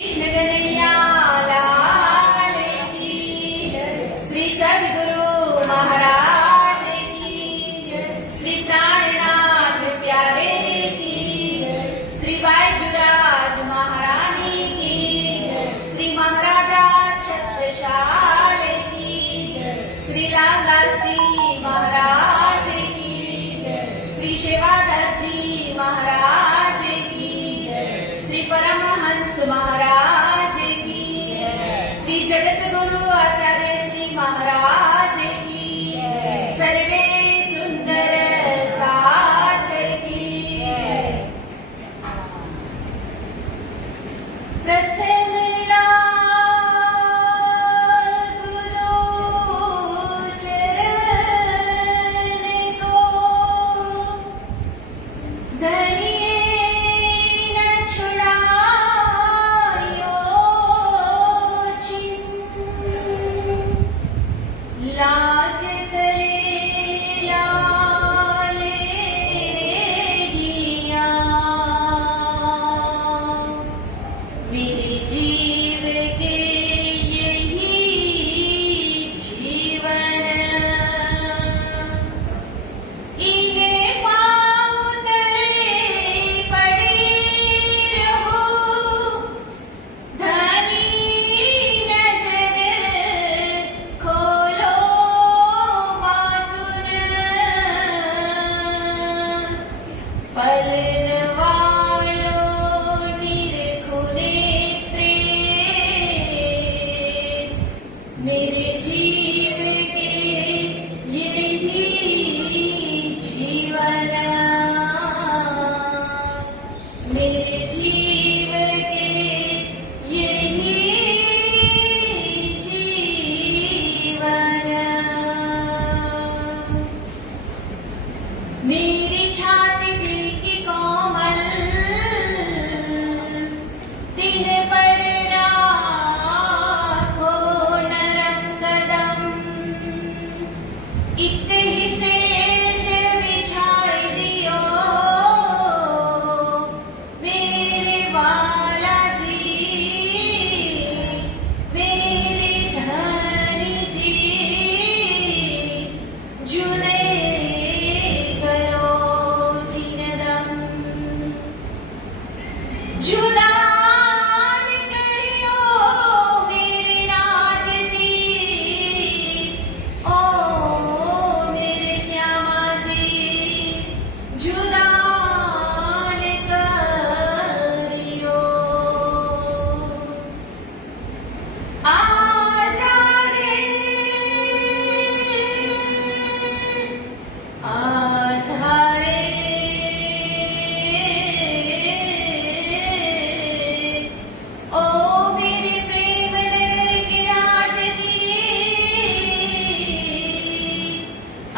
कृष्ण कन्हैया लाल की जय। श्री सद्गुरु महाराज की जय। श्री प्राणनाथ प्यारे की जय। श्री बायजुराज महारानी की जय। श्री महाराजा छत्रसाल की जय। श्री लालदास जी महाराज की जय। श्री सेवादास जी महाराज की जय। श्री परमहंस महाराज की जय। श्री जगत गुरु आचार्य श्री महाराज की जय। सर्वे सुंदर साथ की जय। प्रथम गुरु चरण को धनी न छुड़ायो छिन। लाग तले लाले गिया मेरे जीव के यही जीवन। इन्हें पाँव तले पड़े रहो, धनी नजर खोलो मातुर। पलन वालों निरखो नेत्रे, मेरे जीव के यही जीवन। मेरे जीव के यही जीवन। मेरी छाती दिल की कोमल, दिन पर राखो नरम कदम। इत ही सेज बिछाई दियो मेरे वाला जी, मेरे धनी जी। जुने करो जिनदम, जुदा न करियो मेरे राज जी। ओ मेरे श्यामा जी, जुदा न करियो। आजा रे आजा रे, ओ मेरे प्रेम नगर के राज जी।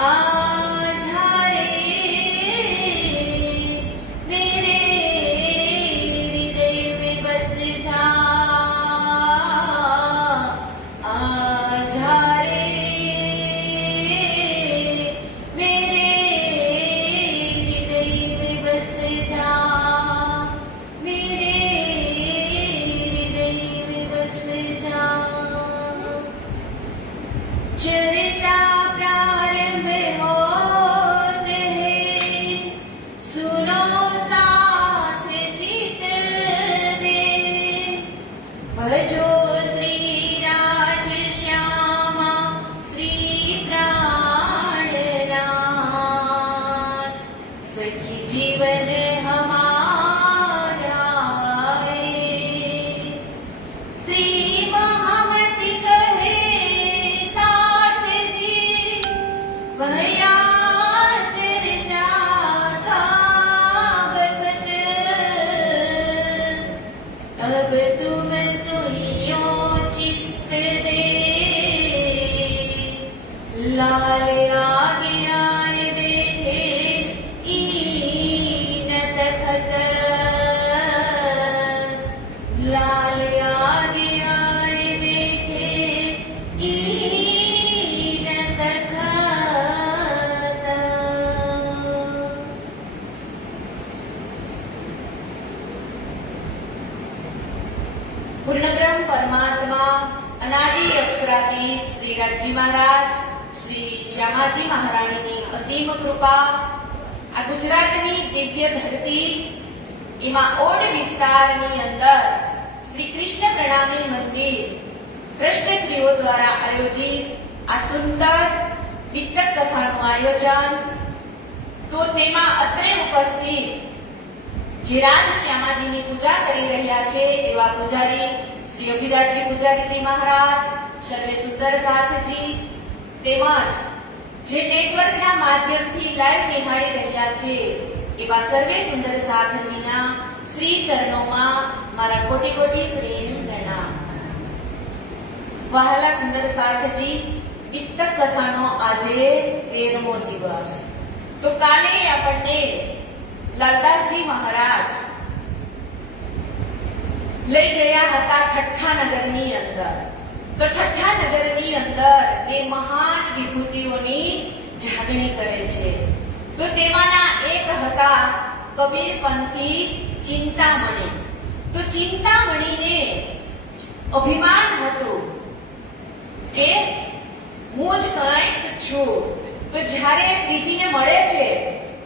आजा रे मेरे हृदय में बस जा। आजा रे मेरे हृदय में बस जा। मेरे हृदय में बस जा। चर्चा प्रारंभ होते है, सुनो साथ चित दे। भजो श्री राज श्यामा श्री प्राणनाथ, सखी जीवन हमारा है। श्री महामति कहे साथ जी, भया चर्चा का बखत। अब तुम सुनियो चित्त दे, लाल आगे आए बैठे ईन तखत। लाल आगे आए बैठे ईन तखत। પૂર્ણબ્રહ્મ પરમાત્મા અનાદિ અક્ષરાતીત શ્રી રાજજી મહારાજ શ્રી શ્યામાજી મહારાણીની અસીમ કૃપા આ ગુજરાતની દિવ્ય ધરતી એમાં ઓડ વિસ્તારની અંદર શ્રી કૃષ્ણ પ્રણામી મંદિર ટ્રસ્ટશ્રીઓ દ્વારા આયોજિત આ સુંદર વિતક કથાનું આયોજન તો તેમાં અત્રે ઉપસ્થિત જે રાજ શ્યામાજીની પૂજા કરી રહ્યા છે એવા પૂજારી શ્રી અભિરાજજી પૂજારીજી મહારાજ, સર્વે સુંદર સાથજી તેમજ જે નેટવર્કના માધ્યમથી લાઈવ નિહાળી રહ્યા છે એવા સર્વે સુંદર સાથજીના શ્રી ચરણોમાં મારા કોટી કોટી પ્રેમ પ્રણામ. વહાલા સુંદર સાથજી, વિતક કથાનો આજે 13મો દિવસ. તો કાલે આપણને લાલદાસજી મહારાજ લઈ ગયા હતા ઠઠ્ઠા નગરની અંદર. તો ઠઠ્ઠા નગરની અંદર એ મહાન વિભૂતિઓની જાગણી કરે છે. તો તેમાંના એક હતા કબીરપંથી ચિંતામણી. તો ચિંતામણીને અભિમાન હતું કે હું જ કંઈક છું. તો જ્યારે શ્રીજીને મળે છે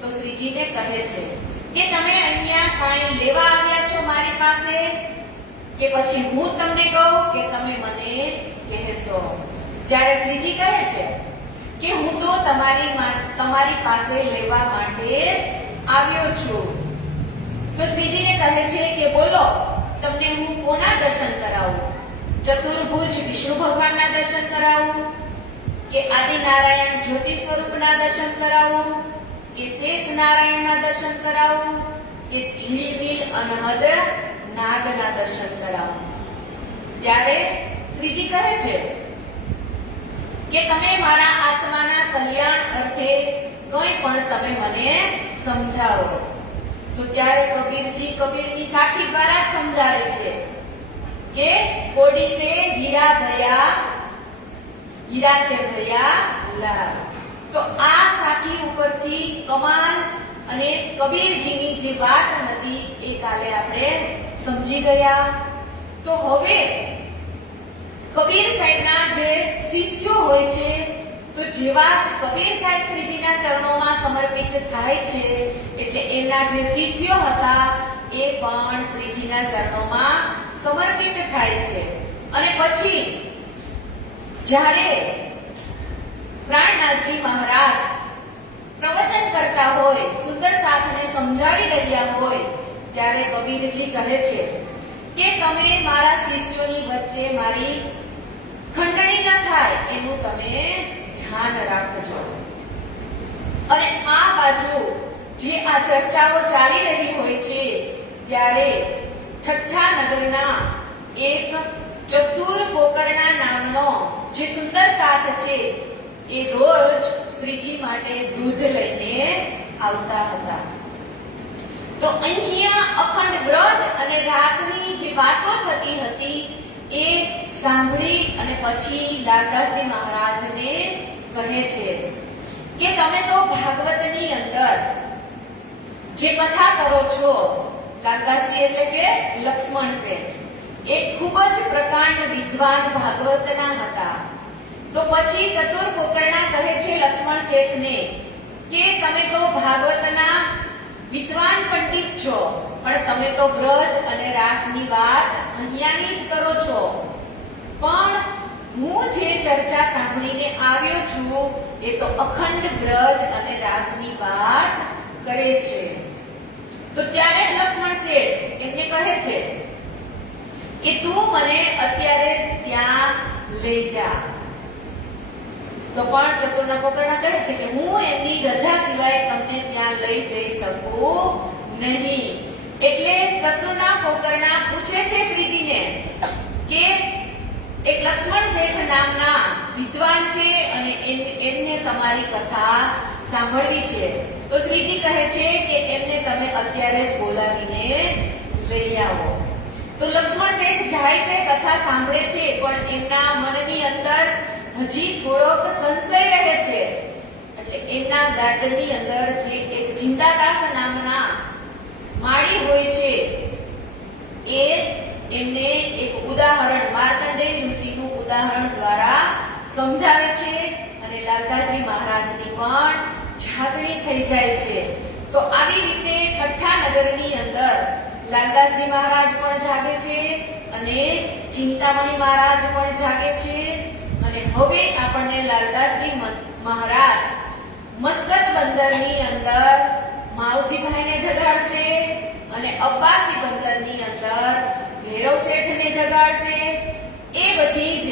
તો શ્રીજીને કહે છે કે તમે અહીંયા કાંઈ લેવા આવ્યા છો મારી પાસે, કે પછી હું તમને કહું કે તમે મને કહેશો? ત્યારે શ્રીજી કહે છે કે હું તો તમારી પાસે લેવા માટે જ આવ્યો છું. તો શ્રીજીને કહે છે કે બોલો, તમને હું કોના દર્શન કરાવું? ચતુર્ભુજ વિષ્ણુ ભગવાનના દર્શન કરાવું, કે આદિનારાયણ જ્યોતિ સ્વરૂપના દર્શન કરાવું, કે શેષ નારાયણના દર્શન કરાવું, કે ઝીલમિલ અનહદ નાગના દર્શન કરાવું? ત્યારે શ્રીજી કહે છે કે તમે મારા આત્માના કલ્યાણ અર્થે કંઈ પણ તમે મને સમજાવો. તો ત્યારે કબીરજી કબીરની સાખી દ્વારા જ સમજાવે છે કે કોડીતે હીરા ભયા હીરા તે ભયા લાલ. તો આ સાખી ઉપરથી કમાલ અને કબીરજીની જે વાત હતી એ કાલે આપણે સમજી ગયા. તો હવે કબીર સાહેબના જે શિષ્યો હોય છે તો જેવા જ કબીર સાહેબ શ્રીજીના ચરણોમાં સમર્પિત થાય છે એટલે એમના જે શિષ્યો હતા એ પણ શ્રીજીના ચરણોમાં સમર્પિત થાય છે. અને પછી જ્યારે પ્રાણનાથજી મહારાજ પ્રવચન કરતા હોય, સુંદર સાથને સમજાવી રહ્યા હોય, ત્યારે કબીરજી કહે છે કે તમે મારા શિષ્યોની વચ્ચે મારી ખંડણી ન થાય એનું તમે ધ્યાન રાખજો. અને આ બાજુ જે આ ચર્ચાઓ ચાલી રહી હોય છે ત્યારે ઠઠ્ઠા નગરના એક ચતુર પોકરણા નામનો જે સુંદર સાથ છે એ રોજ શ્રીજી માટે દૂધ લઈને આવતા હતા. તો અહીંયા અખંડ વ્રજ અને રાસની જે વાતો થતી હતી એ સાંભળી અને પછી લાલદાસજી મહારાજને કહે છે કે તમે તો ભાગવતની અંદર જે કથા કરો છો, લાલદાસજી એટલે કે લક્ષ્મણ શેઠ એ ખૂબ જ પ્રકાંડ વિદ્વાન ભાગવતના હતા. તો પછી ચતુર પોકરણા કહે છે લક્ષ્મણ શેઠને કે તમે તો ભાગવતના વિદ્વાન પંડિત છો, પણ તમે તો બ્રજ અને રાસની વાત અહીંયાની જ કરો છો. પણ હું જે ચર્ચા સાંભળીને આવ્યો છું એ તો અખંડ બ્રજ અને રાસની વાત કરે છે. તો ત્યારે જ લક્ષ્મણ શેઠ એમને કહે છે કે તું મને અત્યારે જ ત્યાં લઈ જા. તો પણ ચતુરના પોકરણા કહે છે કે હું એમની રજા સિવાય તમને ત્યાં લઈ જઈ શકું નહીં. એટલે ચતુરના પોકરણા પૂછે છે શ્રીજીને કે એક લક્ષ્મણ શેઠ નામના વિદ્વાન છે અને એમને તમારી કથા સાંભળવી છે. તો શ્રીજી કહે છે કે એમને તમે અત્યારે જ બોલાવીને લઈ આવો. તો લક્ષ્મણ શેઠ જાય છે, કથા સાંભળે છે, પણ એમના મનની અંદર હજી થોડોક સંશય રહે છે. એટલે એમના ગાર્ડનની અંદર જે એક જિંદાદાસ નામના માળી હોય છે એ એમને એક ઉદાહરણ માર્કંડેય ઋષિનું ઉદાહરણ દ્વારા સમજાવે છે અને લાલદાસજી મહારાજની પણ જાગણી થઈ જાય છે. તો આવી રીતે ઠઠ્ઠા નગરની અંદર લાલદાસજી મહારાજ પણ જાગે છે અને ચિંતામણી મહારાજ પણ જાગે છે. અને હવે આપણને લાલદાસજી મહારાજ મસ્કત બંદરની અંદર માવજીભાઈને જગાડશે અને અબ્બાસી બંદરની અંદર ભૈરવ શેઠને જગાડશે. એ બધી જ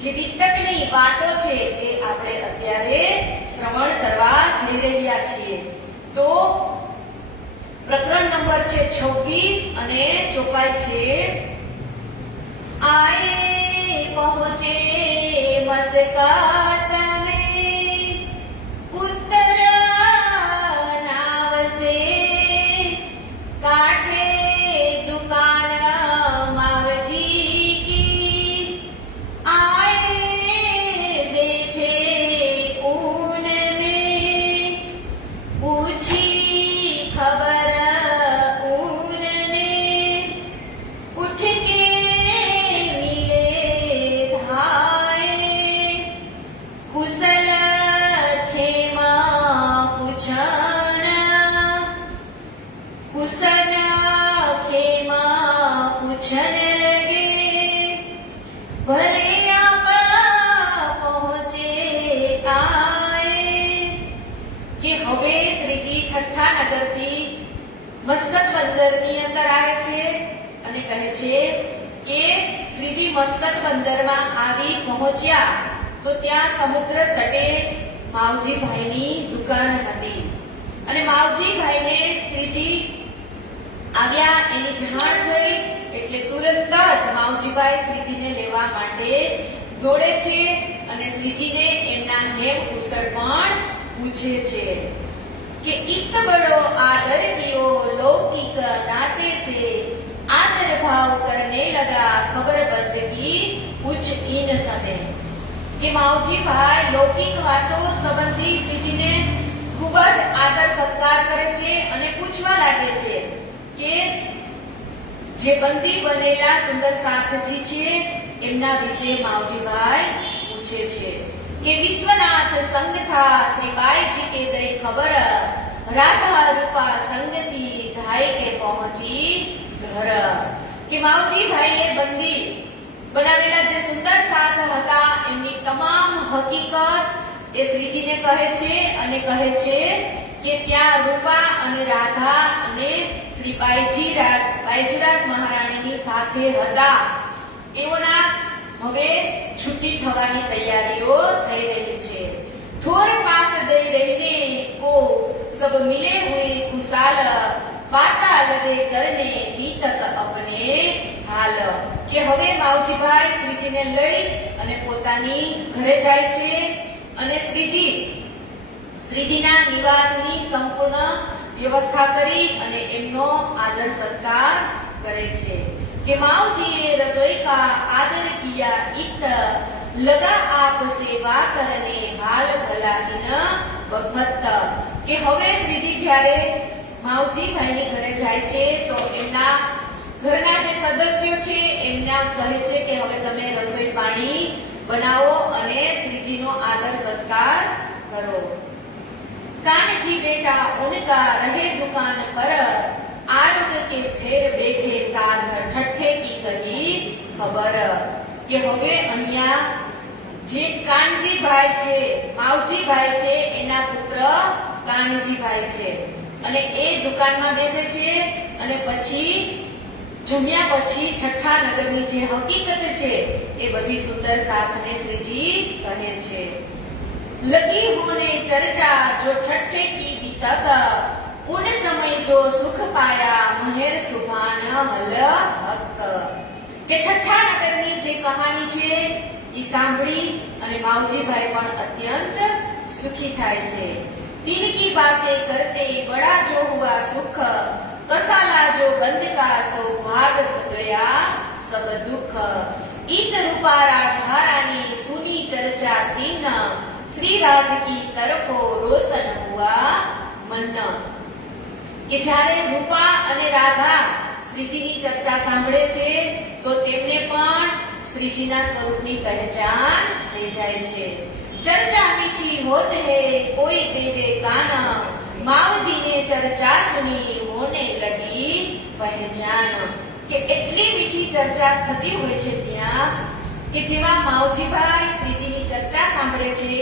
જે વિતકની વાતો છે એ આપણે અત્યારે શ્રવણ કરવા જઈ રહ્યા છીએ. તો પ્રકરણ નંબર છે 26 અને ચોપાઈ છે આએ પહોંચે મસ્કત में उत्तर नावसे काठे दुकान मावजी की आए बैठे ऊन में पूछी खबर ऊन ने उठ के मिले धाए कुशल खेमा पूछण कुशल खेमा पूछन लगे भले आप पहुंचे आए. કે હવે શ્રીજી ઠઠ્ઠા નગરથી મસ્કત બંદરની અંદર આવે છે અને કહે છે કે શ્રીજી મસ્કત બંદરમાં આવી પહોંચ્યા તો ત્યાં સમુદ્ર તટે માવજીભાઈની દુકાન હતી અને માવજીભાઈને શ્રીજી આવ્યા એની જાણ થઈ એટલે તુરંત જ માવજીભાઈ શ્રીજીને લેવા માટે દોડે છે અને શ્રીજીને એમના હેમ કુશળ પણ પૂછે છે કે इत बड़ो आदर कियो लौकिक नाते से आदर भाव करने लगा खबर बंदगी कुछ इन समय. કે માવજીભાઈ લૌકિક વાતો સંબંધી શ્રીજીને ખૂબ જ આદર સત્કાર કરે છે અને પૂછવા લાગે છે કે જે બંદી બનેલા સુંદર સાથજી છે એમના વિશે માવજીભાઈ પૂછે છે કે વિશ્વનાથ સંગ થા શ્રીબાઈજી કે ગઈ ખબર રાધા રૂપા સંગથી ધાય કે પહોંચી ઘર. કે માવજીભાઈએ બંદી બનાવેલા જે સુંદર સાથ હતા એમની તમામ હકીકત એ શ્રીજીને કહે છે અને કહે છે કે ત્યાં રૂપા અને રાધા અને શ્રી બાઈજીરાજ મહારાણીની સાથે હતા. એઓના હવે છુટ્ટી થવાની તૈયારીઓ થઈ રહી છે. ठोर पास दे रहने को सब मिले हुए खुशाल वाता लगे करने बीतक अपने हाल. કે હવે માવજીભાઈ શ્રીજીને લઈ અને પોતાની ઘરે જાય છે અને શ્રીજીના નિવાસની સંપૂર્ણ વ્યવસ્થા કરી અને એમનો આદર સત્કાર કરે છે. કે માવજીએ રસોઈ કા આદર કિયા इत લગા આપ સેવા કરને હાલ ભલાહીન વખત. કે હવે શ્રીજી જ્યારે માવજીભાઈની ઘરે જાય છે તો એમના ઘરના જે સદસ્યો છે એમના કહે છે કે હવે તમે રસોઈ પાણી બનાવો અને શ્રીજીનો આદર સત્કાર કરો. કાનજી બેટા ઉનકા રહે દુકાન પર આરોગ્ય કે ફેર બેઠે સાધ ઠઠ્ઠે કી કજી ખબર. કે હવે અહીંયા જે કાનજીભાઈ છે માવજીભાઈ છે એના પુત્ર કાનજીભાઈ છે અને એ દુકાનમાં બેસે છે અને પછી જમ્યા પછી ઠઠ્ઠા નગરની જે હકીકત છે એ બધી સુંદર સાથને શ્રીજી કહે છે. लगी होने चर्चा जो ठट्ठे की बीतक उन समय जो सुख पाया महेर सुभान हल हक. કે ઠઠ્ઠા નગરની જે કહાની છે એ સાંભળી અને માવજીભાઈ પણ અત્યંત સુખી થાય છે. दिन की बातें करते बड़ा जो हुआ सुख कसाला जो बंद का सो भाग गया सब दुख. इत रूपा राधारानी सुनी चर्चा तीन श्री राज की तरफो रोशन हुआ मन. કે જ્યારે રૂપા અને રાધા શ્રીજીની ચર્ચા સાંભળે છે તો તેમને પણ શ્રીજીના સ્વરૂપની પહેચાન થઈ જાય છે. ચર્ચા મીઠી હોત હે કોઈ દેવે કાન, માવજીને ચર્ચા સુની હોને લગી પહેચાન. કે એટલી મીઠી ચર્ચા થતી હોય છે ત્યાં કે જેવા માવજીભાઈ શ્રીજીની ચર્ચા સાંભળે છે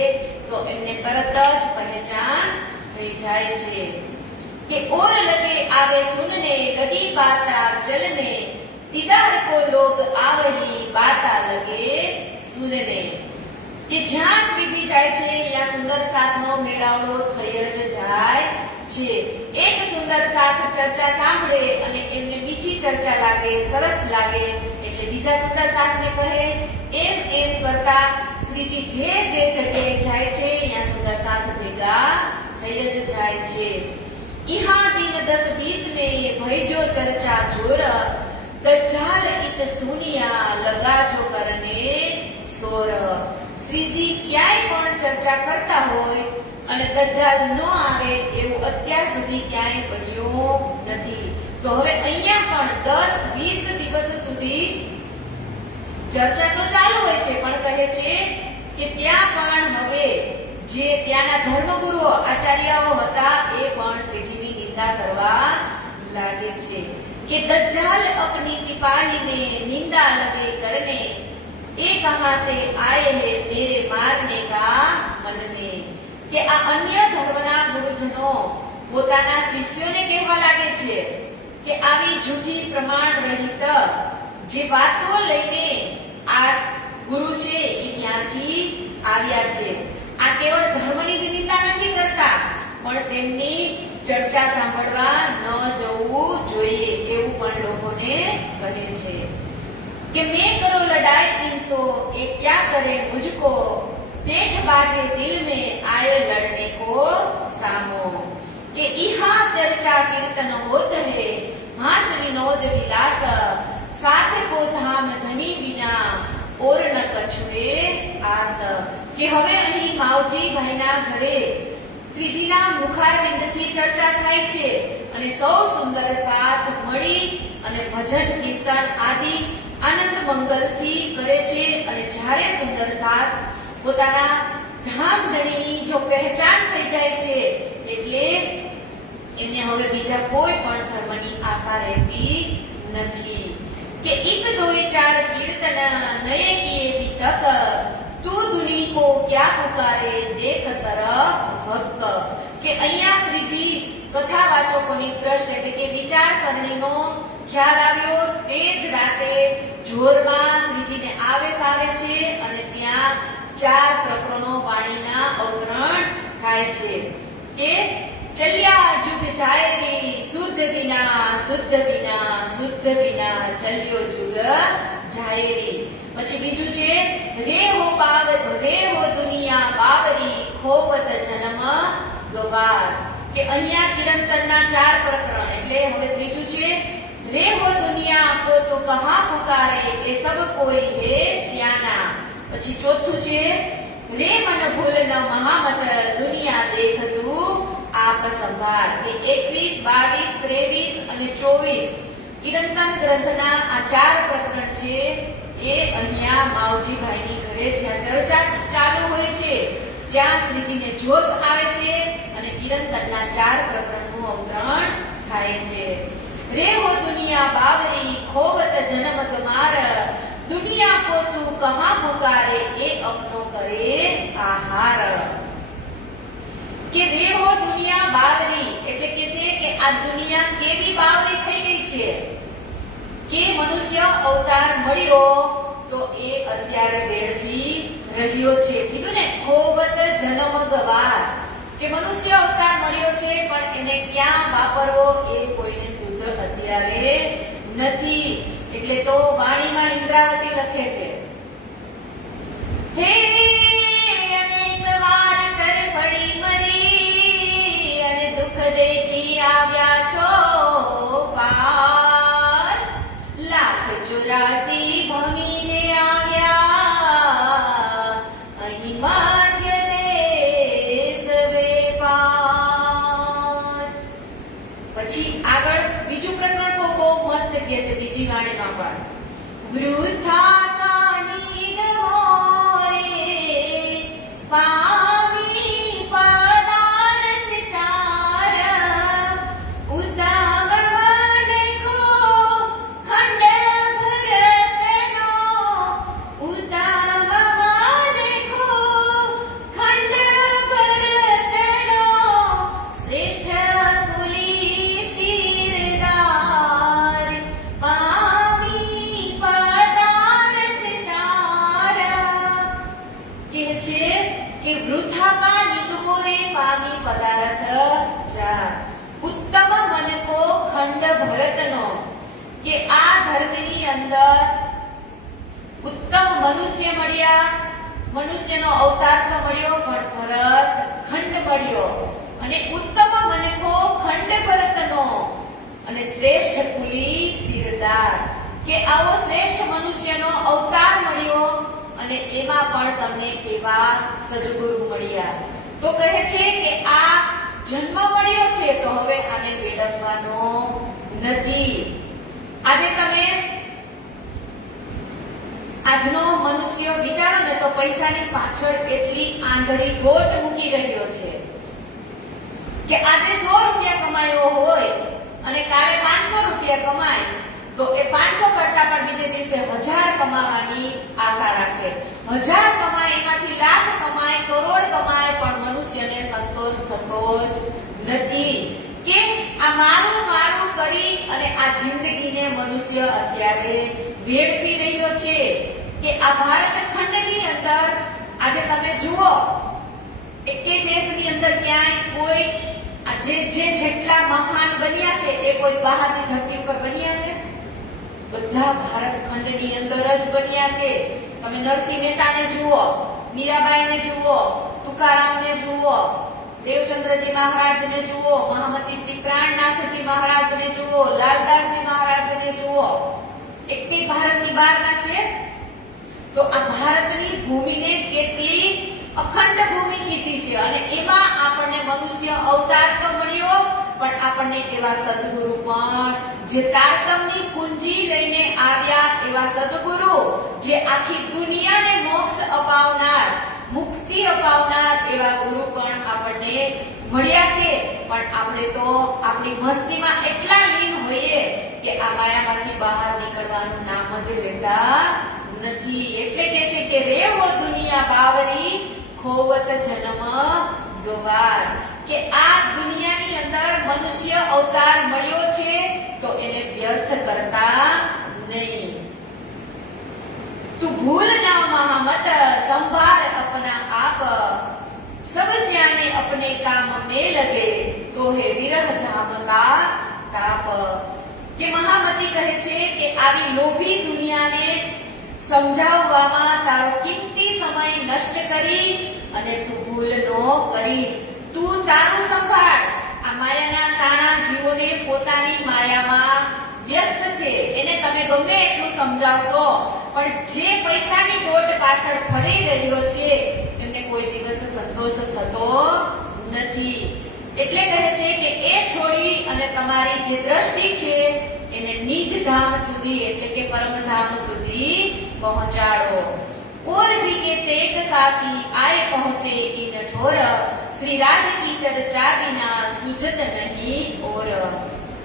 તો એમને તરત જ પહેચાન થઈ જાય છે. કે ઓર લગે આવે સુનને લગી બાતા ચલને, દીદાર કો લોગ આવહી બાતા લગે સુનને. કે જ્યાં શ્રીજી જાય છે ત્યાં સુંદર સાથનો મેળાવડો થઈ જ જાય છે. એક સુંદર સાથ ચર્ચા સાંભળે અને એમને બીજી ચર્ચા લાગે, સરસ લાગે એટલે બીજા સુંદર સાથને કહે. એમ એમ કરતા શ્રીજી જે જે જગ્યાએ જાય છે ત્યાં સુંદર સાથ ભેગા થઈ જ જાય છે. इहा दिन 10-20 में भईजो चर्चा जोर, दज्जाल इत सुनिया लगा जो करने सोर. શ્રીજી ક્યાંય પણ ચર્ચા કરતા હોય અને દજ્જાલ ન આવે એવું અત્યાર સુધી ક્યાંય બન્યું નથી. તો હવે અહીંયા પણ 10-20 દિવસ સુધી ચર્ચા તો ચાલુ હોય છે, પણ કહે છે કે ત્યાં પણ હવે જે ત્યાંના ધર્મગુરુઓ આચાર્યો હતા એ પણ શ્રીજીની નિંદા કરવા લાગે છે. કે દજ્જાલ અપની સિપાહી ને નિંદા લગે કરને, એ કહા સે આયે હે મેરે મારને કા મન में. કે આ અન્ય ધર્મના ગુરુજનો પોતાના શિષ્યોને કહેવા લાગે છે કે આવી જૂઠી પ્રમાણ રહિત જે વાતો લઈને આ ગુરુ છે એ ક્યાંથી આવ્યા છે. આ કેવળ ધર્મની જ નિંદા નથી કરતા, પણ તેમની ચર્ચા સાંભળવા ન જવું જોઈએ એવું પણ લોકોને કહે છે. कि मैं करो लड़ाई 300 ये क्या करे मुझको, पेट बाजे दिल में आए लड़ने को सामो. कि इहा चर्चा कीर्तन होत है हास विनोद विलास, साथ को धाम धनी बिना और न कछुए आस. कि હવે અહીં માવજી ભાઈના ઘરે શ્રીજીના મુખારવિંદથી ચર્ચા થાય છે અને સૌ સુંદર સાથ મળી અને ભજન કીર્તન આદિ આનંદ મંગલથી કરે છે. અને જ્યારે સુંદર સાથ પોતાના ધામધણીની જો પહેચાન થઈ જાય છે એટલે એમને હવે બીજા કોઈ પણ ધર્મની આશા રહેતી નથી. કે એક દોય ચાર કીર્તન નયે કિએ વિતક, તું ધુની કો ક્યા પુકારે દેખ તરફ ભક્ત. કે અહીંયા શ્રીજી કથા વાચકોની ટ્રસ્ટ એટલે કે વિચારસરણીનો ખ્યાલ આવ્યો. તે જ રાતે જોરમાં શ્રીજીને આવેશ આવે છે અને ત્યાં 4 પ્રકરણો વાણીના અવતરણ થાય છે. કે ચલ્યા જુગ જાય રે શુદ્ધ વિના શુદ્ધ વિના શુદ્ધ વિના ચલ્યો જુગ જાય રે. પછી બીજું છે રે હો દુનિયા બાવરી ખોવત જન્મ ગવાર. કે અહીંયા કિરંતરના 4 પ્રકરણ એટલે હવે ત્રીજું છે रे हो दुनिया को तो कहां पुकारे, ये सब कोई है सियाना. પછી ચોથું છે રે મન ભૂલ ન મહામત, દુનિયા દેખ તું આપ સંભાળ. કે 21, 22, 23 અને 24 કિરંતન ગ્રંથના આ 4 પ્રકરણ છે એ અહીંયા માવજીભાઈની ઘરે જ્યાં ચર્ચા ચાલુ હોય છે ત્યાં શ્રીજીને જોશ આવે છે અને કિરંતનના 4 પ્રકરણનું અવતરણ થાય છે. रे हो दुनिया बावरी खोवत जन्म गमार, दुनिया को तू कहां पुकारे ये अपनो करे आहार. કે રે હો દુનિયા બાવરી એટલે કે છે કે આ દુનિયા કેવી બાવરી થઈ ગઈ છે કે મનુષ્ય અવતાર મળ્યો તો એ અત્યારે વેડફી રહ્યો છે. કીધું ને ખોવત જન્મ ગવાર, કે મનુષ્ય અવતાર મળ્યો છે પણ એને ક્યાં વાપરવો એ કોઈને અત્યારે નથી. એટલે તો વાણીમાં ઇન્દ્રાવતી લખે છે હે અનેક વાર તરફડી મરી અને દુઃખ દેખી આવ્યા છો પાર, 1,84 ભમીને આવ્યા અહીં મધ્ય દેશ વેપાર. પછી આગળ બીજું પ્રકરણ બહુ મસ્ત કહે છે બીજી વાણીમાં પણ વૃથા કાની ગમોરે પામી પદાર્થ ચાર ઉત્તમ મનખો ખંડ ભરતનો ઉત્તમ મનખો ખંડ ભરતનો શ્રેષ્ઠ કુલી શિરદાર પામી પદાર્થ ચાર કે છે કે વૃથા કા નિગમોરે પામી પદાર્થ ચાર ઉત્તમ મનખો ખંડ ભરતનો કે આ ધરતીની અંદર ઉત્તમ મનુષ્ય મળ્યા, મનુષ્યનો અવતાર તો મળ્યો પણ ભરત ખંડ મળ્યો અને ઉત્તમ મનખો ખંડ ભરતનો અને શ્રેષ્ઠ કુલી શિરદાર કે આવો શ્રેષ્ઠ મનુષ્યનો અવતાર મળ્યો અને એમાં પણ તમને એવા સદગુરુ મળ્યા. તો કહે છે કે આ જન્મ મળ્યો છે તો હવે આને વેડફવાનો નથી. આજે તમે આજનો મનુષ્ય વિચારો ને તો પૈસાની પાછળ કેટલી આંધળી ગોટ મૂકી રહ્યો છે કે આજે 100 રૂપિયા કમાયો હોય અને કાલે 500 રૂપિયા કમાય તો એ 500 કરતા પણ બીજે દિવસે 1000 કમાવાની આશા રાખે. 1000 કમાય એમાંથી લાખ કમાય, કરોડ કમાય પણ મનુષ્યને સંતોષ થતો જ નથી. કે આ મારું મારું કરી અને આ જિંદગીને મનુષ્ય અત્યારે વેડફી રહ્યો છે. કે આ ભારત ખંડની અંદર આજે તમે જુઓ એક દેશની અંદર ક્યાંય કોઈ આ જે જેટલા મહાન બન્યા છે એ કોઈ બહારની ધરતી ઉપર બન્યા છે? બધા ભારત ખંડની અંદર જ બન્યા છે. તમે નરસિંહ મહેતાને જુઓ, મીરાબાઈને જુઓ, તુકારામને જુઓ, દેવચંદ્રજી મહારાજને જુઓ, મહામતી શ્રી પ્રાણનાથજી મહારાજને જુઓ, લાલદાસજી મહારાજને જુઓ. એકથી ભારતની બહારના છે. તો આ ભારતની ભૂમિને કેટલી અખંડ ભૂમિ કીધી છે અને એમાં આપણને મનુષ્ય અવતાર તો મળ્યો પણ આપણને એવા સદગુરુ પણ જે તારતમની કુંજી લઈને આવ્યા, એવા સદગુરુ જે આખી દુનિયાને મોક્ષ અપાવનાર, મુક્તિ અપાવનાર એવા ગુરુ પણ આપણને મળ્યા છે. પણ આપણે તો આપણી મસ્તીમાં એટલા લીન હોઈએ કે આ માયામાંથી બહાર નીકળવાનું નામ જ લેતા નથી. એટલે કે છે કે રેવો દુનિયા બાવરી ખોવત જન્મ ગવાર કે આ દુનિયાની અંદર મનુષ્ય અવતાર મળ્યો છે તો એને વ્યર્થ કરતા નહીં. તું ભૂલ ન મહામત સંભાર अपना आप सब सियाने अपने काम में लगे तो है विरह धाम का ताप કે મહામતી કહે છે કે આવી લોભી દુનિયાને સમજાવવામાં તારો કિંમતી સમય નષ્ટ કરી અને તું ભૂલ ન કરીશ. તું તારું સંભાળ. આ માયાના સાણા જીવોને પોતાની માયામાં વ્યસ્ત છે એને તમે ગમે એટલું સમજાવશો પણ જે પૈસાની દોટ પાછળ ફરી રહ્યો છે એમને કોઈ દિવસ સંતોષ થતો નથી. એટલે કહે છે કે એ છોડી અને તમારી જે દ્રષ્ટિ છે એને નિજ ધામ સુધી એટલે કે પરમધામ સુધી પહોંચાડો. और भी के तेग साथी आए पहुंचे इन ठोर श्री राज की चर्चा बिना सूझत नहीं और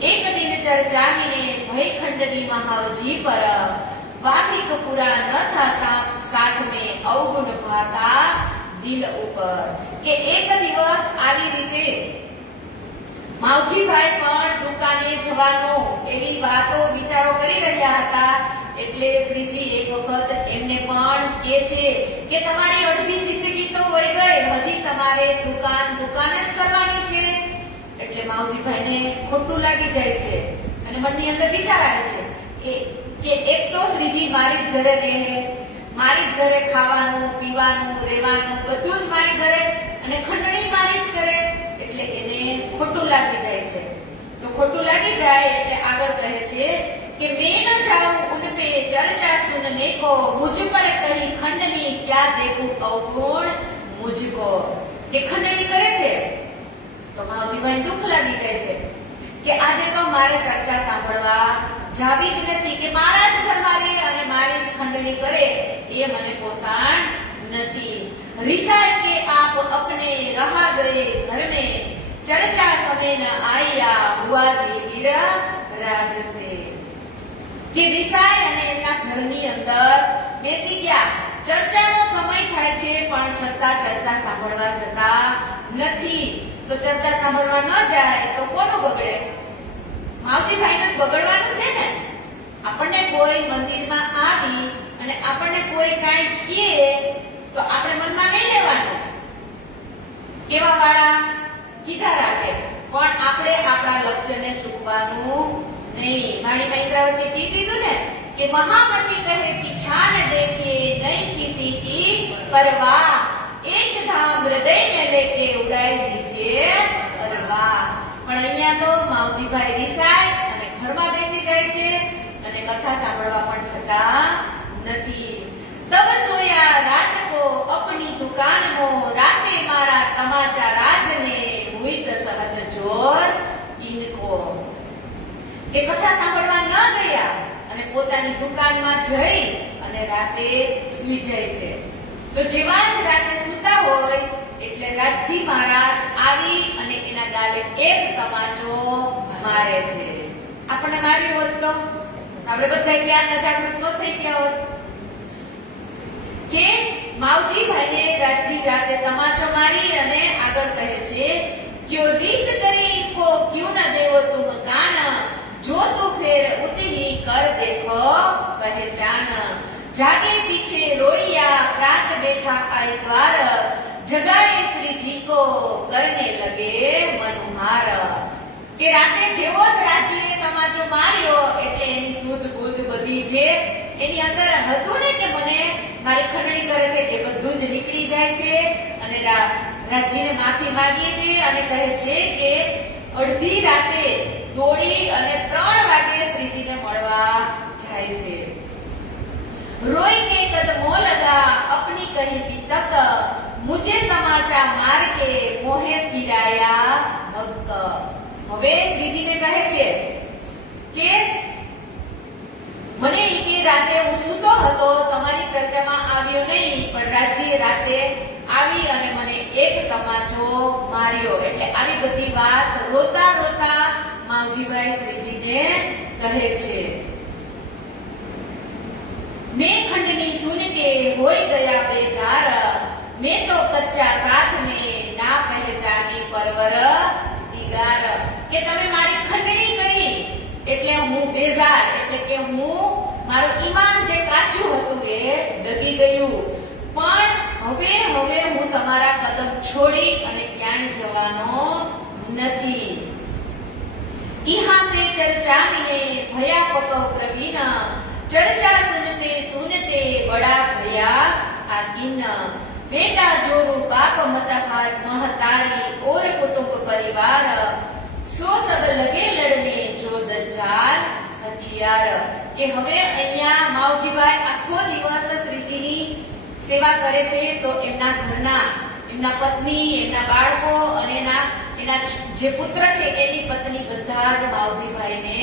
एक दिन चर्चा मिले भय खंडनी महावजी पर वाफिक पूरा न था साथ में अवगुण भाषा दिल ઉપર કે એક દિવસ આવી રીતે માવજીભાઈ પણ દુકાને જવાનો એવી વાતો વિચારો કરી રહ્યા હતા. એટલે શ્રીજી એક વખત એમને પણ કહે છે કે તમારી અડધી જિંદગી તો વહી ગઈ, હજી તમારે દુકાન જ કરવાની છે. એટલે માવજીભાઈને ખોટું લાગી જાય છે અને મનની અંદર વિચાર આવે છે કે એક તો શ્રીજી મારી જ ઘરે રહે, મારી જ ઘરે ખાવાનું, પીવાનું, રહેવાનું બધું જ મારી ઘરે અને ખંડણી મારી જ કરે. એટલે એને ખોટું લાગી જાય છે. તો ખોટું લાગી જાય એટલે આગળ કહે છે कि मैं न जाऊं उन पे चर्चा सुनने को, मुझ पर कहीं खंडनी क्या देखूं अवगुण मुझको. કે ખંડણી કરે છે તો માવજીભાઈ દુઃખ લાગી જાય છે કે આજે તો મારે ચર્ચા સાંભળવા જાવી જ નથી કે મારા જ ઘરમાં રહે અને મારી જ ખંડણી કરે, એ મને પોષણ નથી. रिसाए के आप अपने रहा गए घर में, चर्चा समय न आया हुआ गिर राज से. કે રિસાય અને એમના ઘરની અંદર બેસી ગયા. ચર્ચાનો સમય થાય છે પણ છતાં ચર્ચા સાંભળવા જતા નથી. તો ચર્ચા સાંભળવા ન જાય તો કોનું બગડે? માવજીભાઈને જ બગડવાનું છે ને. આપણને કોઈ મંદિરમાં આવી અને આપણને કોઈ કાંઈ કહે તો આપણે મનમાં નહીં લેવાનું, કેવા વાળા કીધા રાખે, પણ આપણે આપણા લક્ષ્યને ચૂકવાનું નહીં. વાણીમાં ઇન્દ્રાવતી કીધી હતું ને કે મહામતી કહે પીછા ન દેખે નહીં કિસી કી પરવાહ, એક ધામ હૃદય में लेके उड़ाई दीजिए परवाह. પણ અહીંયા તો માવજીભાઈ રિસાય અને ઘરમાં બેસી જાય છે અને કથા સાંભળવા પણ જતા નથી. तब सोया रात को अपनी दुकान को, राते मारा तमाचा राज ने हुई तो सहन जोर इनको. કે કથા સાંભળવા ન ગયા અને પોતાની દુકાનમાં જઈ અને રાતે સૂઈ જાય છે. તો જેવા જ રાતે સૂતા હોય એટલે રાજજી મહારાજ આવી અને એના ગાલે એક તમાચો મારે છે. આપણને માર્યું હોત તો આપણે બધા ક્યાં જાગૃત ન થઈ ગયા હોત. કે માવજીભાઈને રાજજી રાતે તમાચો મારી અને આગળ કહે છે क्यों रीस करी को क्यों न देवो तुम कान, जो तू फिर उतनी कर देखो पहचान. जागे पीछे रोइया प्रात बैठा आई द्वार, जगाए श्री जी को करने लगे मनुहार. કે રાતે જેવો જ રાજજીએ તમાચો માર્યો એટલે એની શુદ્ધ બુદ્ધ બધી છે એની અંદર હતું ને કે મને મારી ખંડણી કરે છે કે બધું જ નીકળી જાય છે અને રાજજીને માફી માંગીએ છે અને કહે છે કે અડધી રાતે દોડી અને 3 વાગે શ્રીજીને મળવા જાય છે. રોઈ કે કદમો લગા अपनी कहीं भी तक, मुझे तमाचा मार के मोहे फिराया भक्त. હવે શ્રીજીને કહે છે કે મને કે રાતે હું સૂતો હતો, તમારી ચર્ચામાં આવ્યો નહીં, પણ રાજજીએ રાતે આવી અને મને એક તમાચો માર્યો. એટલે આવી બધી વાત રોતા રોતા માવજીભાઈ શ્રીજીને કહે છે. मैं खंडनी सुन के होई गया बेजार, मैं तो कच्चा साथ में ना पहचानी परवर दिगार. કે તમે મારી ખંડણી કરી એટલે હું બેજાર, એટલે કે હું મારું ઈમાન જે કાચું હતું એ ડગી ગયું. પણ હવે હું તમારા કદમ છોડી અને ક્યાંય જવાનો નથી. यहाँ से चर्चा में भया पको प्रवीण, चर्चा सुनते सुनते बड़ा भया आकीन. बेटा जोड़ू बाप महतारी और कुटुंब परिवार, सो सब लगे लड़ने जो दज्जाल हथियार. કે હવે અહીંયા માવજીભાઈ આખો દિવસ શ્રીજીની સેવા કરે છે તો એમના ઘરના, એમના પત્ની, એમના બાળકો અને એના જે પુત્ર છે એની પત્ની બધા જ માવજીભાઈને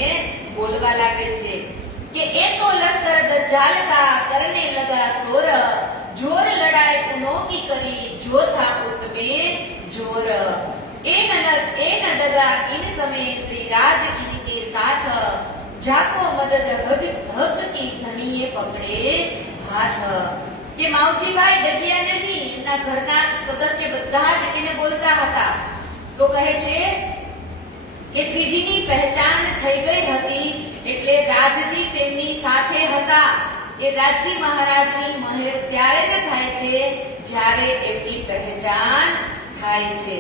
બોલવા લાગે છે કે એ તો લશ્કર દજ્જાલ કા કરને લગા સોર, જોર લડાઈ ઉનોકી કરી જો થા ઉત में जोर. एक न डगा इन समय श्री राज इनके साथ, जाको मदद हक की धनीए पकड़े हाथ. કે માવજીભાઈ ડગ્યા નહીં, એમના ઘરના સદસ્ય બધા જ એને બોલતા હતા. તો કહે છે કે શ્રીજીની પહેચાન થઈ ગઈ હતી એટલે રાજજી તેમની સાથે હતા. એ રાજજી મહારાજની મહેર ત્યારે જ થાય છે જ્યારે એમની પહેચાન થાય છે.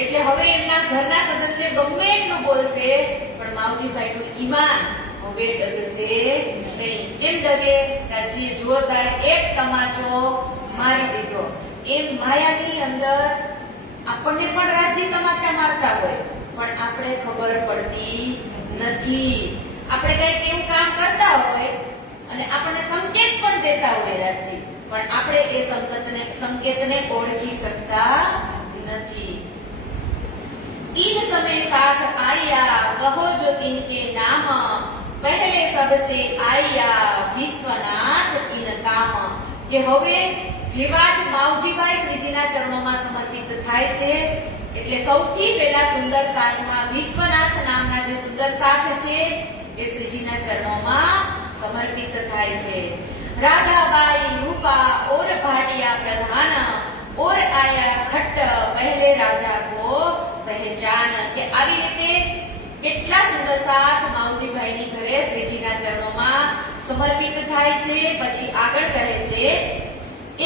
એટલે હવે એમના ઘરના સદસ્ય ગમે એટલું બોલશે પણ માવજીભાઈનું ઈમાન હવે ડગશે નહીં. કેમ ડગે? રાજજીએ જોરદાર એક તમાચો મારી દીધો. એમ માયાની અંદર આપણને પણ રાજજી તમાચા મારતા હોય પણ આપણે ખબર પડતી નથી. આપણે કઈક એવું કામ કરતા હોય અને આપણને સંકેત પણ દેતા હોય રાજજી, પણ આપણે એ સંકેતને ઓળખી શકતા નથી. इन समय साथ आया कहो जो इनके नाम, पहले सबसे आया विश्वनाथ इन काम કે હવે જેવા જ માવજીભાઈ શ્રીજીના ચરણોમાં સમર્પિત થાય છે એટલે સૌથી પહેલા સુંદર સાથમાં વિશ્વનાથ નામના જે સુંદર સાથ છે એ શ્રીજીના ચરણોમાં સમર્પિત થાય છે। राधाबाई रूपा और भाटिया प्रधान और आया खट्ट पहले राजा को पहचान કે આવી રીતે કેટલા સુંદર સાથ માવજીભાઈની ઘરે શ્રીજીના ચરણોમાં સમર્પિત થાય છે। પછી આગળ કહે છે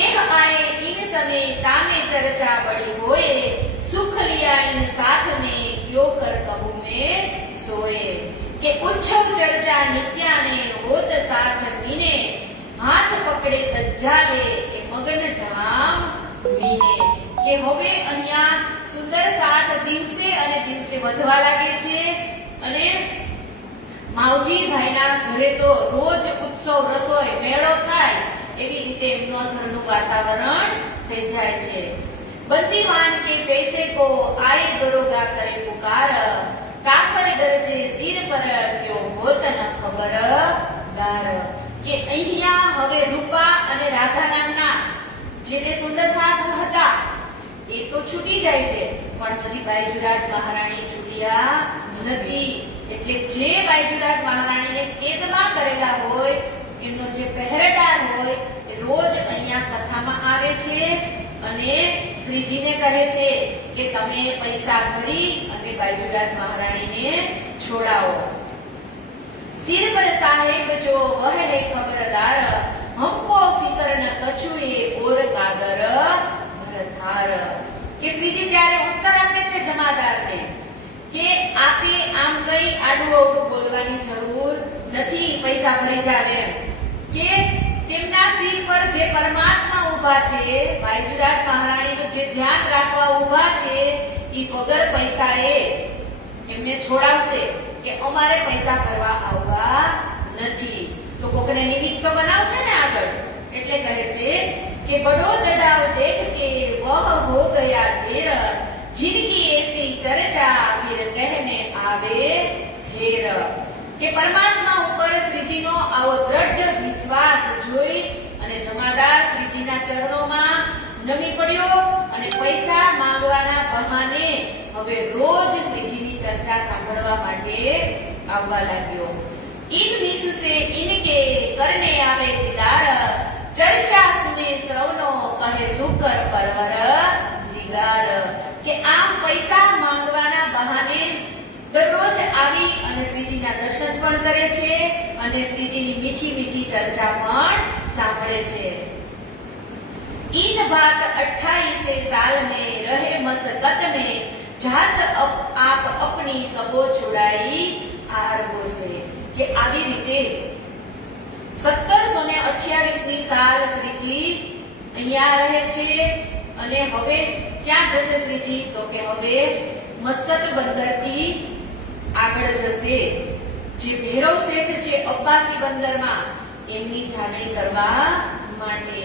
એક આए इन समय तामे चर्चा बड़ी होए सुख लिया इन साथ में यो कर कहूं में सोए કે ઉચ્છવ ચર્ચા નિત્યાને હોત સાથ મીને હાથ પકડે તજ્જાલે એ મગન ધામ મીને કે હવે અહીંયા સુંદર સાથ દિવસે અને દિવસે વધવા લાગે છે અને માવજીભાઈના ઘરે તો રોજ ઉત્સવ રસોઈ મેળો થાય એવી રીતે એમનો ઘરનું વાતાવરણ થઈ જાય છે। બંદીવાન કે પૈસે કો આય દરોગા કરે પુકાર કાકર ગરજે સિર પર ક્યો હોત ન ખબર દાર કે અહીંયા હવે રૂપા અને રાધા નામના જે બે સુંદર સાથ હતા એ તો છૂટી જાય છે પણ હજી બાયજુરાજ મહારાણી છૂટ્યા નથી એટલે જે બાયજુરાજ મહારાણીને કેદમાં કરેલા હોય એમનો જે પહેરેદાર હોય એ રોજ અહીંયા કથામાં આવે છે અને શ્રીજીને કહે છે કે તમે પૈસા ભરી અને બાયજુરાજ મહારાણીને છોડાવો। सिर पर साहेब जो वह है खबरदार हमको फिकर न कछुए और कागर भरथार કે શ્રીજી ત્યારે ઉત્તર આપે છે જમાદારને કે આપે આમ કઈ આડું અવળું બોલવાની જરૂર નથી પૈસા ભરી જાલે કે તેમના સિર પર જે પરમાત્મા ઊભા છે બાયજુરાજ મહારાણીનું જે ધ્યાન રાખવા ઊભા છે ઈ વગર પૈસાએ એમને છોડાવશે કે અમારે પૈસા ભરવા આવવા નથી તો કોકને નિમિત્ત તો બનાવશે ને આગળ એટલે કહે છે કે બડો દડાવ દેખ કે વહ હો ગયા જેર जिनकी ऐसी चर्चा फिर कहने આવે ફેર કે પરમાત્મા ઉપર શ્રીજીનો આવો દ્રઢ વિશ્વાસ જોઈ અને જમાદાર શ્રીજીના ચરણોમાં નમી પડ્યો અને પૈસા માંગવાના બહાને હવે રોજ શ્રીજીની ચર્ચા સાંભળવા માટે આવવા લાગ્યો। इन विश्व से इनके करने आवे दीदार चर्चा सुने श्रवणो कहे सुकर परवर दिगार કે આમ પૈસા માંગવાના બહાને દરરોજ આવી અને શ્રીજીના દર્શન પણ કરે છે અને શ્રીજીની મીઠી મીઠી ચર્ચા પણ સાંભળે છે। इन बात 28 साल में रहे मसकत में जात आप अपनी सबो छुड़ाई आरगो से કે આવી રીતે 1728 ની સાલ શ્રીજી અહીંયા રહે છે અને હવે ક્યાં જશે શ્રીજી તો કે હવે મસ્કત બંદરથી આગળ જશે જે ભૈરવ શેઠ છે અબ્બાસી બંદરમાં એમની જાગણી કરવા માટે।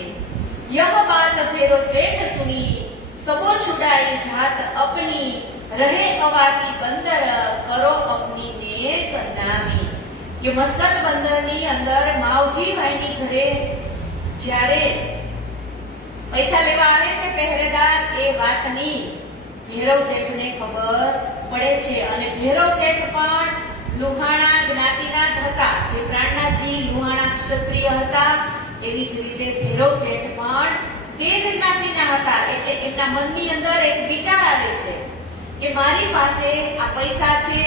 यह बात भैरव सेठ सुनी सबो छुड़ाई जात अपनी रहे अवासी बंदर करो अपनी नेक नामी કે મસ્કત બંદરની અંદર માવજીભાઈની ઘરે જ્યારે પૈસા લેવા આવે છે પહેરેદાર એ વાતની ભૈરવ શેઠને ખબર પડે છે અને ભૈરવ શેઠ પણ લુહાણા જ્ઞાતિના જ હતા જે પ્રાણનાથજી લુહાણા ક્ષત્રિય હતા એવી જ રીતે ભૈરવ શેઠ પણ તે જ જ્ઞાતિના હતા એટલે એમના મનની અંદર એક વિચાર આવે છે કે મારી પાસે આ પૈસા છે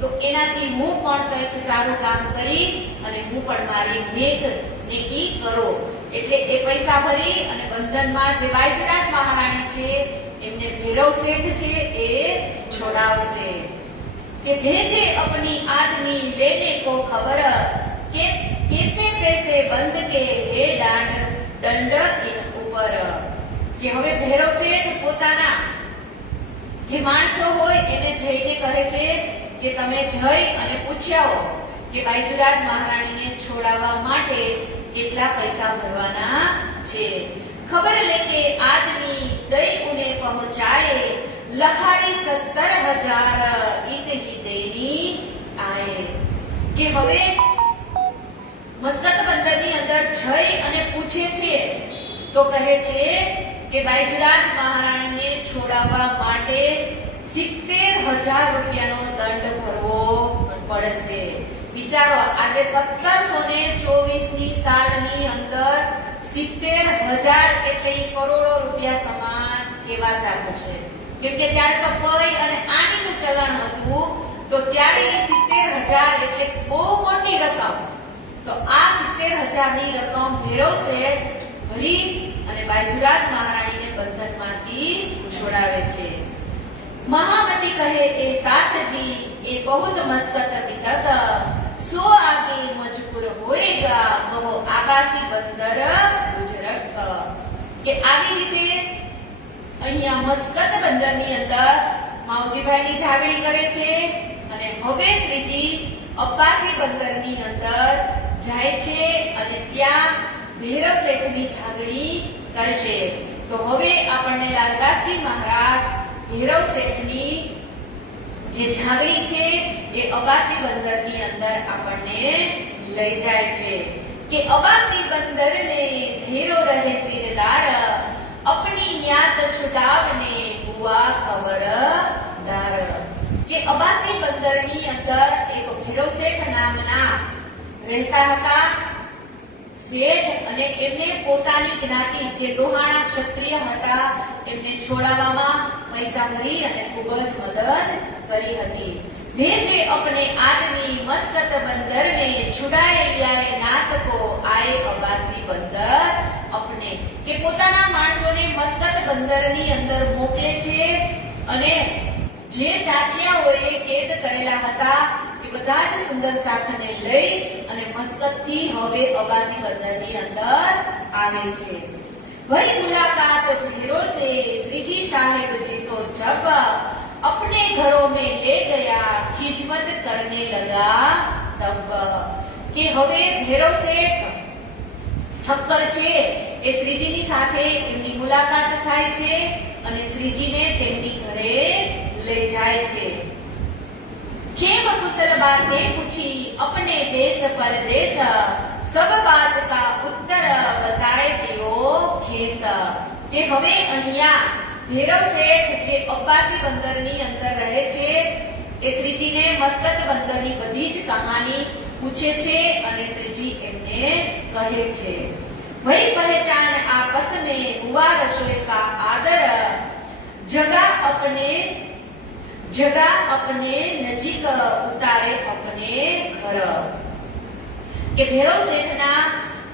તો એનાથી હું પણ કંઈક સારું કામ કરી અને હું પણ મારી નેકી કરો એટલે એ પૈસા ભરી અને બંધનમાં જે બાયજુરાજ મહારાણી છે એમને ભૈરવ શેઠ છે એ છોડાવશે કે ભેજે अपनी आदमी लेने को खबर કે कितने पैसे બંધ કે હે દંડ ઇન ઉપર કે હવે ભૈરવ શેઠ પોતાના જે માણસો હોય એને જઈને કહે છે કે તમે જઈ અને પૂછ્યાઓ કે બાયજુરાજ મહારાણીને છોડાવવા માટે કેટલા પૈસા ભરવાના છે। ખબર લેકે આદમી દઈ ઉને પહોંચાए લહાડી 17,000 ઇતની દેની આए કે હવે મસ્કત બંદરની અંદર જઈ અને પૂછે છે તો કહે છે કે બાયજરાજ મહારાણીને છોડાવવા માટે 70,000 રૂપિયાનો દંડ ભરવો પડશે. વિચારો, આજે 1724 ની સાલની અંદર 70,000 એટલે કરોડો રૂપિયા સમાન કહેવાતા હશે. કેમ કે ત્યારે તો પૈ અને આનીનું ચલણ હતું, તો ત્યારે 70,000 એટલે બહુ મોટી રકમ. તો આ 70,000 ની રકમ ભેરવ શેઠ ભરી અને બાયજરાજ મહારાણીને બંધનમાંથી છોડાવે છે. महामती कहे ए साथजी ए बहुत मस्तक विदत सो आगे मजबूर होएगा गहो आकाशी બંદર ગુજરાત કે આવી રીતે અહીંયા મસ્કત બંદરની અંદર માવજીભાઈની જાગણી કરે છે અને હવે શ્રીજી અબ્બાસી બંદરની અંદર જાય છે અને ત્યાં ભૈરવ શેઠની જાગણી કરશે. તો હવે આપણને લાલદાસજી મહારાજ ભૈરવ શેઠની જે જાગણી છે એ અબાસી બંદરની અંદર આપણને લઈ જાય છે કે અબાસી બંદર ને ભૈરવ રહે સિરદાર अपनी न्यात छुटावने हुआ खबरदार. કે અબાસી બંદરની અંદર એક ભૈરવ શેઠ નામના રહેતા હતા શેઠ, અને એમને પોતાની જ્ઞાતિ જે લોહાણા ક્ષત્રિય હતા એમને છોડાવવામાં પૈસા ભરી અને ખૂબ જ મદદ કરી હતી. भेजे अपने आदमी मस्कत बंदर में छुड़ाए लिया नाथ को आए अबासी बंदर अपने કે પોતાના માણસોને મસ્કત બંદરની અંદર મોકલે છે અને જે ચાચિયાઓએ કેદ કરેલા હતા એ બધા જ સુંદર સાથને લઈ અને મસ્કતથી હવે અબાસી બંદરની અંદર આવે છે. वही मुलाकात भैरव से श्रीजी साहेब जी सो जब अपने घरों में ले गया खिजमत करने लगा तब કે હવે ભૈરવ શેઠ ઠક્કર છે એ શ્રીજીની સાથે એમની મુલાકાત થાય છે અને શ્રીજીને તેમની ઘરે લઈ જાય છે. खेम कुशल बातें पूछी अपने देश परदेश सब बात का उत्तर बताए दियो खेस. કે હવે અહીંયા ભૈરવ શેઠ જે અબ્બાસી બંદરની અંદર રહે છે એ શ્રીજીને મસ્કત બંદરની બધી જ કહાની પૂછે છે અને શ્રીજી એમને કહે છે वही पहचान आपस में हुआ रसोई का आदर जगह अपने नजीक उतारे अपने घर. કે ભૈરવ શેઠના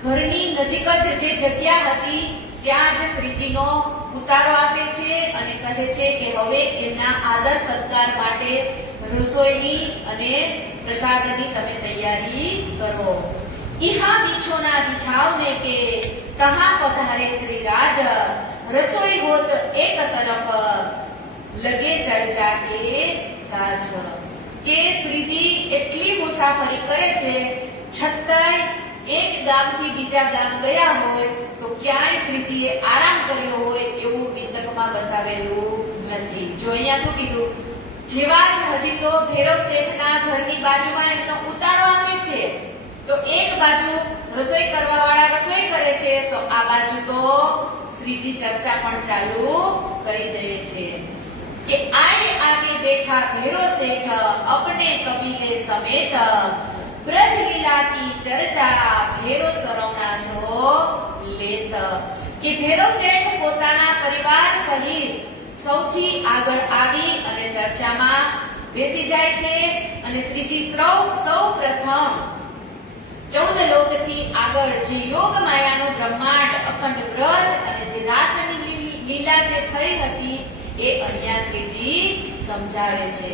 ઘરની નજીક જ જે જગ્યા હતી ત્યાં જ શ્રીજીનો ઉતારો આપે છે અને કહે છે કે હવે એમના આદર સત્કાર માટે રસોઈની અને પ્રસાદની તમે તૈયારી કરો. इहा बिछोना बिछावने के तहा पधारे श्री राज रसोई होत एक तरफ लगे चर्चा के ताज. કે શ્રીજી એટલી મુસાફરી કરે છે છતાંય એક ગામથી બીજા ગામ ગયા હોય તો ક્યાંય શ્રીજીએ આરામ કર્યો હોય એવું વિતકમાં બતાવેલું નથી. જો અહીંયા શું કીધું, જેવા જ હજી તો ભૈરવ શેઠના ઘરની બાજુમાં એમનો ઉતારો આવે છે તો એક બાજુ રસોઈ કરવા વાળા રસોઈ કરે છે તો આ બાજુ તો શ્રીજી ચર્ચા પણ ચાલુ કરી દે છે કે આય આગે બેઠા ભૈરવ શેઠ अपने कबीले समेत ब्रज लीला की चर्चा भैरव सरवना सो लेत. કે ભૈરવ શેઠ પોતાના પરિવાર સહિત સૌથી આગળ આવી અને ચર્ચામાં બેસી જાય છે અને શ્રીજી સૌ પ્રથમ 14 લોકથી આગળ જે યોગ માયાનું બ્રહ્માંડ અખંડ બ્રજ અને જે રાસની લીલા જે થઈ હતી એ અહીંયા શ્રીજી સમજાવે છે.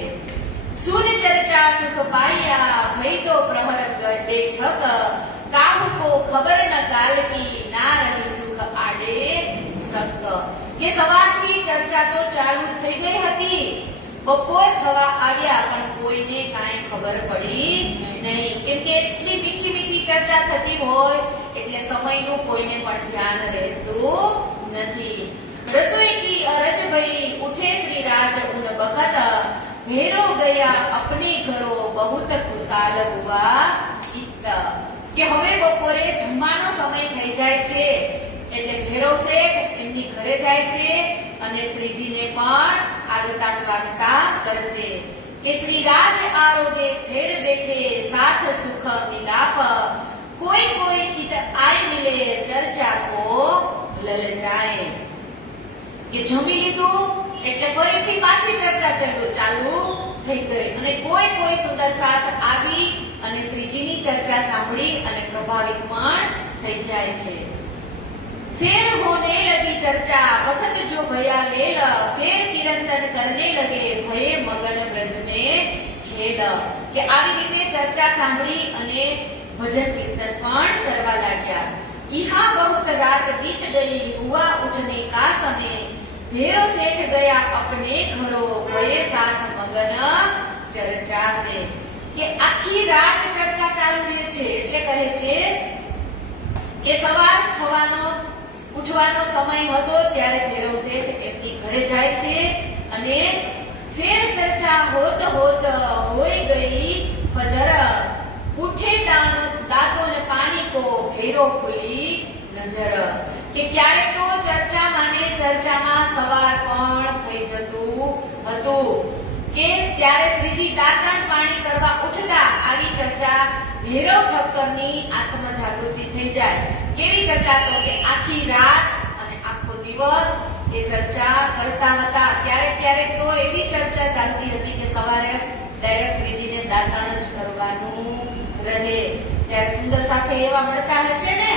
સુન ચર્ચા સુખ પાયા ભઈ તો પ્રહર બેઠક કાહુ કો ખબર ન કાલ કી ના રહી સુખ આડે સક. કે સવારથી ચર્ચા તો ચાલુ થઈ ગઈ હતી, બપોર થવા આવ્યા પણ કોઈને કાંઈ ખબર પડી નહીં. કેમ કે એટલી મીઠી મીઠી ચર્ચા થતી હોય એટલે સમયનું કોઈને પણ ધ્યાન રહેતું નથી. રસોઈ કી અરજ ભઈ ઉઠે શ્રી રાજ ઉન બખત ભેરો ગયા અપને ઘરો બહુત ખુશાલ હુઆ ચિત્ત. કે હવે બપોરે જમવાનો સમય થઈ જાય છે એટલે ભેરો શેઠ એમની ઘરે જાય છે અને શ્રીજીને પણ આગતા સ્વાગતા કરશે. કે શ્રી રાજ આરોગે ફેર બેઠે સાથ સુખ મિલાપ, કોઈ કોઈ ઈત આય મિલે ચર્ચા કો લલચાય. કે જમી લીધું એટલે ફરીથી પાછી ચર્ચા ચાલુ થઈ ગઈ અને કોઈ કોઈ સુંદર સાથ આવી અને શ્રીજીની ચર્ચા સાંભળી અને પ્રભાવિત પણ થઈ જાય છે. फिर होने लगी चर्चा वक्त जो भया लेल, फिर किरंतन करने लगे भये मगन ब्रज में खेल. કે આવી રીતે ચર્ચા સાંભળી અને ભજન કીર્તન પણ કરવા લાગ્યા. यहाँ बहुत रात बीत गई हुआ उठने का समय, भेरो सेठ गया अपने घरों भये साथ मगन चर्चा से. કે આખી રાત ચર્ચા ચાલુ રહે છે એટલે કહે છે કે સવાર થવાનો ઉઠવાનો સમય હતો ત્યારે ભેરો શેઠ એમની ઘરે જાય છે અને ફેર ચર્ચા હોત હોત હોઈ ગઈ ફજર, ઉઠે દાંતો ને પાણી કો ભેરો ખુલી નજર. કે ક્યારેક તો ચર્ચામાં સવાર પણ થઈ જતું હતું કે ત્યારે શ્રીજી દાંતણ પાણી કરવા ઉઠતા આવી ચર્ચા ભેરો ઠક્કરની આત્મ જાગૃતિ થઈ જાય. કેવી ચર્ચા તો કે આખી રાત અને આખો દિવસ એ ચર્ચા કરતા હતા. ક્યારેક તો એવી ચર્ચા ચાલતી હતી કે સવારે ડાયરેક્ટ શ્રીજીને દાંતણ જ કરવાનું રહે. ત્યારે સુંદર સાથે એવા મળતા હશે ને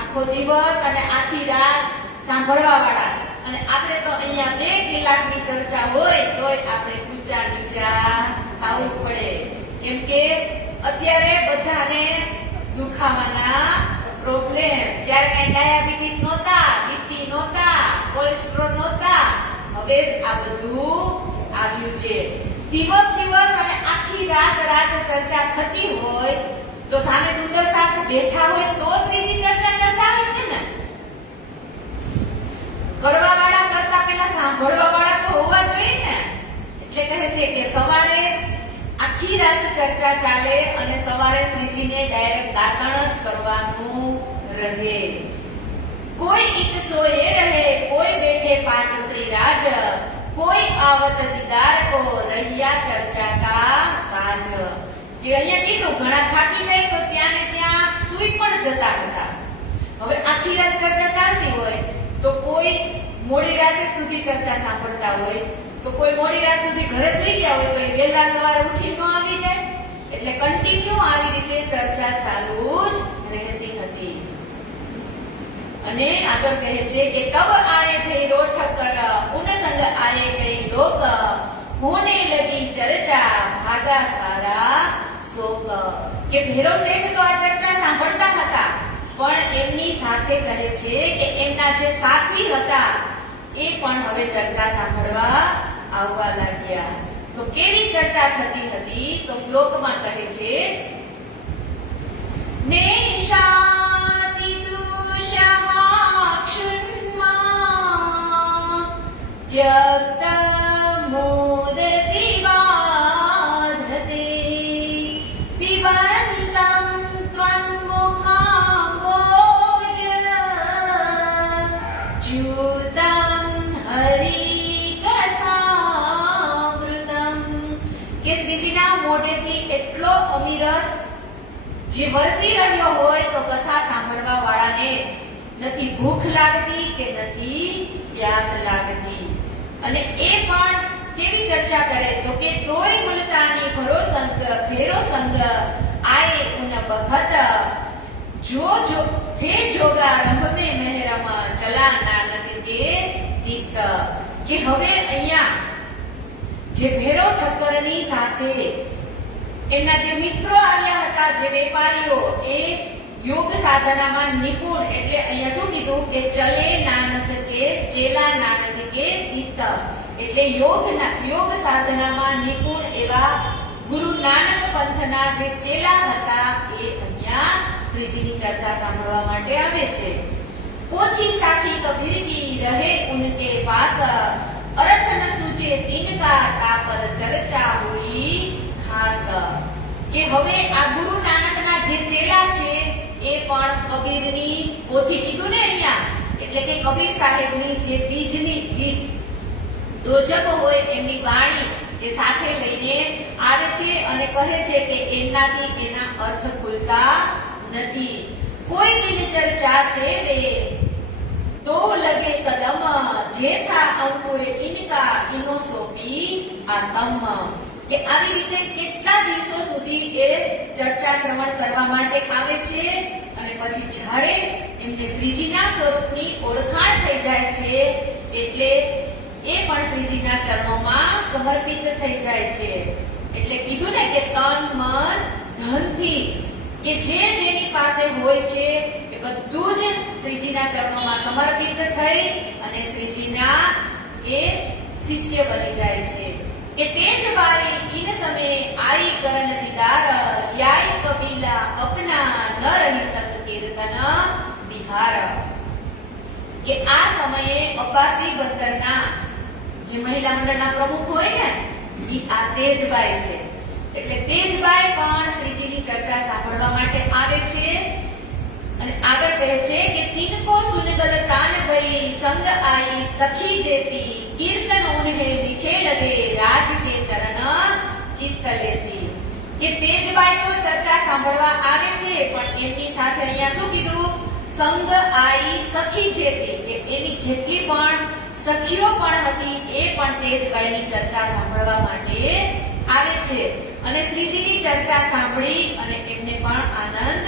આખો દિવસ અને આખી રાત સાંભળવા વાળા. અને આપણે તો અહીંયા 2 કલાકની ચર્ચા હોય તોય આપણે ઊંચા નીચા આવવું પડે. કેમ કે અત્યારે બધાને દુખાવાના પ્રોબ્લેમ, ત્યારે કઈ ડાયાબિટીસ નહોતા, બીપી નહોતા, કોલેસ્ટ્રોલ નહોતા, હવે જ આ બધું આવ્યું છે. દિવસ અને આખી રાત ચર્ચા થતી હોય તો સામે સુંદર સાથ બેઠા હોય તો શ્રીજી ચર્ચા કરતા હશે ને. કરવા વાળા કરતા પહેલા સાંભળવા વાળા તો હોવા જોઈએ ને. એટલે કહે છે કે સવારે આખી રાત ચર્ચા ચાલે અને સવારે શ્રીજીને ડાયરેક્ટ દાંતણ જ કરવાનું રહે. કોઈ ઈત સોએ રહે કોઈ બેઠે પાસ શ્રી રાજ, કોઈ આવત દીદાર કો રહ્યા ચર્ચા કા કાજ. કે અહીંયા કીધું ઘણા થાકી જાય તો ત્યાં ને ત્યાં સૂઈ પણ જતા હતા. હવે આખી રાત ચર્ચા ચાલતી હોય તો કોઈ મોડી રાતે સુધી ચર્ચા સાંભળતા હોય તો કોઈ મોડી રાત સુધી ઘરે સૂઈ ગયા હોય તો એ વહેલા સવારે ઉઠી ન આવી જાય. એટલે કન્ટિન્યુ આવી રીતે ચર્ચા ચાલુ જ રહેતી હતી. અને આગળ કહે છે કે તબ આએ ભૈરો ઠક્કર ઉન સંગ આએ ગઈ લોક, હોને લગી ચર્ચા ભાગા સારા શોક. કે ભૈરો શેઠ તો આ ચર્ચા સાંભળતા હતા પણ એમની સાથે કહે છે કે એમના જે સાથી હતા એ પણ હવે ચર્ચા સાંભળવા આવવા લાગ્યા. તો કેવી ચર્ચા થતી હતી તો શ્લોકમાં કહે છે નેશાતિ દુષાક્ષુન્મા ત્યક્ત મોદ વિવાધતે, પિબંતં ત્વન્મુખામ્બોજ ચ્યુતં હરિકથામૃતં. કે શ્રીજીના મોઢેથી એટલો અમીરસ જે વરસી રહ્યો હોય તો કથા સાંભળવા વાળાને નથી ભૂખ લાગતી કે નથી પ્યાસ લાગતી. અને એ પણ કેવી ચર્ચા કરે તો કે તોય મુલતાની ભેરો સંગ આય ઉન બખત, જો થે જોગા રંભમે મહેરમ ચલા નાનદ કે તીત. કે હવે અહીંયા જે ભેરો ઠક્કરની સાથે એમના જે મિત્રો આવ્યા હતા, જે વેપારીઓ, એ યોગ સાધનામાં નિપુણ, એટલે અહીંયા શું કીધું કે ચલે નાનદ કે ચેલા નાનદ કે તીત, એટલે યોગ સાધનામાં નિપુણ એવા ગુરુ નાનક પંથના જે ચેલા હતા એ અહીંયા શ્રીજીની ચર્ચા સાંભળવા માટે આવે છે. પોથી સાખી કબીર કી રહે ઉનકે પાસ, અરથ ન સૂજે તિનકા તાપર ચર્ચા હુઈ ખાસ. કે હવે આ ગુરુ નાનકના જે ચેલા છે એ પણ કબીરની પોથી કીધું ને અહીંયા, એટલે કે કબીર સાહેબની જે બીજ દોજક હોય એમની વાણી એ સાથે લઈને આવે છે અને કહે છે કે એમનાથી એના અર્થ ખુલતા નથી. કોઈ દિન ચર્ચા સેવે તો લગે કદમ, જેઠા અંકુર ઇનકા ઇનો સોપી આતમ. કે આવી રીતે કેટલા દિવસો સુધી એ ચર્ચા શ્રવણ કરવા માટે આવે છે અને પછી જ્યારે એમને શ્રીજીના સ્વરૂપની ઓળખાણ થઈ જાય છે એટલે એ પણ શ્રીજીના ચરણોમાં સમર્પિત થઈ જાય છે. એટલે કીધું ને કે તન મન ધનથી કે જે જેની પાસે હોય છે એ બધું જ શ્રીજીના ચરણોમાં સમર્પિત થઈ અને શ્રીજીના એ શિષ્ય બની જાય છે. કે તેજ બારી ઇન સમય આઈ કરન દીદાર, યાય કબીલા અપના ન રહી સત કીર્તન બિહાર. કે આ સમયે અબ્બાસી બંદરના જે મહિલા મંડળના પ્રમુખ હોય ને ઈ આ તેજબાઈ છે. એટલે તેજબાઈ પણ શ્રીજીની ચર્ચા સાંભળવા માટે આવે છે અને આગળ કહે છે કે તિनको સુનગલ તાન ભરી સંગ આઈ સખી જેતી, કીર્તન ઉન્હે મીઠે લગે રાજ કે ચરણ ચિત્ત લેતી. કે તેજબાઈ તો ચર્ચા સાંભળવા આવે છે પણ એમની સાથે અહીંયા શું કીધું? સંગ આઈ સખી જેતી. કે એની જેટલી પણ સખીઓ પણ હતી એ પણ તેજબાઈની ચર્ચા સાંભળવા માટે આવે છે અને શ્રીજીની ચર્ચા સાંભળી અને એમને પણ આનંદ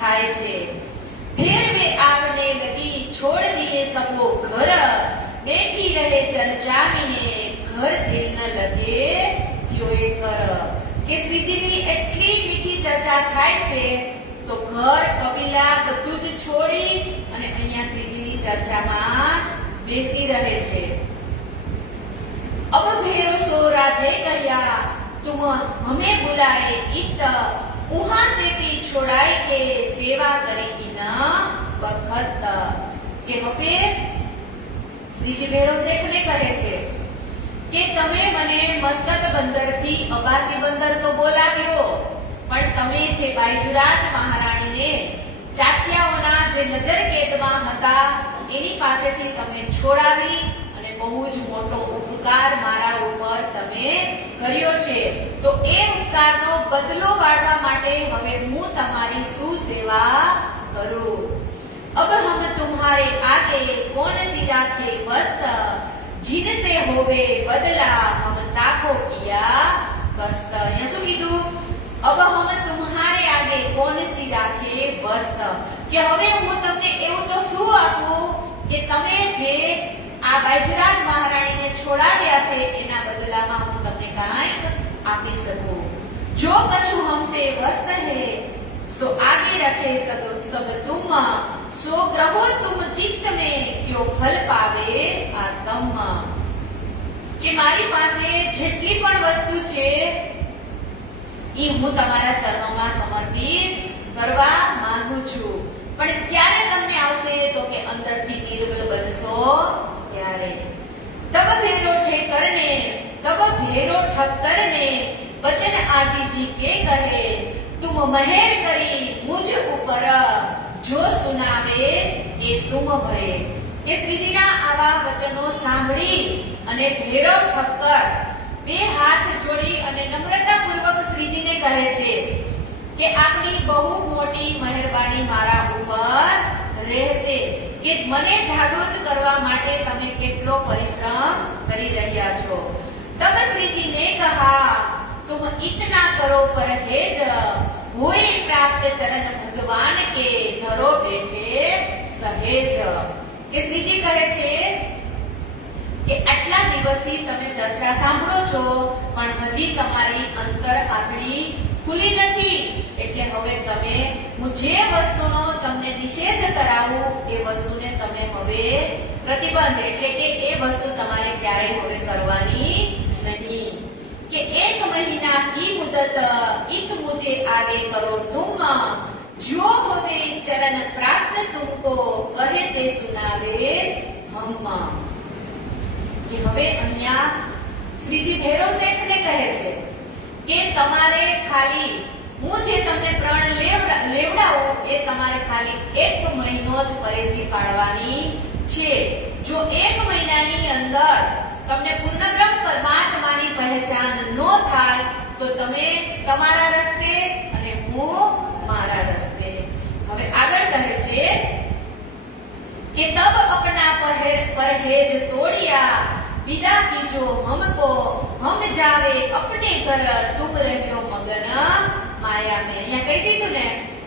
થાય છે. ફેર વે આવને લગી છોડ દિए સબો ઘર, બેઠી રહે ચર્ચા में ઘર દિલ ન લગે ક્યોએ કર. કે શ્રીજીની એટલી મીઠી ચર્ચા થાય છે તો ઘર કબીલા બધું જ છોડી અને અહીંયા શ્રીજીની ચર્ચામાં જ બેસી રહે છે. અબ ભેરો સો રાજે કહ્યા तुम हमें बुलाए इत, वहां से भी छोड़ाए के सेवा करेगी ना वखत. કે હવે શ્રીજી ભેરો શેઠને કહે છે કે તમે મને મસ્કત બંદરથી અબાસી બંદર તો બોલાવ્યો પણ તમે જે બાઈજુરાજ મહારાણીને ચાચિયાઓના જે નજર કેદમાં હતા એની પાસેથી તમે છોડાવી અને બહુ જ મોટો ઉપકાર મારા ઉપર તમે કર્યો છે. તો એ ઉપકારનો બદલો વાળવા માટે હવે હું તમારી શું સેવા કરું? अब हम तुम्हारे आगे कौन सी राखे वस्त, जिनसे होवे बदला हम ताको किया कष्ट. અહીંયા શું કીધું? अब हम तुम्हारे आगे कौन सी राखे वस्त. કે હવે હું તમને એવું તો શું આપું કે તમે જે આ બાઈજુરાજ મહારાણીને છોડાવ્યા છે એના બદલામાં હું તમને કાંઈક આપી શકું. જો કછું હમસે વસ્ત હે સો આગે રખે સબ તુમ, સો ગ્રહો તુમ ચિત્ત में क्यों फल पावे आतम. કે મારી પાસે જેટલી પણ વસ્તુ છે એ હું તમારા ચરણોમાં સમર્પિત કરવા માંગુ છું પણ ક્યારે તમને આવશે તો કે અંદરથી નિર્બલ બનશો ત્યારે. તબ ભેરો ઠક કરને વચન આજી જી કે કહે, तुम મહેર કરી મુझ ઉપર, જો સુનાવે એ તુમ ભરે. કે શ્રીજીના આવા વચનો સાંભળી અને ભેરો ઠક્કર બે હાથ જોડી અને નમ્રતાપૂર્વક શ્રીજીને કહે છે કે આપની બહુ મોટી મહેરબાની મારા ઉપર રહેશે કે મને જાગૃત કરવા માટે તમે કેટલો પરિશ્રમ કરી રહ્યા છો. તબ શ્રીજી ને કહા तुम इतना करो परहेज, होए प्राप्त चरण भगवान के धरो बैठे सहेज. કે શ્રીજી કહે છે કે આટલા દિવસથી તમે ચર્ચા સાંભળો છો પણ હજી તમારી અંતર આંખડી ખુલી નથી એટલે હવે તમે હું જે વસ્તુનો તમને નિષેધ કરાવું એ વસ્તુને તમે હવે પ્રતિબંધ એટલે કે એ વસ્તુ તમારે ક્યારેય હવે કરવાની નહીં. કે એક મહિના की मुदत इत मुझे आगे करो तुम, जो होवे चरण प्राप्त तुमको कहे ते सुनावे हम. કે હવે અહીંયા શ્રીજી ભૈરવ શેઠને કહે કે તમારે ખાલી હું જે તમને પ્રણ લેવડાવું એ તમારે ખાલી 1 મહિનો જ પરેજી પાડવાની છે. જો 1 મહિનાની અંદર તમને પૂર્ણબ્રહ્મ પરમાત્માની પહેચાન ન થાય તો તમે તમારા રસ્તે અને હું મારા રસ્તે. હવે આગળ કહે છે कि तब अपना परहेज तोड़िया विदा कीजो हमको हम जावे अपने घर तुम रहियो मगन माया में. અહીંયા કહી દીધું ને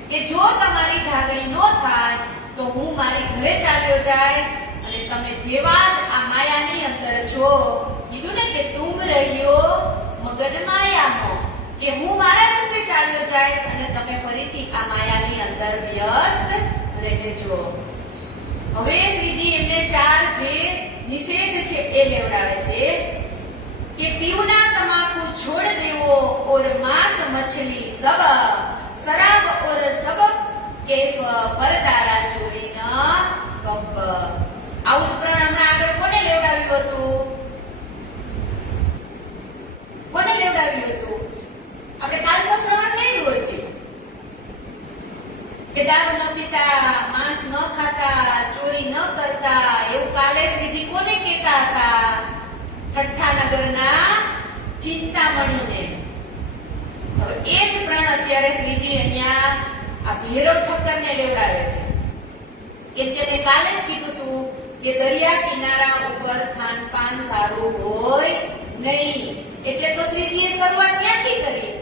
કે જો તમારી જાગણી નો થાય તો હું મારી ઘરે ચાલ્યો જઈશ અને તમે જેવા જ આ માયાની અંદર છો. કીધું ને કે તુમ રહ્યો મગન માયામાં, કે હું મારા રસ્તે ચાલ્યો જઈશ અને તમે ફરીથી આ માયાની અંદર વ્યસ્ત રહેજો. હવે શ્રીજી એમને 4 જે નિષેધ છે એ લેવડાવે છે કે પીવના તમાકુ છોડ દેવો और मांस मछली सब शराब और सब केफ परदारा ચોરી ન કપ. આવું જ પ્રણ હમણાં આગળ કોને લેવડાવ્યું હતું? કોને લેવડાવ્યું હતું? આપણે કાલ તો શ્રવણ કર્યું હોય છે કે દારૂ ન પીતા, માંસ ન ખાતા, ચોરી ન કરતા, એવું કાલે શ્રીજી કોને કહેતા હતા? ઠઠ્ઠાનગરના ચિંતામણીને. હવે એ જ પ્રણ અત્યારે શ્રીજી અહીંયા આ ભૈરવ ઠક્કરને લેવડાવે છે. કેમ કે મેં કાલે જ કીધું હતું કે દરિયા કિનારા ઉપર ખાનપાન સારું હોય નહીં, એટલે તો શ્રીજીએ શરૂઆત ત્યાંથી કરી.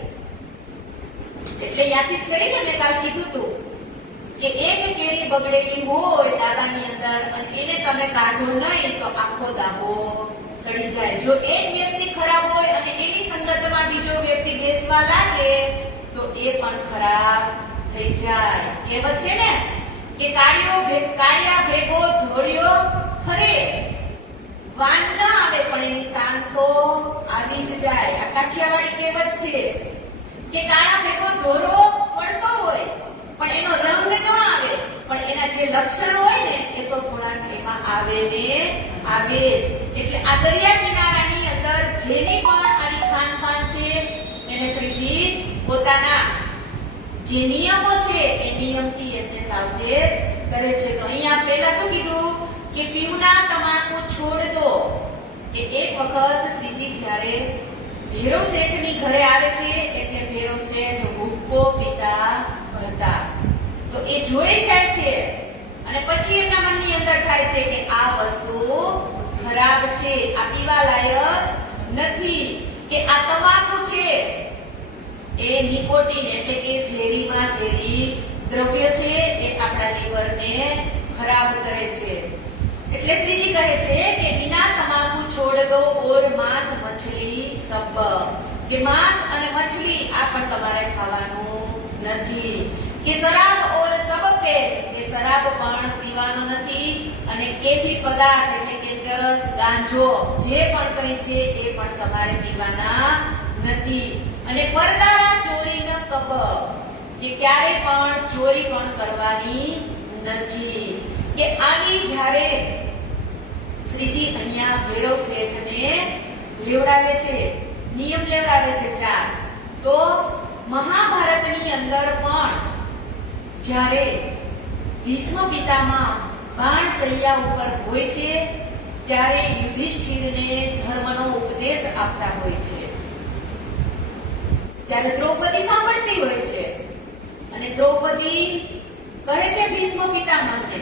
એટલે ત્યાંથી જ કરીને મેં કાલ કીધું હતું કે એક કેરી બગડેલી હોય દાવાની અંદર અને એને તમે કાઢો નહીં તો આખો દાવો સડી જાય. જો એક વ્યક્તિ ખરાબ હોય અને એની સંગતમાં બીજો વ્યક્તિ બેસવા લાગે તો એ પણ ખરાબ થઈ જાય. કહેવત છે ને કે કાળિયા ભેગો ધોળિયો ફરે, વાન ન આવે પણ એની શાન તો આવી જ જાય. આ કાઠિયાવાડી કહેવત છે કે કાળા ભેગો ધોરો પડતો હોય પણ એનો રંગ ન આવે, પણ એના જે લક્ષણ હોય ને એ તો થોડાક એમાં આવે ને આવે જ. એટલે આ દરિયા કિનારાની અંદર જેની પણ આવી ખાનપાન છે એને શ્રીજી પોતાના જે નિયમો છે એ નિયમથી એમને સાવચેત કરે છે. તો અહીંયા પહેલા શું કીધું કે પીવના તમાકુ છોડ દો. કે એક વખત શ્રીજી જ્યારે ભૈરવ શેઠની ઘરે આવે છે એટલે ભૈરવ શેઠ હુક્કો પીતા હતા. તો એ જોઈ જાય છે અને પછી એમના મનની અંદર થાય છે કે આ વસ્તુ ખરાબ છે, આ પીવા લાયક નથી. કે આ તમાકુ છે એ નિકોટિન એટલે કે ઝેરીમાં ઝેરી દ્રવ્ય છે, એ આપણા લીવરને ખરાબ કરે છે. એટલે શ્રીજી કહે છે કે બિના તમાકુ છોડ દો ઓર માંસ મછલી સબ. કે માંસ અને મછલી આ પણ તમારે ખાવાનું નથી. કે શરાબ ઓર સબ કે શરાબ પણ પીવાનો નથી અને કેફી પદાર્થ એટલે કે ચરસ, ગાંજો જે પણ કંઈ છે એ પણ તમારે પીવાના નથી. અને પરદારા ચોરી ન કબ, કે ક્યારે પણ ચોરી પણ કરવાની નથી. કે આની જ્યારે શ્રીજી અહીંયા ભૈરવ શેઠને લેવડાવે છે, નિયમ લેવડાવે છે 4. તો મહાભારતની અંદર પણ જ્યારે ભીષ્મ પિતામહ બાણશૈયા ઉપર હોય છે ત્યારે યુધિષ્ઠિરને ધર્મનો ઉપદેશ આપતા હોય છે. ત્યારે દ્રૌપદી સાંભળતી હોય છે અને દ્રૌપદી કહે છે ભીષ્મ પિતામહને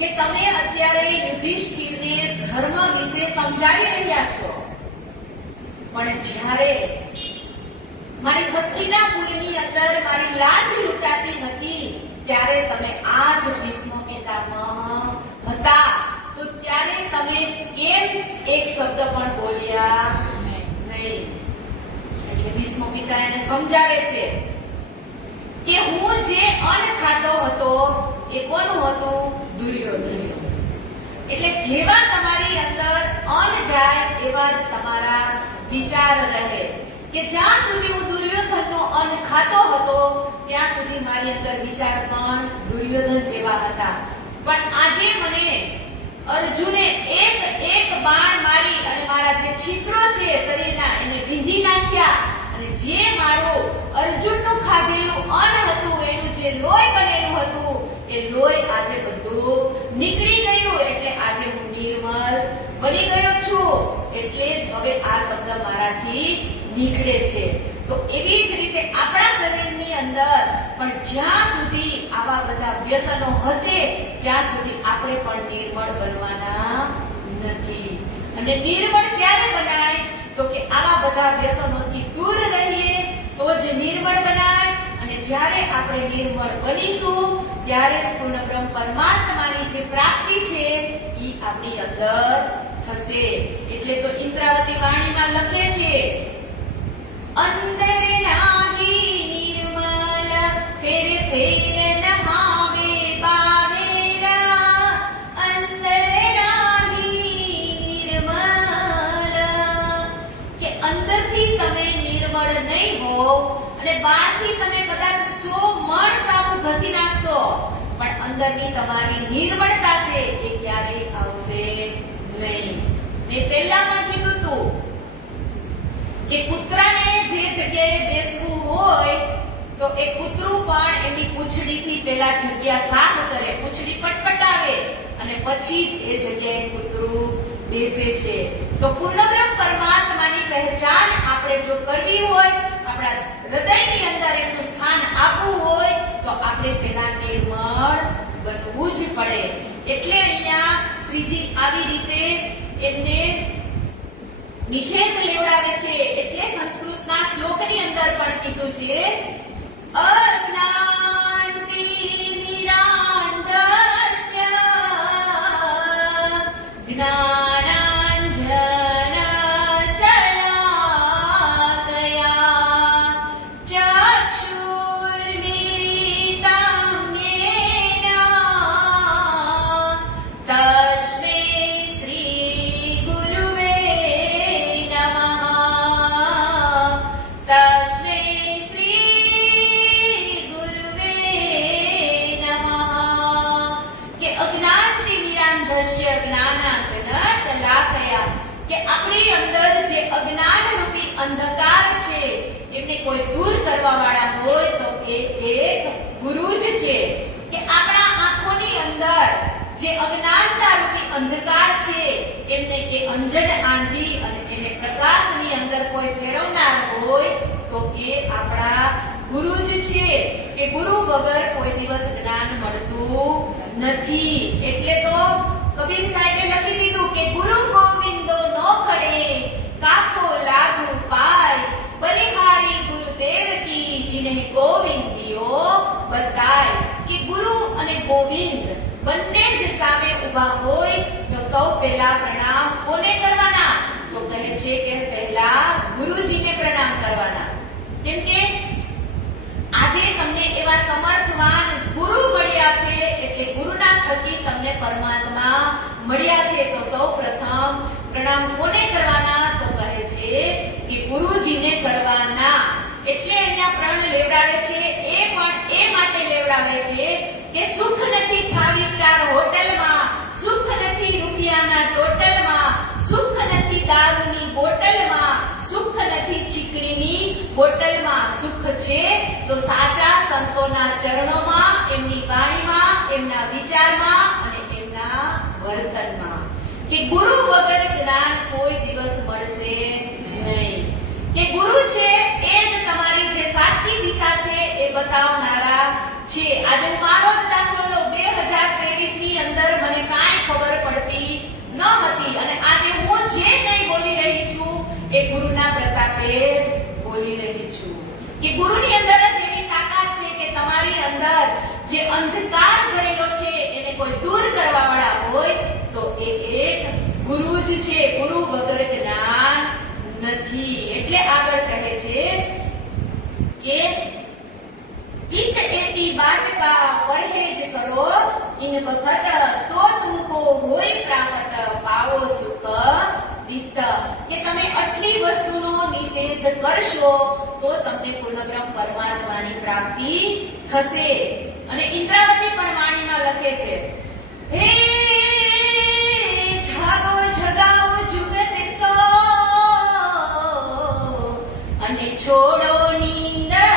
કે તમે અત્યારે યુધિષ્ઠિરને ધર્મ વિશે સમજાવી રહ્યા છો, પણ જ્યારે મારી હસ્તિનાપુરની અંદર મારી લાજ લૂંટાતી હતી ત્યારે તમે આ જ ભીષ્મ પિતામહ હતા, તો ત્યારે તમે કેમ એક શબ્દ પણ બોલ્યા નહીં? એટલે ભીષ્મ પિતા એને સમજાવે છે કે હું જે અન્ન ખાતો હતો એ કોનું હતું? દુર્યોધન. એટલે જેવા તમારી અંદર અન્ન જાય એવા જ તમારા વિચાર રહે. કે જ્યાં સુધી હું દુર્યોધનનો અન્ન ખાતો હતો ત્યાં સુધી મારી અંદર વિચાર પણ દુર્યોધન જેવા હતા. પણ આજે મને અર્જુને એક બાણ મારી અને મારા જે છિદ્રો છે શરીરના એને વીંધી નાખ્યા અને જે અર્જુનનું ખાધેલું અન્ન હતું, એનું જે લોહી બનેલું હતું, એ લોહી આજે બધું નીકળી ગયું. એટલે આજે હું નિર્મળ બની ગયો છું. એટલે જ હવે આ શબ્દ મારાથી નીકળે છે. તો એવી જ રીતે આપણા શરીરની અંદર પણ જ્યાં સુધી આવા બધા વ્યસનો હશે ત્યાં સુધી આપણે પણ નિર્મળ બનવાના નથી. અને નિર્મળ ક્યારે બનાય? તો કે આવા બધા વ્યસનોથી દૂર રહીએ તો જ નિર્મળ બનાય. અને જ્યારે આપણે નિર્મળ બનીશું ત્યારે જ પૂર્ણ બ્રહ્મ પરમાત્માની જે પ્રાપ્તિ છે એ આપણી અંદર થશે. એટલે તો ઇન્દ્રાવતી વાણીમાં લખે છે, અંદર નાહી નિર્મલ ફેર ફેર નહાવે બાહેરા, અંદર નાહી નિર્મલ. કે અંદરથી તમે નિર્મળ નહીં હો અને બહારથી તમે કદાચ 100 મણ સાબુ ઘસી નાખશો પણ અંદરની તમારી નિર્મળતા છે એ ક્યારેય આવશે નહીં. મેં પહેલા પણ કીધું હતું કે કૂતરાને જે જગ્યાએ બેસવું હોય તો એ કૂતરું પણ એની પૂંછડીથી પહેલા જગ્યા સાફ કરે, પૂંછડી પટપટાવે અને પછી જ એ જગ્યાએ કૂતરું બેસે છે. તો પૂર્ણબ્રહ્મ પરમાત્માની પહેચાન આપણે જો કરવી હોય, આપણા હૃદયની અંદર એનું સ્થાન આપવું હોય તો આપણે પહેલા નિર્મળ બનવું જ પડે. એટલે અહીંયા શ્રીજી આવી રીતે એમને નિષેધ લેવડાવે છે. એટલે સંસ્કૃતના શ્લોકની અંદર પણ કીધું છે, અજ્ઞાનતિ નિરાંધસ્ય જ્ઞાનાંજન શલાકયા ચક્ષુર્મિલિતં યેન તસ્મૈ શ્રી ગુરુવે નમઃ. તસ્મૈ શ્રી ગુરુવે નમઃ. કે અજ્ઞાનતિમિરાંધસ્ય જ્ઞાનાંજન શલાકયા. કે આપણી અંદર જે અજ્ઞાન રૂપી અંધકાર છે એમને કોઈ દૂર કરવા વાળા હોય તો એ એક ગુરુ જ છે. કે આપણા આંખોની અંદર જે અજ્ઞાનતા રૂપી અંધકાર છે એમને એ અંજન આંજી અને એને પ્રકાશની અંદર કોઈ ફેરવનાર હોય તો એ આપણા ગુરુ જ છે. કે ગુરુ વગર કોઈ દિવસ જ્ઞાન મળતું નથી. એટલે તો કબીર સાહેબે લખી દીધું કે ગુરુ ગોવિંદો નો ખડે કાકો લાગુ પાય, બલિહારી ગુરુદેવ કી જીને ગોવિંદિયો બતાય. કે ગુરુ અને ગોવિંદ બંને જ સામે ઊભા હોય તો સૌ પહેલા પ્રણામ કોને કરવાના? તો કહે છે કે પહેલા ગુરુજીને પ્રણામ કરવાના. કેમ કે આજે તમને એવા સમર્થવાન ગુરુ મળ્યા છે, એટલે ગુરુના થકી તમને પરમાત્મા મળ્યા છે. તો સૌ પ્રથમ પ્રણામ કોને કરવાના? તો કહે છે કે ગુરુજીને કરવાના. એટલે અહીંયા પ્રણ લેવડાવે છે. એ પણ એ માટે લેવડાવે છે કે સુખ નથી 5 સ્ટાર હોટલમાં, સુખ નથી રૂપિયાના ટોટલમાં, સુખ નથી દારૂની બોટલમાં, સુખ નથી ચીકણીની બોટલમાં. સુખ છે તો સાચા સંતોના ચરણોમાં, એમની વાણીમાં, એમના વિચારમાં અને એમના વર્તનમાં. કે ગુરુ વગર જ્ઞાન કોઈ દિવસ મળશે નહીં. કે ગુરુ છે એ જ તમારી જે સાચી દિશા છે એ બતાવનારા છે. આજે મારો જ દાખલો લો, 2023 ની અંદર મને કાંઈ ખબર પડતી ન હતી અને આજે હું જે કંઈ બોલી રહી છું એ ગુરુના પ્રતાપે જ બોલી રહી છું. કે ગુરુની અંદર જ એવી તાકાત છે કે તમારી અંદર જે અંધકાર ભરેલો છે એને કોઈ દૂર કરવા વાળા હોય તો એ એક ગુરુ જ છે. ગુરુ વગર જ્ઞાન નથી. એટલે આગળ કહે છે કે इत एती बात का परहेज करो इन वखत तो तुमको होय प्राप्त पाओ सुख दित. કે તમે આટલી વસ્તુનો નિષેધ કરશો તો તમને પૂર્ણબ્રહ્મ પરમાત્માની પ્રાપ્તિ થશે. અને ઇન્દ્રાવતી પણ વાણીમાં લખે છે, હે જાગો જગાઓ જુગત સો અને છોડો નીંદર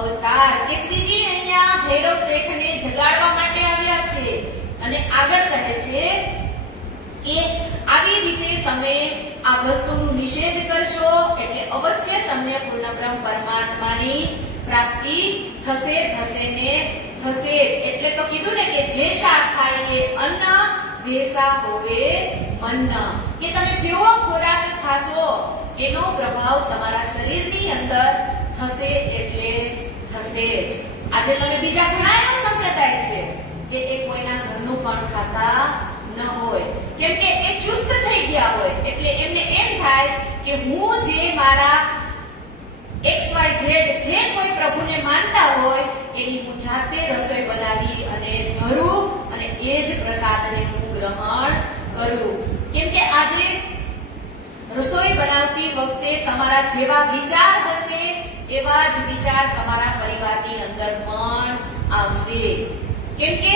અવતાર કે શ્રીજી અહીંયા ભૈરવ શેઠને જગાડવા માટે આવ્યા છે અને આગળ કહે છે કે આવી રીતે તમે આ વસ્તુનો નિષેધ કરશો એટલે અવશ્ય તમને પૂર્ણ બ્રહ્મ પરમાત્માની પ્રાપ્તિ થશે જ. એટલે તો કીધું ને કે જે શા ખાઈએ અન્ન વેસા હોવે મન, કે તમે જેવો ખોરાક ખાશો એનો પ્રભાવ તમારા શરીરની અંદર થશે એટલે થશે જ. આજે તમે બીજા ઘણા એવા સંપ્રદાય છે કે એ કોઈના ઘરનું પણ ખાતા ન હોય, કેમ કે એ ચુસ્ત થઈ ગયા હોય એટલે એમને એમ થાય કે હું જે મારા XYZ જે કોઈ પ્રભુને માનતા હોય એની હું જાતે રસોઈ બનાવી અને ધરું અને એ જ પ્રસાદને હું ગ્રહણ કરું. કેમ કે આજે રસોઈ બનાવતી વખતે તમારા જેવા વિચાર હશે એવા જ વિચાર તમારા પરિવારની અંદર પણ આવશે. કેમ કે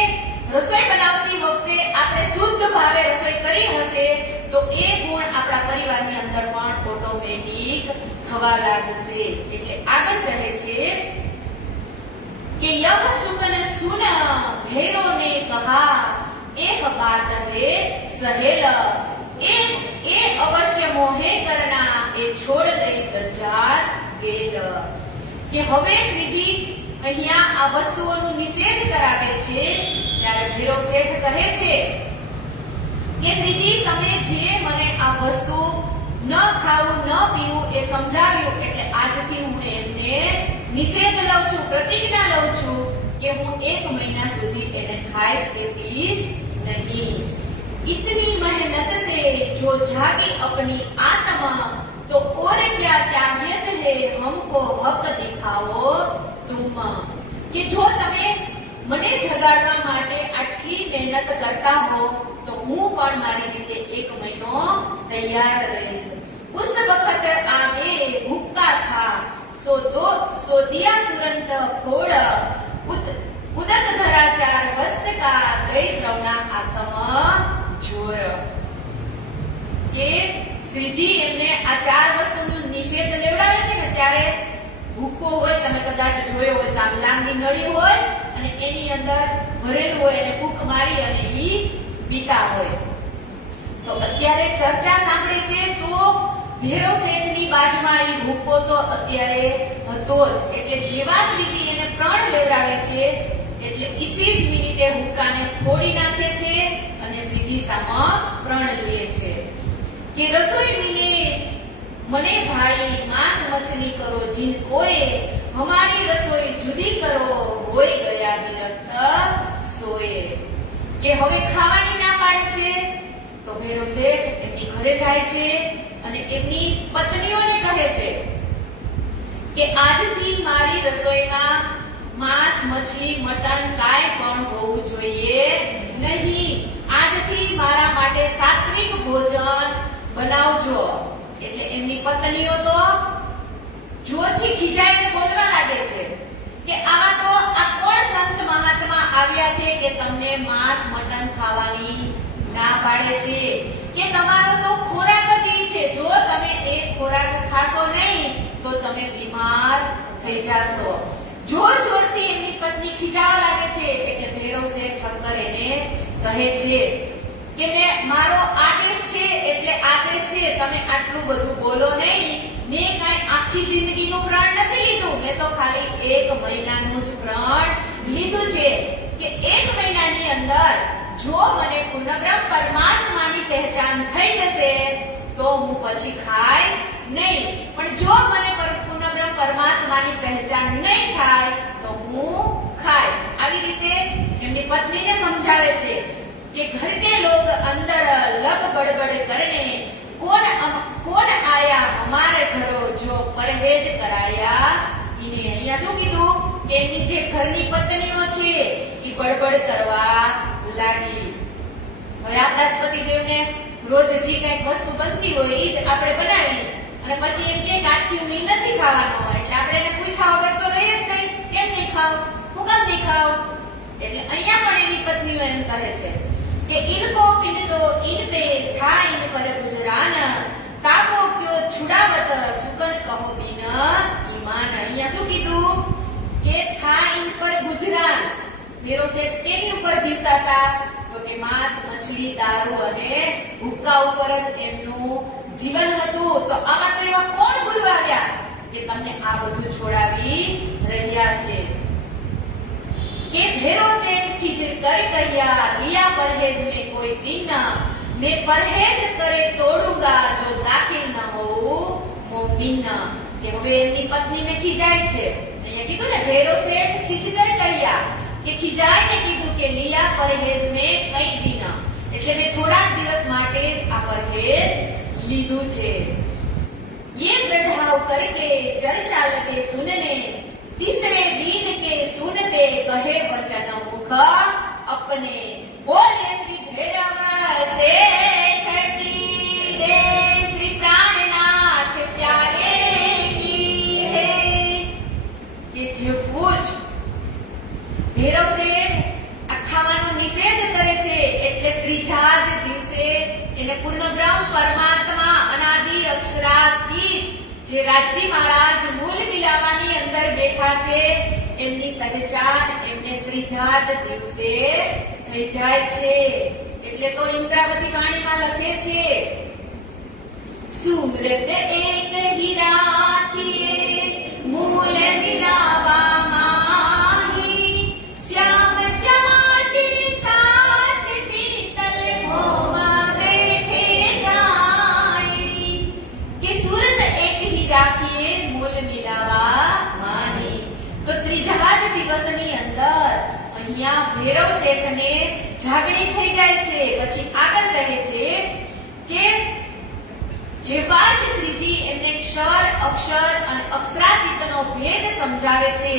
રસોઈ બનાવતી વખતે આપણે શુદ્ધ ભાવે રસોઈ કરી હશે તો એ ગુણ આપણા પરિવારની અંદર પણ ઓટોમેટિક થવા લાગશે. એટલે આગળ કહે છે કે યહ સુકન સુન ભૈરો ને કહા એહ બાત હે સહેલ, એ અવશ્ય મોહે કરના એ છોડ દઈ દજાર ગેલ. કે હવે શ્રીજી અહીંયા આ વસ્તુઓનો નિષેધ કરાવે છે ત્યારે ભૈરવ શેઠ કહે છે કે શ્રીજી તમે જે મને આ વસ્તુ ન ખાવું ન પીવું એ સમજાવ્યું એટલે આજથી હું એમને નિષેધ લઉં છું, પ્રતિજ્ઞા લઉં છું કે હું 1 મહિના સુધી એને ખાઈશ કે પીશ નહીં. इतनी मेहनत से जो जागी अपनी आत्मा तो और क्या चाहिए है हमको हक दिखाओ तुम. કે જો તમે મને જગાડવા માટે આટલી મહેનત કરતા હો તો હું પણ મારી રીતે 1 મહિનો તૈયાર રહીશ. उस वक्त आगे भूखा था सो दिया तुरंत फोड़ उदक धरा 4 वस्त का गई श्रवणा आत्म જોર. કે શ્રીજી એમને આ 4 વસ્તુનો નિષેધ લેવડાવે છે ને ત્યારે ભૂકો હોય, તમે કદાચ જોયો હોય તો આમ લાંબી નળી હોય અને એની અંદર ભરેલું હોય અને ભૂખ મારી અને ઈ પીતા હોય. તો અત્યારે ચર્ચા સાંભળી છે તો ભૈરવ શેઠની બાજુમાં ઈ ભૂકો તો અત્યારે હતો જ. એટલે જેવા શ્રીજી એને પ્રણ લેવડાવે છે એટલે ઇસી જ મિનિટે ભૂકાને ફોડી નાખે છે અને શ્રીજી સમક્ષ પ્રણ લે છે કે રસોઈ મિલે મને ભાઈ માંસ મછલી કરો જીન કોએ હમારી રસોઈ જુદી કરો હોય ગયા વિરક્ત સોએ. કે હવે ખાવાની ના પાડે છે તો ભૈરવ શેઠ એમની ઘરે જાય છે અને એમની પત્નીઓને કહે છે કે આજથી મારી રસોઈમાં માંસ મછલી મટન કાંઈ પણ હોવું જોઈએ નહીં. આજથી મારા માટે સાત્વિક ભોજન બનાવજો. એટલે એમની પત્નીઓ તો જોરથી ખીજાઈને બોલવા લાગે છે કે આવા તો આ કોણ સંત મહાત્મા આવ્યા છે કે તમને માંસ મટન ખાવાની ના પાડે છે, કે તમારો તો ખોરાક જ ઈ છે, જો તમે એ ખોરાક ખાશો નહીં તો તમે બીમાર થઈ જાશો. જોરથી એમની પત્ની ખીજાવા લાગે છે એટલે ભૈરવ શેઠ ઠક્કર એને કહે છે કે મારો આદેશ છે એટલે આદેશ છે, તમે આટલું બધું બોલો નહીં. મેં કાંઈ આખી જિંદગીનું પ્રણ નથી લીધું, મેં તો ખાલી 1 મહિનાનું જ પ્રણ લીધું છે કે 1 મહિનાની અંદર જો મને પૂર્ણબ્રહ્મ પરમાત્માની પહેચાન થઈ જશે તો હું પછી ખાઈશ નહીં, પણ જો મને પૂર્ણબ્રહ્મ પરમાત્માની પહેચાન નહીં થાય તો હું ખાઈશ. આવી રીતે એમની પત્નીને સમજાવે છે કે ઘર કે લોગ અંદર લગ બડબડ કરને કોણ આયા હમારે ઘરો જો પરહેજ કરાયા ઇને. અહીંયા શું કીધું કે એમની જે ઘરની પત્નીઓ છે એ બડબડ કરવા લાગી. હવે આપણા જ પતિદેવને રોજ જે કંઈક વસ્તુ બનતી હોય એ જ આપણે બનાવી અને પછી એમ કે કાચું મી નથી ખાવાનો એટલે આપણે એને પૂછ્યા વગર તો રહી જ નહીં, કેમ નહીં ખાવ, હું કેમ નહીં ખાવ. એટલે અહીંયા પણ એની પત્નીઓ એમ કહે છે કે ઇनको पिंड दो इन पे था इन पर गुजरान ताको क्यों छुड़ावत सुकन કહો બિન ઈમાન. અહીંયા શું કીધું ભેરો શેઠ તેની ઉપર જીવતા હતા? તો કે માંસ, મછલી, દારૂ અને હુક્કા ઉપર જ એમનું જીવન હતું. તો આમાં તો એવા કોણ ગુરુ આવ્યા કે તમને આ બધું છોડાવી રહ્યા છે? કે ભેરો શેઠ ખીજર कर कहिया लिया परहेज में कोई दिन मैं परहेज करे तोड़ूंगा जो दाखिल न हो मोमिन. કે હવે એમની પત્નીને ખીજાય છે. અહીંયા કીધું ને ભેરો શેઠ ખીજર કહિયા કે ખીજાઈને કીધું કે लिया परहेज में कई दिन, એટલે મેં થોડા દિવસ માટે જ આ પरहेज લીધું છે. ये प्रभाव करके चर्चा लगे सुनने तीसरे दिन के सुनते कहे वचन मुख अपने. बोले श्री भैरव सेठ की जय, श्री प्राणनाथ प्यारे की जय. કે જે પૂછ ભૈરવ શેઠ આ ખાવાનો નિષેધ કરે છે એટલે ત્રીજા જ દિવસે એને પૂર્ણબ્રહ્મ પરમાત્મા અનાદિ અક્ષરાતીત જે રાજ્જી મહારાજ મૂળ મિલાવાની અંદર બેઠા છે એમની પહેચાન એમને ત્રીજા જ દિવસે થઈ જાય છે. એટલે તો ઇન્દ્રાવતી વાણીમાં લખે છે સુમૃત એક હી રાખીએ મૂળ મિલાવા માહી, શ્યામ શ્યામાજી સાથ જીતલ મોમ બેઠે જાય. કે સુરત એક હી રાખીએ મૂળ મિલાવા માહી. તો ત્રીજા જ દિવસની અંદર અહીંયા ભૈરવ શેઠને જાગણી થઈ જાય છે. પછી આગળ કહે છે કે જેવા જ શ્રીજી એમને ક્ષર, અક્ષર અને અક્ષરાતીતનો ભેદ સમજાવે છે.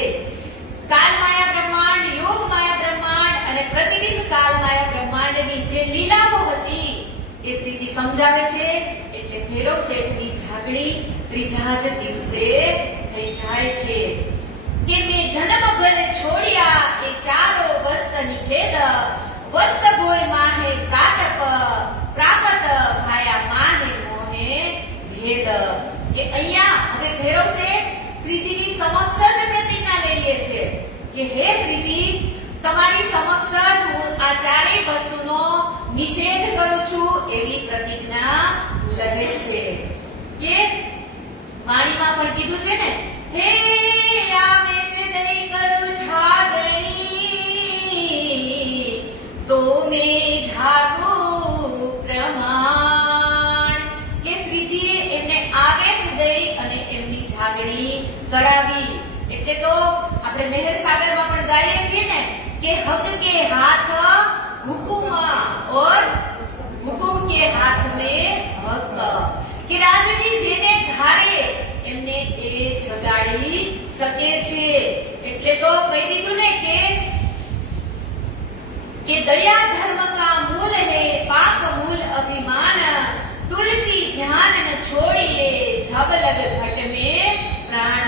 કાલ માયા બ્રહ્માંડ, યોગ માયા બ્રહ્માંડ અને પ્રતિબિંબ કાલ માયા બ્રહ્માંડની જે લીલાઓ હતી એ શ્રીજી સમજાવે છે. એટલે ભૈરવ શેઠની જાગણી ત્રીજા જ દિવસે થઈ જાય છે. કે મેં જન્મ ઘર છોડ્યા એ ચારો વસ્તની ખેદ, વસ્ત ભોય માહે પ્રાતપ પ્રાપત ભાયા માહે મોહે ભેદ. કે અહીંયા હવે ભૈરવ શેઠ શ્રીજીની સમક્ષ જ પ્રતિજ્ઞા લઈ લે છે કે હે શ્રીજી તમારી સમક્ષ જ હું આ ચારેય વસ્તુનો નિષેધ કરું છું એવી પ્રતિજ્ઞા લગે છે. કે વાણીમાં પણ કીધું છે ને હે આવે સિદ્ધઈ કરું જાગણી તો મે જાગું પ્રમાણ. કે શ્રીજીએ એમને આવેશ દઈ અને એમની જાગણી કરાવી. એટલે તો આપણે મહેર સાગરમાં પણ ગાઈએ છીએ ને કે હક કે હાથ હુકુમ ઓર હુકુમ કે હાથ में હક. કે રાજજી જેને ધારે એમને એ જગાડી શકે છે. એટલે તો કહી દીધું ને કે દયા ધર્મ કા મૂલ હૈ પાપ મૂલ અભિમાન, તુલસી ધ્યાન ન છોડીએ જબ લગ ઘટ में પ્રાણ.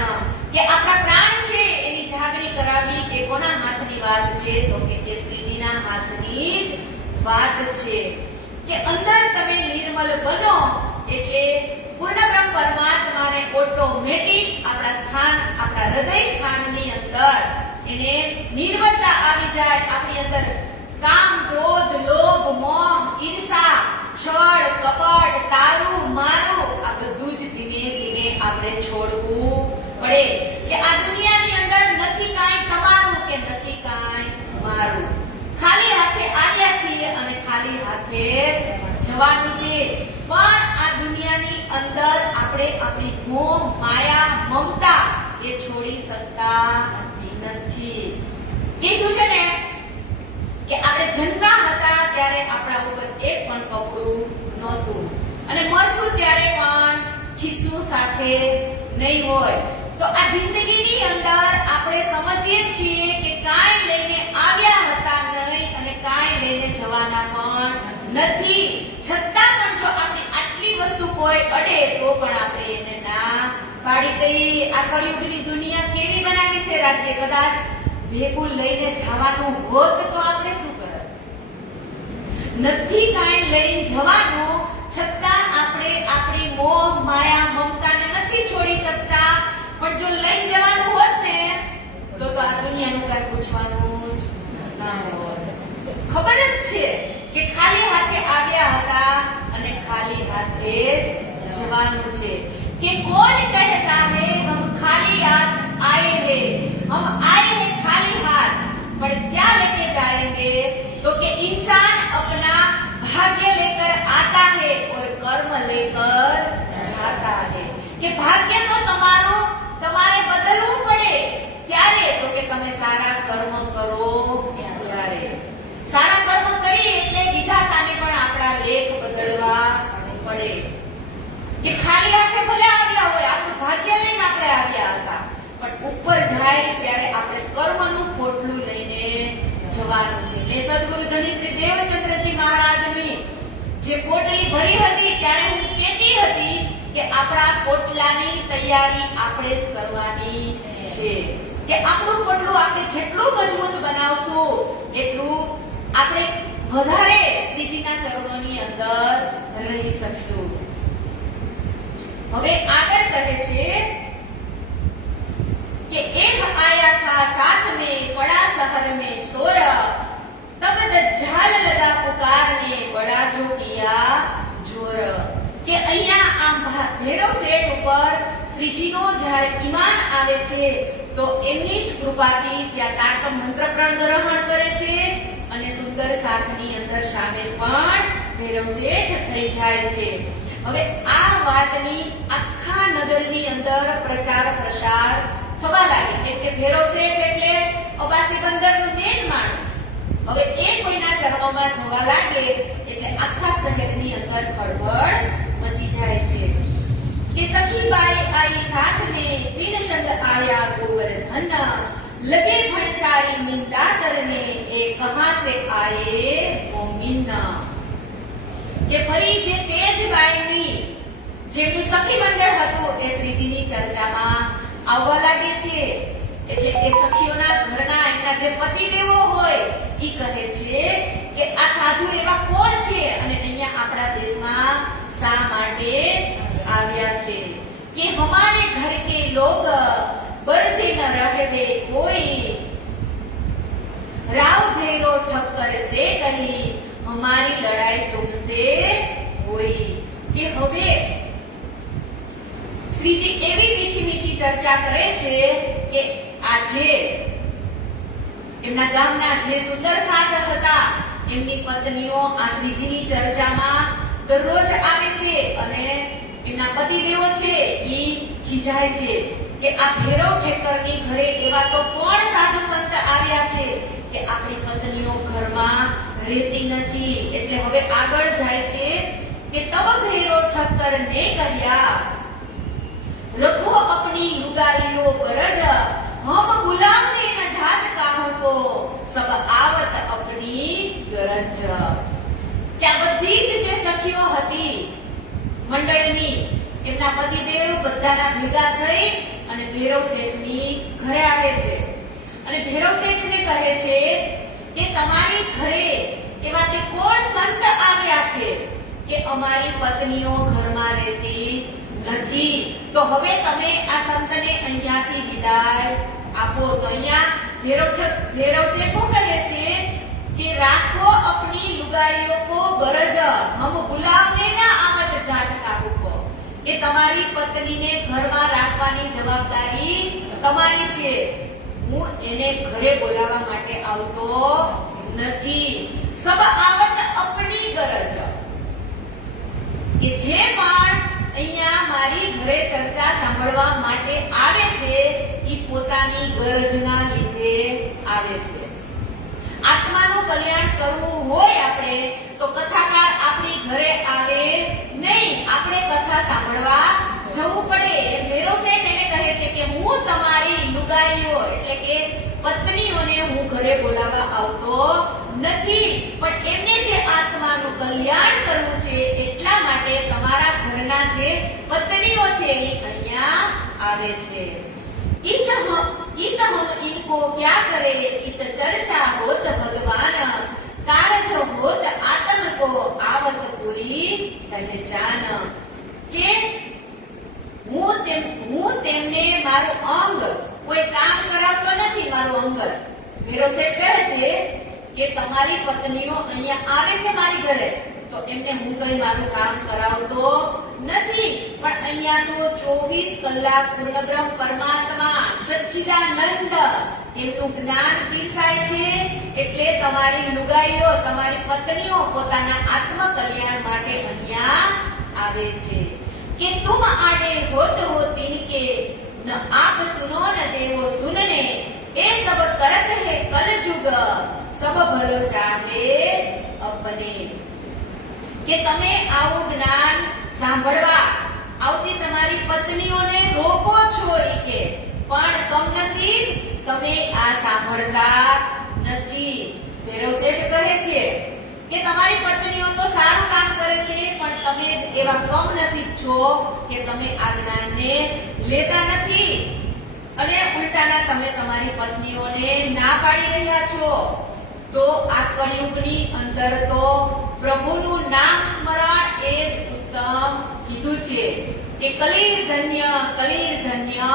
કે આપણા પ્રાણ છે એની જાગણી કરાવી એ કોના હાથની વાત છે? તો કે શ્રીજીના હાથની જ વાત છે. કે અંદર તમે નિર્મલ બનો એટલે પૂર્ણબ્રહ્મ પરમાત્માને ઓટોમેટિક આપણા સ્થાન, આપણા હૃદય સ્થાનની અંદર એને નિર્મલતા આવી જાય. આપણી અંદર કામ, ક્રોધ, લોભ, મોહ, ઈર્ષા, છળ, કપટ, તારું, મારું આ બધું જ ધીમે ધીમે આપણે છોડવું પડે. કે આ દુનિયાની અંદર નથી કાંઈ તમારું કે નથી કાંઈ મારું. ખાલી હાથે આવ્યા છીએ અને ખાલી હાથે જ જવાનું છે. પણ આ દુનિયાની અંદર આપણે આપણી મોહ, માયા, મમતા એ છોડી શકતા નથી. કીધું છે ને કે આપણે જન્મ્યા હતા ત્યારે આપણા ઉપર એક પણ કપડું નહોતું અને મરશું ત્યારે પણ ખિસ્સું સાથે નહીં હોય. તો આ જિંદગીની અંદર આપણે સમજીએ છીએ કે કાંઈ લઈને આવ્યા હતા નહીં અને કાંઈ લઈને જવાના પણ નથી. છતાં પણ જો આપણી આટલી વસ્તુ કોઈ અડે તો પણ આપણે એને ના પાડી દઈએ. આ કળિયુગની દુનિયા કેવી બનાવી છે રાજ્ય? કદાચ ભેગું લઈને જવાનું હોત તો આપણે શું કરત? નથી કાંઈ લઈને જવાનું, છતાં આપણે આપણી મોહ, માયા, મમતાને નથી છોડી શકતા. પણ જો લઈ જવાનું હોત ને તો આ દુનિયાનું કાંઈ પૂછવાનું જ નથી. ના હોય. ખબર જ છે કે ખાલી હાથે આવ્યા હતા અને ખાલી હાથે જ જવાનું છે. कि कौन कहता है हम खाली हाथ आए हैं, हम आए हैं खाली हाथ, पर क्या लेके जाएंगे? तो कि इंसान अपना भाग्य लेकर आता है और कर्म लेकर जाता है. कि भाग्य तो તમારે બદલવું પડે. ક્યારે? તો કે તમે સારા કર્મ કરો ત્યારે. સારા કર્મ કરી એટલે વિધાતાને પણ આપણા લેખ બદલવા પડે. કે ખાલી હાથે ભલે આવ્યા હોય, આપણું ભાગ્ય લઈને આપણે આવ્યા હતા, પણ ઉપર જાય ત્યારે આપણે કર્મનું પોટલું લઈને જવાનું છે. ને સદગુરુ ધણી શ્રી દેવચંદ્રજી મહારાજની જે પોટલી ભરી હતી ત્યારે હું કહેતી હતી કે આપણા પોટલાની તૈયારી આપણે જ કરવાની છે. કે આપણું પોટલું આપણે જેટલું મજબૂત બનાવશું એટલું આપણે વધારે શ્રીજીના ચરણોની અંદર રહી શકશું. હવે આગળ કહે છે કે એક આયા था साथ में बड़ा शहर में शोर, तब दज्जाल लगा पुकारने बड़ा जो किया जोर. કે અહીંયા આમ ભૈરવ શેઠ ઉપર શ્રીજીનો જ્યારે ઈમાન આવે છે તો એમની જ કૃપાથી ત્યાં તારક મંત્ર પણ ગ્રહણ કરે છે અને સુંદર સાથની અંદર સામેલ પણ ભૈરવ શેઠ થઈ જાય છે. હવે આ વાતની આખા નગરની અંદર પ્રચાર પ્રસાર થવા લાગી. એટલે ભૈરવ શેઠ એટલે અબાસી બંદરનો મેન માણસ. હવે એ કોઈના ચરણોમાં જવા લાગે એટલે આખા શહેરની અંદર ખળબળ મચી જાય છે. કે સખી બાઈ आई साथ में तीन संग आया गोवर्धन, लगे भड़सारी निंदा करने ए कहां से आए मोमिन. કે ફરી જે તેજબાઈની જેનું સખી મંડળ હતું એ શ્રીજીની ચર્ચામાં આવવા લાગે છે. એટલે એ સખીઓના ઘરના એના જે પતિદેવો હોય ઈ કહે છે કે આ સાધુ એવા કોણ છે અને અહીંયા આપણા દેશમાં શા માટે આવ્યા છે. કે હમારે ઘર કે લોગ બરજે ન રહે કોઈ, રાવ ભૈરો ઠક્કર સે કહી हमारी लड़ाई तुमसे हुई. કે હવે શ્રીજી એવી મીઠી મીઠી ચર્ચા કરે છે કે આજે એમના ગામના જે સુંદર સાથ હતા એમની પત્નીઓ આ શ્રીજીની ચર્ચામાં દરરોજ આવે છે અને એમના પતિદેવો છે ઈ ખીજાય છે કે આ ભૈરવ ઠેકરની ઘરે એવા તો કોણ સાધુ સંત આવ્યા છે કે આપણી પત્નીઓ ઘરમાં રહેતી નથી. એટલે હવે આગળ જાય છે કે તબ ભૈરવ ઠક્કર ને કર્યા रखो अपनी लुगारियों गरज, हम गुलाम ने न जात काहू को सब आवत अपनी गरज. કે આ બધી જે સખીઓ હતી મંડળની એમના પતિદેવ બધાના ભેગા થઈ અને ભૈરવ શેઠની ઘરે આવે છે અને ભૈરવ શેઠને કહે છે કે તમારી ઘરે એવા તે કોણ સંત આવ્યા છે કે અમારી પત્નીઓ ઘરમાં રહેતી નથી. તો હવે તમે આ સંતને અહીંયાથી વિદાય આપો. તો અહીંયા ભૈરવ શેઠ કહે છે कि राखो अपनी लुगारियों को गरज, हम गुलामने ना आवत जात काबू को. એ તમારી પત્નીને ઘરમાં રાખવાની જવાબદારી તમારી છે. હું એને ઘરે બોલાવવા માટે આવતો નથી. સબ આવત અપની ગરજ. કે જે પણ અહીંયા મારી ઘરે ચર્ચા સાંભળવા માટે આવે છે ઈ પોતાની ગરજના લીધે આવે છે. આત્માનું કલ્યાણ કરવું હોય આપણે તો કથાકાર આપણી ઘરે આવે નહીં, આપણે કથા સાંભળવા જવું પડે. ભૈરવ શેઠ એને કહે છે કે હું તમારી લુગારીઓ એટલે કે પત્નીઓને હું ઘરે બોલાવવા આવતો નથી, પણ એમને જે આત્માનું કલ્યાણ કરવું છે એટલા માટે તમારા ઘરના જે પત્નીઓ છે એ અહીંયા આવે છે. इत हम इनको क्या करे, इत चर्चा होत भगवान, कारज होत आत्म को आवत पूरी पहचान. કે હું તેમને મારું અંગ કોઈ કામ કરાવતો નથી. મારું અંગ ભૈરવ શેઠ કહે છે કે તમારી પત્નીઓ અહીંયા આવે છે મારી ઘરે તો એમને હું કઈ મારું કામ કરાવતો નથી, પણ અહીંયા તો 24 કલાક પૂર્ણબ્રહ્મ પરમાત્મા સચ્ચિદાનંદ એમનું જ્ઞાન પીરસાય છે, એટલે તમારી લુગાઈઓ, તમારી પત્નીઓ પોતાના આત્મ કલ્યાણ માટે અહીંયા આવે છે। કે તુમ આડે હોત હો તિનકે ન આપ સુનો ન દેવો સુનને, એ સબ કરત હે કલ જુગ સબ ભલો ચાહે અપને। કે તમે આવું જ્ઞાન સાંભળવા આવતી તમારી પત્નીઓને રોકો છો કે, પણ કમનસીબ તમે આ સાંભળતા નથી। ભૈરવ શેઠ કહે છે કે તમારી પત્નીઓ તો સારું કામ કરે છે, પણ તમે જ એવા કમનસીબ છો કે તમે આ જ્ઞાનને લેતા નથી, અને ઉલટાના તમે તમારી પત્નીઓને ના પાડી રહ્યા છો। તો આ કળિયુગની અંદર તો પ્રભુનું નામ સ્મરણ એ જ ઉત્તમ કીધું છે કે કલીર ધન્ય, કલીર ધન્ય,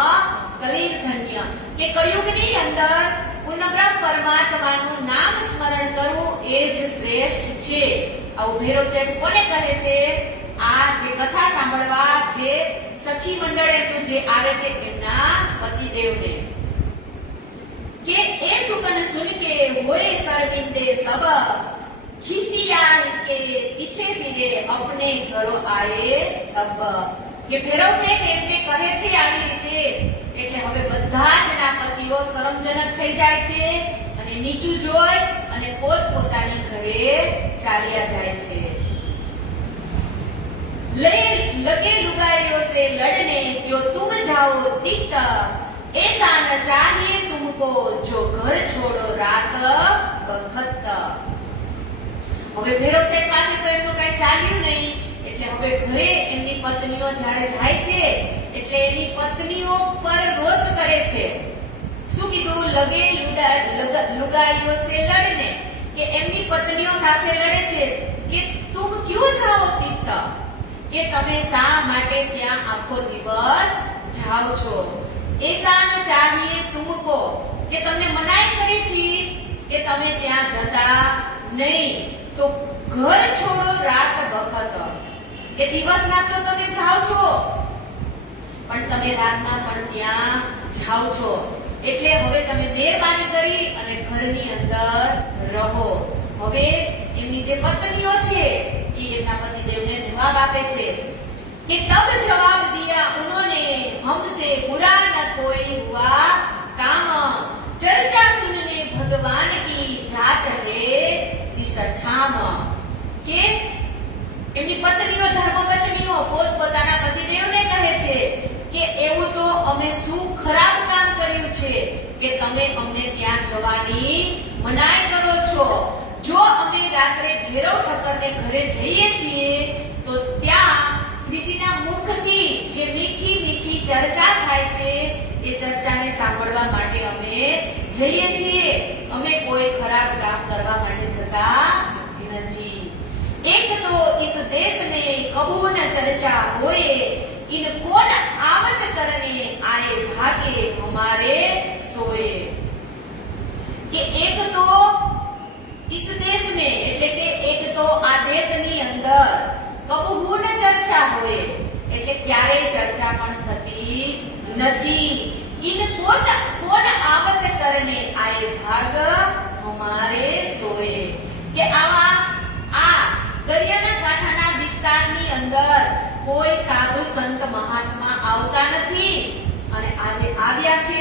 કલીર ધન્ય। કે કળિયુગની અંદર પૂર્ણબ્રહ્મ પરમાત્માનું નામ સ્મરણ કરવું એ જ શ્રેષ્ઠ છે। આવું ભૈરવ શેઠ કોને કહે છે? આ જે કથા સાંભળવા જે સખી મંડળ એમનું જે આવે છે એમના પતિદેવને। કે એ સુકન સુન કે હોય શર્મિંદે સબ, ખિસિયાર કે પીછે ફિરે અપને ઘરો આયે અબ। કે ભૈરવ શેઠ એમને કહે છે આવી રીતે, એટલે હવે બધા જ ના પતિઓ શરમજનક થઈ જાય છે અને નીચું જોઈ અને પોતપોતાની ઘરે ચાલ્યા જાય છે। लगे लुगाइयों से लड़ने जो तुम जाओ तित, ऐसा न चाहिए तुमको जो घर छोड़ो रात बखत। હવે ભૈરવ શેઠ પાસે તો એમનું કઈ ચાલ્યું નહીં, એટલે હવે ઘરે એમની પત્નીઓ જ્યારે જાય છે એટલે એની પત્નીઓ પર રોષ કરે છે। શું કીધું? લગે લુગાઈઓ સે લડને, કે એમની પત્નીઓ સાથે લડે છે કે તુમ ક્યું જાઓ તિત, કે તમે શા માટે ત્યાં આખો દિવસ જાઓ છો? એસા ન ચાહીએ તુમકો, કે તમને મનાઈ કરી છે કે તમે ત્યાં જતા નહીં, તો ઘર છોડો રાત વખત, કે દિવસના તો તમે જાઓ છો પણ તમે રાતના પણ ત્યાં જાઓ છો, એટલે હવે તમે મહેરબાની કરી અને ઘરની અંદર રહો। હવે એમની જે પત્નીઓ છે એ એમના પતિદેવને જવાબ આપે છે कि तब जवाब दिया उन्होंने हमसे बुरा न कोई हुआ काम, चर्चा सुनने भगवान की जात रे तिसठाम। કે એમની પત્નીઓ, ધર્મપત્નીઓ પોતપોતાના પતિદેવને કહે છે કે એવું તો અમે શું ખરાબ કામ કર્યું છે કે તમે અમને ત્યાં જવાની મનાઈ કરો છો? જો અમે રાત્રે ભૈરવ ઠક્કરને ઘરે જઈએ છીએ તો ત્યાં શ્રીજીના મુખથી જે મીઠી મીઠી ચર્ચા થાય છે એ ચર્ચાને સાંભળવા માટે અમે જઈએ છીએ, અમે કોઈ ખરાબ કામ કરવા માટે જતા નથી। एक तो इस देश में कबू न चर्चा होए, इन कोण आवत करने आए भागे हमारे सोए। कि एक तो इस देश में, એટલે કે એક તો આ દેશની અંદર કબૂ ન ચર્ચા હોય, એટલે ક્યારે ચર્ચા પણ થતી નથી। इन कोण आवत करने आए भाग हमारे सोए, કે આવા આ દરિયાના કાંઠાના વિસ્તારની અંદર કોઈ સાધુ સંત મહાત્મા આવતા નથી, અને આજે આવ્યા છે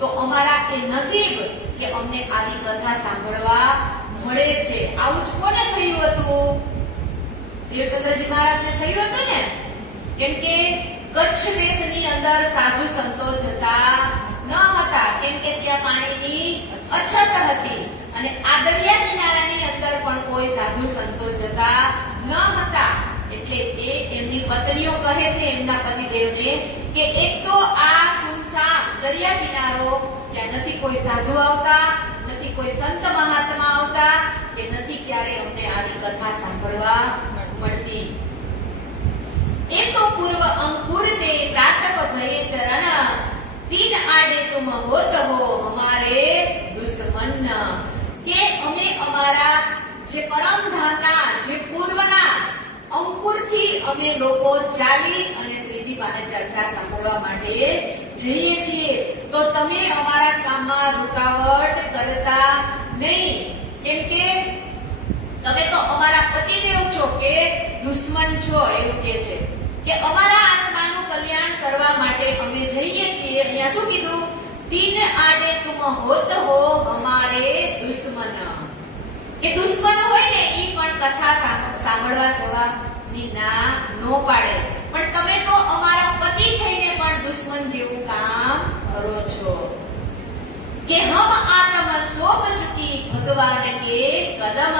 તો અમારા એ નસીબ કે અમને આવી કથા સાંભળવા મળે છે। આવું જ કોને થયું હતું? દેવચંદ્રજી મહારાજને થયું હતું ને, કેમ કે કચ્છ દેશની અંદર સાધુ સંતો જતા ન હતા, કેમ કે ત્યાં પાણીની અછત હતી, અને આ દરિયા કિનારાની અંદર પણ કોઈ સાધુ સંતો જતા ન હતા, એટલે એ એમની પત્નીઓ કહે છે એમના પતિદેવને કે એક તો આ સુનસાન દરિયા કિનારો, ત્યાં નથી કોઈ સાધુ આવતા, નથી કોઈ સંત મહાત્મા આવતા, કે નથી ક્યારે અમને આવી કથા સાંભળવા મળતી। એ તો પૂર્વ અંકુર ને પ્રાતપ ભયે ચરણ, तीन आडे तुम होत हो हमारे दुश्मन, કે અમે જે પરમધામના, જે પૂર્વના અંકુરથી અમે લોકો ચાલી અને શ્રીજી પાસે ચર્ચા સાંભળવા માટે જઈએ છીએ. તો તમે અમારા કામમાં રૂકાવટ કરતા નહીં, કેમ કે તમે તો અમારા પતિદેવ છો કે દુશ્મન છો, એવું કે છે કે અમારા આત્માનું કલ્યાણ કરવા માટે અમે જઈએ છીએ. અહીંયા શું કીધું? તીન આડે તુમ હોત હો હમારે દુશ્મન, કે દુશ્મન હોય ને ઈ પણ કથા સાંભળવા જવાની ના નો પાડે, પણ તમે તો અમારા પતિ થઈને પણ દુશ્મન જેવું કામ કરો છો. કે હમ આત્મ સોપ ચુકી ભગવાન કે કદમ,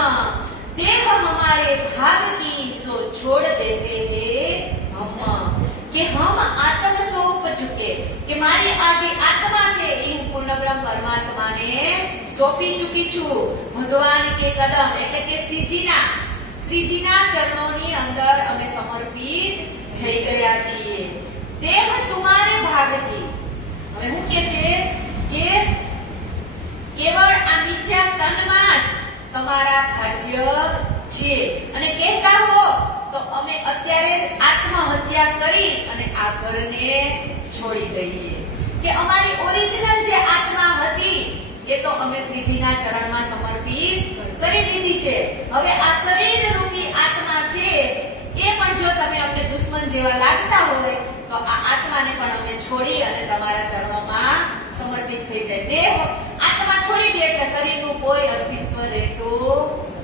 देह हमारे भाग की सो छोड़ देते हैं हम. કે હમ આત્મ સોંપ ચુકે, કે મારી આ જે આત્મા છે એ હું પૂર્ણબ્રહ્મ પરમાત્માને સોંપી ચૂકી છું. ભગવાન કે કદમ એટલે કે શ્રીજીના ચરણોની અંદર અમે સમર્પિત થઈ ગયા છીએ. દેહ તુમારે ભાગથી, હવે શું કહે છે કે કેવળ આ મિથ્યા તનમાં જ તમારા ભાગ્ય છે. અને કહેતા હો તો અમે અત્યારે જ આત્મહત્યા કરી અને આ ઘરને છોડી દઈએ. કે અમારી ઓરિજિનલ જે આત્મા હતી એ તો અમે શ્રીજીના ચરણમાં સમર્પિત કરી દીધી છે. હવે આ શરીર રૂપી આત્મા છે એ પણ જો તમે અમને દુશ્મન જેવા લાગતા હોય તો આ આત્માને પણ અમે છોડી અને તમારા ચરણોમાં સમર્પિત થઈ જાય. દેહ આત્મા છોડી દે એટલે શરીરનું કોઈ અસ્તિત્વ રહેતું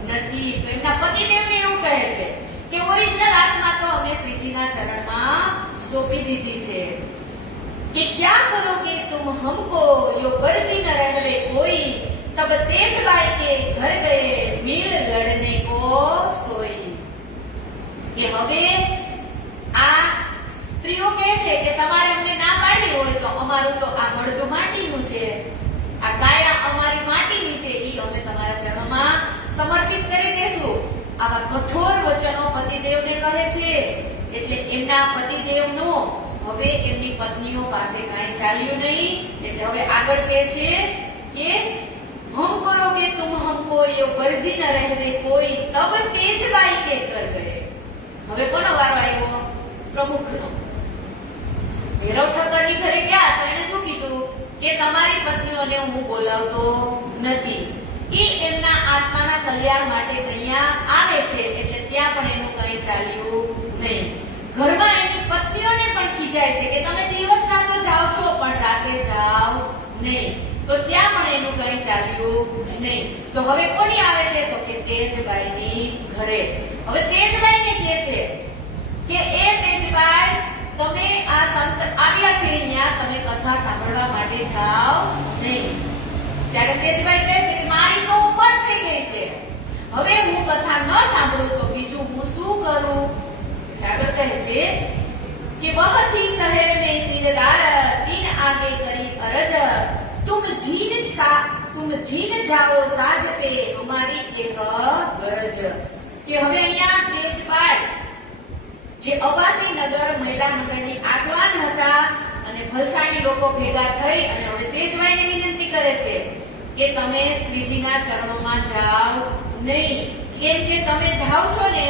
નથી. તો એમના પતિદેવને એવું કહે છે કે ઓરિજિનલ આત્મા તો અમે શ્રીજીના ચરણમાં સોંપી દીધી છે. कि क्या करोगे तुम हमको यो वर्जी न रहवे कोई, तब तेजबाई के घर गए मिल लड़ने को सोई. કે હવે આ સ્ત્રીઓ કહે છે કે તમારે અમને ના પાડી હોય તો અમારું તો આ મળદું માટીનું છે, આ કાયા અમારી માટીની છે, ઈ અમે તમારા ચરણમાં સમર્પિત કરી દેશું. આવા કઠોર વચનો પતિદેવને કહે છે. એટલે એમના પતિદેવનો હવે એમની પત્નીઓ પાસે કાંઈ ચાલ્યું નહીં. એટલે હવે આગળ કહે છે કે હમ કરોગે તુમ હમકો યો વર્જી ન રહેવે કોઈ, તબ તેજબાઈ કે ઘર ગયે. હવે કોનો વારો આવ્યો? પ્રમુખનો. ભૈરવ ઠક્કરની ઘરે ગયા તો એને શું કીધું કે તમારી પત્નીઓને હું બોલાવતો નથી. ઈ એમના આત્માના કલ્યાણ માટે અહીંયા આવે છે, એટલે ત્યાં પણ એનું કંઈ ચાલ્યું નહીં. ઘરમાં એની પત્નીઓને પણ ખીજાય છે કે તમે દિવસના તો જાઓ છો પણ રાતે જાઓ નહીં. તો ત્યાં પણ એનું કંઈ ચાલ્યું નહીં. તો હવે કોની આવે છે? તો કે તેજબાઈની ઘરે. હવે તેજબાઈને કહે છે કે એ તેજબાઈ, તમે આ સંત આવ્યા છે અહીંયા, તમે કથા સાંભળવા માટે જાઓ નહીં. ત્યારે તેજબાઈ કહે છે કે મારી તો ઉંમર થઈ ગઈ છે, હવે હું કથા ન સાંભળું તો બીજું હું શું કરું? આગળ કહે છે કે વહથી શહેર में सिरदार दिन आगे करी अरज, तुम जीन जाओ साध पे हमारी एक गरज. કે હવે અહીંયા તેજબાઈ જે અવાસી નગર મહિલા મંડળની આગવાન હતા અને ભલસાણી લોકો ભેગા થઈ અને હવે તેજબાઈને વિનંતી કરે છે કે તમે શ્રીજીના ચરણોમાં જાઓ નહીં, કેમ કે તમે જાઓ છો ને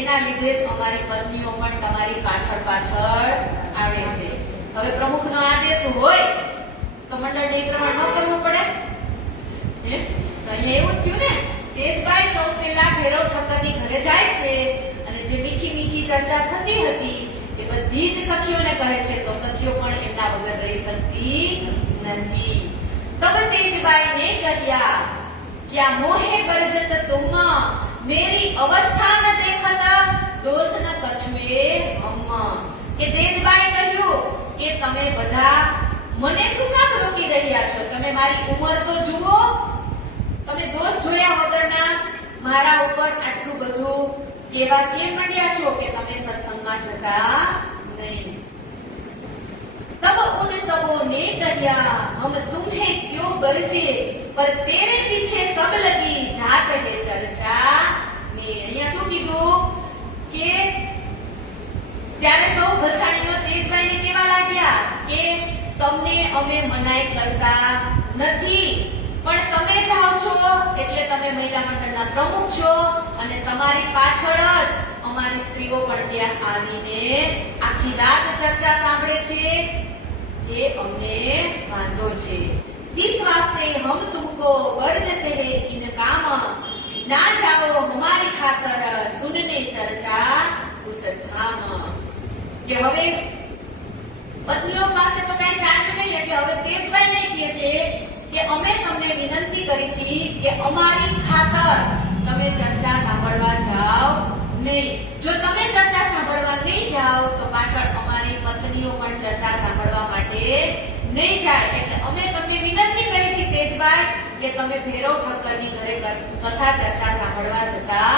એના લીધે જ અમારી પત્નીઓ પણ તમારી પાછળ પાછળ આવે છે. હવે પ્રમુખનો આદેશ હોય તો મંડળ નિયંત્રણ ન કરવું પડે. તો અહીંયા એવું થયું ને, તેજબાઈ સૌ પહેલા ભૈરવ ઠક્કરની ઘરે જાય છે અને જે મીઠી મીઠી ચર્ચા થતી હતી એ બધી જ સખીઓને કહે છે. તો સખીઓ પણ એમના વગર રહી શકતી નથી. તબ તેજબાઈ ને કહ્યા क्या मोहे बरजत तुम, मेरी अवस्था न देखत दोष न कछुए हम. કે તેજબાઈ કહ્યું કે તમે બધા મને શું કામ રોકી રહ્યા છો? તમે મારી ઉંમર તો જુઓ, તમે દોષ જોયા વગરના મારા ઉપર આટલું બધું કેવા કેમ મંડ્યા છો કે તમે સત્સંગમાં જતા નહીં. तब उन सबों ने कहा हम तुम्हें क्यों गरजे, पर तेरे पीछे सब लगी जात है चर्चा में. અહીંયા શું કીધું કે ત્યારે સૌ ભલસાણીઓ તેજબાઈને કેવા લાગ્યા કે તમને અમે મનાઈ કરતા નથી, પણ તમે જાઓ છો એટલે તમે મહિલા મંડળના પ્રમુખ છો અને તમારી પાછળ જ અમારી સ્ત્રીઓ પણ ત્યાં આવીને આખી રાત ચર્ચા સાંભળે છે એ અમને વાંધો છે। इस वास्ते हम तुमको वर्जते हैं इन काम ना जाओ हमारी खातर सुनने चर्चा उस धाम। કે હવે પત્નીઓ પાસે તો કઈ ચાલ્યું નહીં એટલે હવે તેજભાઈ ને કહે છે કે અમે તમને વિનંતી કરી છે કે અમારી ખાતર તમે ચર્ચા સાંભળવા જાઓ નહીં। જો તમે ચર્ચા સાંભળવા નહીં જાઓ તો પાછળ અમારી પત્નીઓ પણ ચર્ચા સાંભળવા માટે નહીં જાય। એટલે અમે તમને વિનંતી કરી છે તેજભાઈ કે તમે ભૈરવ ઠક્કરની ઘરે કથા ચર્ચા સાંભળવા જતા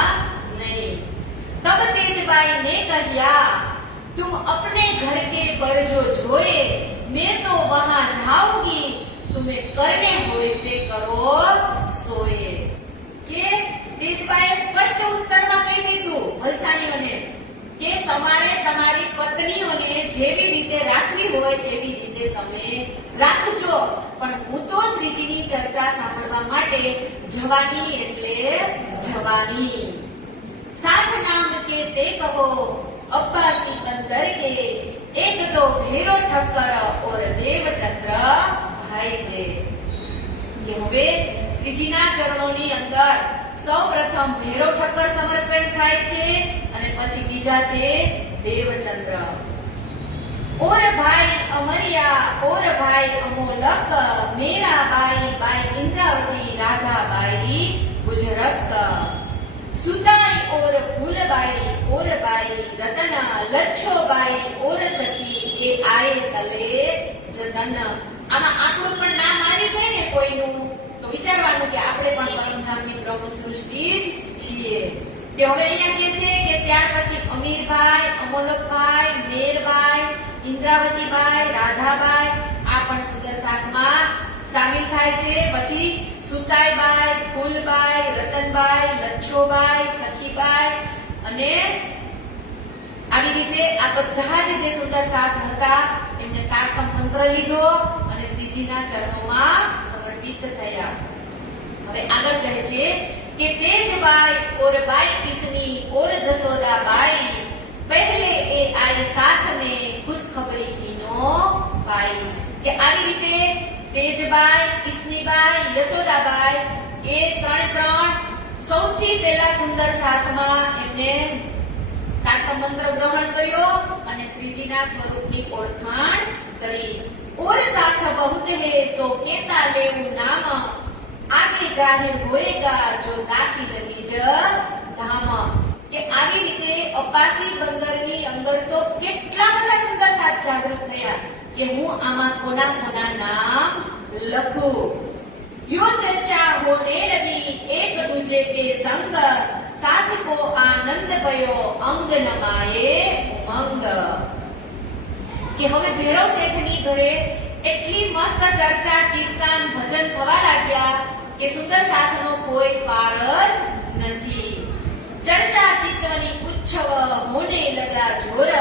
નહીં। तब तेजबाई ने कहा तुम अपने घर के पर जो जोए मैं तो वहां जाऊंगी तुम्हें करने होए से करो सोए। કે તેજબાઈએ સ્પષ્ટ ઉત્તરમાં કહી દીધું ભલસાણીઓને કે તમારે તમારી પત્નીઓને જેવી રીતે રાખવી હોય તેવી રીતે તમે રાખજો પણ હું તો શ્રીજીની ચર્ચા સાંભળવા માટે જવાની એટલે જવાની। साथ नाम के ते कहो अब्बासी बंदर के एक तो भैरव ठक्कर और देवचंद्र भाई जे। કે હવે શ્રીજીના ચરણોની અંદર સૌપ્રથમ ભૈરવ ઠક્કર સમર્પણ થાય છે અને પછી બીજા છે દેવચંદ્ર। और भाई अमरिया और भाई अमोलक मेरा भाई भाई इंद्रावती राधा भाई गुजरत सुताई और फूलबाई और बाई रतना लच्छो बाई और सखी के आए तले जतन। આમાં આપણું પણ નામ આવી જાય ને કોઈનું તો વિચારવાનું કે આપણે પણ પરમધામની પ્રભુ સૃષ્ટિ જ છીએ। કે હવે અહીંયા કહે છે કે ત્યાર પછી અમીરભાઈ અમોલકભાઈ મેરભાઈ ઇન્દ્રાવતીબાઈ રાધાબાઈ આ પણ સુંદર સાથમાં સામેલ થાય છે। પછી સુતાઈબાઈ ફૂલબાઈ રતનબાઈ લચ્છોબાઈ સખીબાઈ અને આવી રીતે આ બધા જ જે સુંદર સાથ હતા એમને તારકમ મંત્ર લીધો અને શ્રીજીના ચરણોમાં સમર્પિત થયા। હવે આગળ કહે છે કે તેજબાઈ और बाई किसनी और जसोदाबाई पहले ए आई साथ में खुशखबरी तीनों पाई। કે આવી રીતે તેજબાઈ કિસનીબાઈ યશોદાબાઈ એ ત્રણ સૌથી પહેલા સુંદર સાથમાં એમને તારક મંત્ર ગ્રહણ કર્યો અને શ્રીજીના સ્વરૂપની ઓળખાણ કરી। और साथ बहुत है सो केता लेऊ नाम आगे जाहिर होएगा जो दाखिल निज धाम। કે આવી રીતે અબ્બાસી બંદરની અંદર તો કેટલા બધા સુંદર સાથ જાગૃત થયા કે હું આમાં કોના કોના નામ લખું। यो चर्चा होने लगी एक दूजे के संग साथ को आनंद भयो अंग नमाए उमंग। કે હવે ભૈરવ શેઠની ઘરે એટલી મસ્ત ચર્ચા કીર્તન ભજન થવા લાગ્યા કે સુંદર સાથનો કોઈ પાર જ નથી। चर्चा चित्तवनी उच्छव होने लगा जोर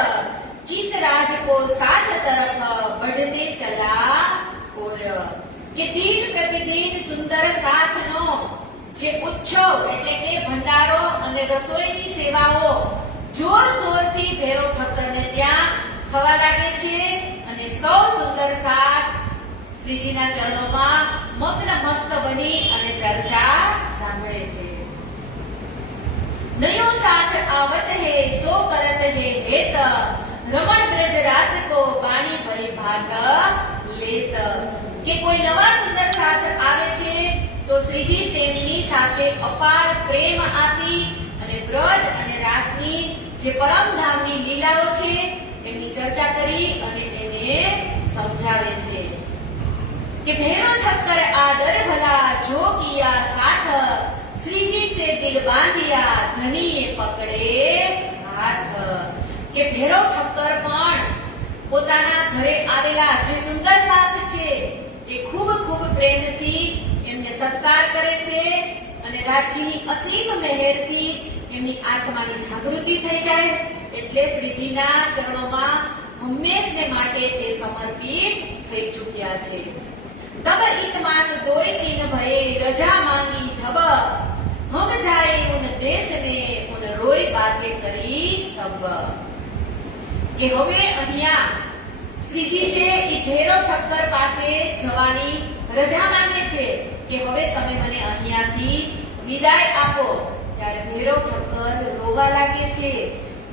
चित राज को साथ तरफ बढ़ते चला और। કે દિન પ્રતિદિન સુંદર સાથનો જે ઉત્સવ એટલે કે ભંડારો અને રસોઈની સેવાઓ જોરશોરથી ભૈરવ ઠક્કરને ત્યાં થવા લાગે છે અને સૌ સુંદર સાથ શ્રીજીના ચરણોમાં મગ્ન મસ્ત બની અને ચર્ચા સાંભળે છે। नयो साथ आवत है सो करत है हेत रमण ब्रज रास को वाणी परिभाग लेत। કે કોઈ નવા સુંદર સાથ આવે છે તો શ્રીજી તેમની સાથે અપાર પ્રેમ આપી અને બ્રજ અને રાસની જે પરમધામની લીલાઓ છે એમની ચર્ચા કરી અને એને સમજાવે છે। કે ભૈરવ ઠક્કર आदर भला जो किया साथ श्रीजी से दिल बांधिया धनी पकड़े हाथ। કે ભૈરવ ઠક્કર પણ પોતાના ઘરે આવેલા જે સુંદર સાથ છે એ ખૂબ ખૂબ પ્રેમથી એમને સત્કાર કરે છે અને રાજ્યની અસીમ મહેરથી એમની આત્માની જાગૃતિ થઈ જાય એટલે શ્રીજીના ચરણોમાં હંમેશને માટે તે સમર્પિત થઈ ચૂક્યા છે। તબ इत मास 2 दिन भये रजा मांगी ભાગે કરી તબ કે હવે અહીંયા શ્રીજી છે એ ભૈરવ ઠક્કર પાસે જવાની રજા માંગે છે કે હવે તમે મને અહીંયાથી વિદાય આપો। ત્યારે ભૈરવ ઠક્કર રોવા લાગે છે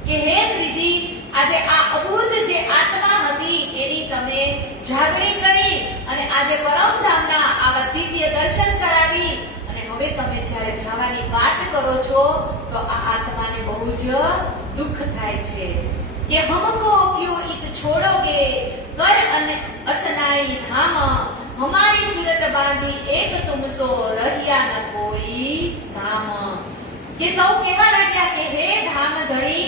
કે હે શ્રીજી, આજે આ અભૂત જે આત્મા હતી એની તમે જાગૃતિ કરી અને આજે પરમધામના આવા દિવ્ય દર્શન કરાવી અને હવે તમે જ્યારે જવાની વાત કરો છો તો આ આત્માને બહુ જ દુઃખ થાય છે કે हमको क्यों इत छोड़ोगे कर असनाई धाम हमारी सूरत बांधी एक तुम सो रहिया न कोई काम। કે સૌ કેવા લાગ્યા કે હે ધામ ધણી,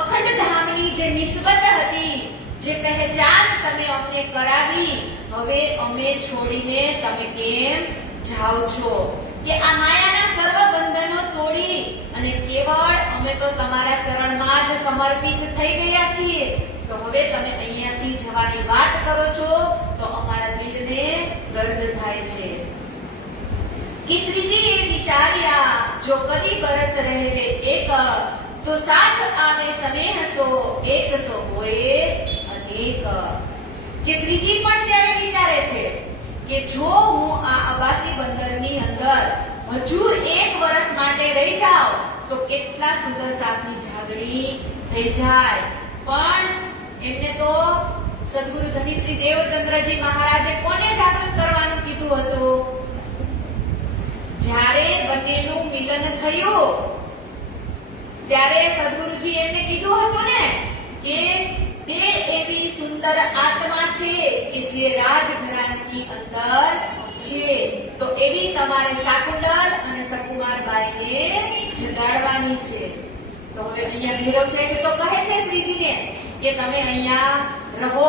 અખંડ ધામની જે નિસ્બત હતી, જે પહેચાન તમે અમને કરાવી, હવે અમે છોડીને તમે કેમ જાઓ છો? કે આ માયાના સર્વ બંધનો તોડી અને કેવળ અમે તો તમારા ચરણમાં જ સમર્પિત થઈ ગયા છીએ, તો હવે તમે અહીંયાથી જવાની વાત કરો છો તો અમારા દિલને દર્દ થાય છે। कि श्रीजी ने विचारिया जो कदी बरस रहे एक तो साथ आवे स्नेह सो एक सो होए अनेक। कि श्रीजी पण ત્યારે વિચારે છે કે જો હું આ અબાસી બંદરની અંદર હજુ એક વર્ષ માટે રહી જાઉં તો કેટલા સુંદર સાથની જાગણી થઈ જાય। પણ એમને તો સદગુરુ ધની શ્રી દેવચંદ્રજી મહારાજે કોને જાગૃત કરવાનું કીધું હતું? જ્યારે બંનેનું મિલન થયું ત્યારે સદગુરુજી એમને કીધું હતું ને કે તે એવી સુંદર આત્મા છે કે જે રાજઘરાનાની અંદર છે, તો એવી તમારે શાકુંડલ અને સકુમારબાઈને જગાડવાની છે। તો હવે અહીંયા ભૈરવ શેઠ તો કહે છે શ્રીજીને કે તમે અહીંયા રહો।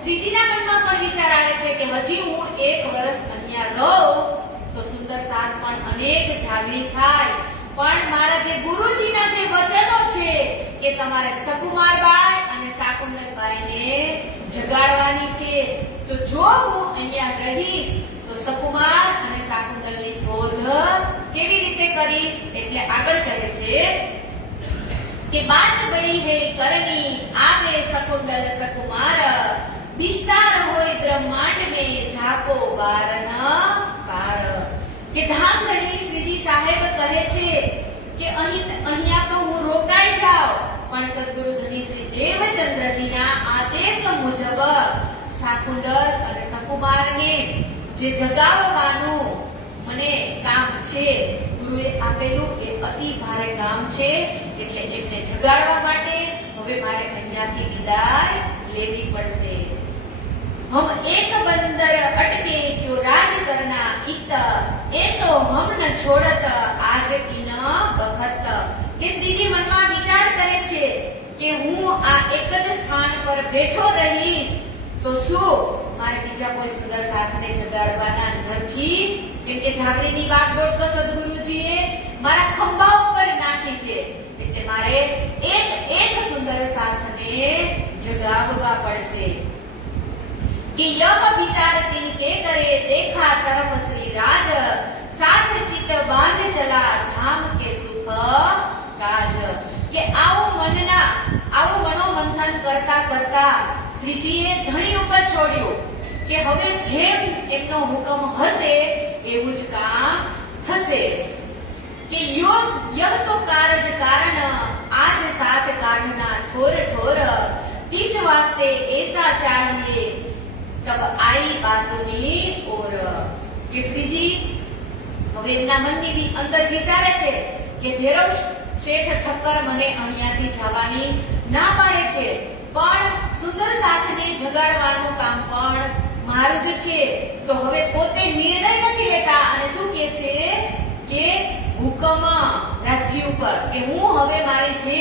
શ્રીજીના મનમાં પણ વિચાર આવે છે કે હજી હું એક વર્ષ અહીંયા રહું તો સુંદર સાથ પણ અનેક જાગૃતિ થાય, પણ મારા જે ગુરુજીના જે વચનો છે કે તમારે સકુમારબાઈ અને શાકુંતલબાઈને જગાડવાની છે, તો જો હું અહીંયા રહીશ તો સકુમાર અને શાકુંતલની શોધ કેવી રીતે કરીશ? એટલે આગળ કહે છે કે बात बड़ी है करनी आगे सकुंडल सकुमार विस्तार होय ब्रह्मांड में झाको बार न पार। કે ધામધણી શ્રીજી સાહેબ કહે છે કે અહીંયા તો હું રોકાઈ જાઉં, પણ સદગુરુ ધની શ્રી દેવચંદ્રજીના આદેશ મુજબ શાકુંડલ અને સકુમારને જે જગાવવાનું મને કામ છે, ગુરુએ આપેલું એ અતિ ભારે કામ છે, એટલે એમને જગાડવા માટે હવે મારે અહીંયાથી વિદાય લેવી પડશે। हम एक बंदर अटके क्यों राज करना इत ए तो हम न छोड़त आज की न बखत। કે શ્રીજી મનમાં વિચાર કરે છે કે હું આ એક જ સ્થાન પર બેઠો રહીશ તો શું મારે બીજા કોઈ સુંદર સાથને જગાડવાના નથી? કેમ કે જાગૃતિની વાગડોળ તો સદગુરુજીએ મારા ખંભા ઉપર નાખી છે, એટલે મારે એક સુંદર સાથને જગાડવા પડશે। कि यह विचार तिनके करे देखा तरफ श्री राज साथ चित बांध चला धाम के सुख काज। કે આવું મનોમંથન કરતા કરતા શ્રીજીએ ધણી ઉપર છોડ્યું કે હવે જેમ એમનો હુકમ હશે એવું જ કામ થશે। કે यह तो कारज कारण आज साथ काढ़ना ठोर ठोर तीस वास्ते ऐसा चाहिए तब आई बातोनी ओर। કે શ્રીજી હવે એમના મનની અંદર વિચારે છે કે ભૈરવ શેઠ ઠક્કર મને અહીંયાથી જવાની ના પાડે છે, પણ સુંદર સાથને જગાડવાનું કામ પણ મારું જ છે, તો હવે પોતે નિર્ણય નથી લેતા અને શું કહે છે કે હુકમ રાજ્ય ઉપર કે હું હવે મારી જે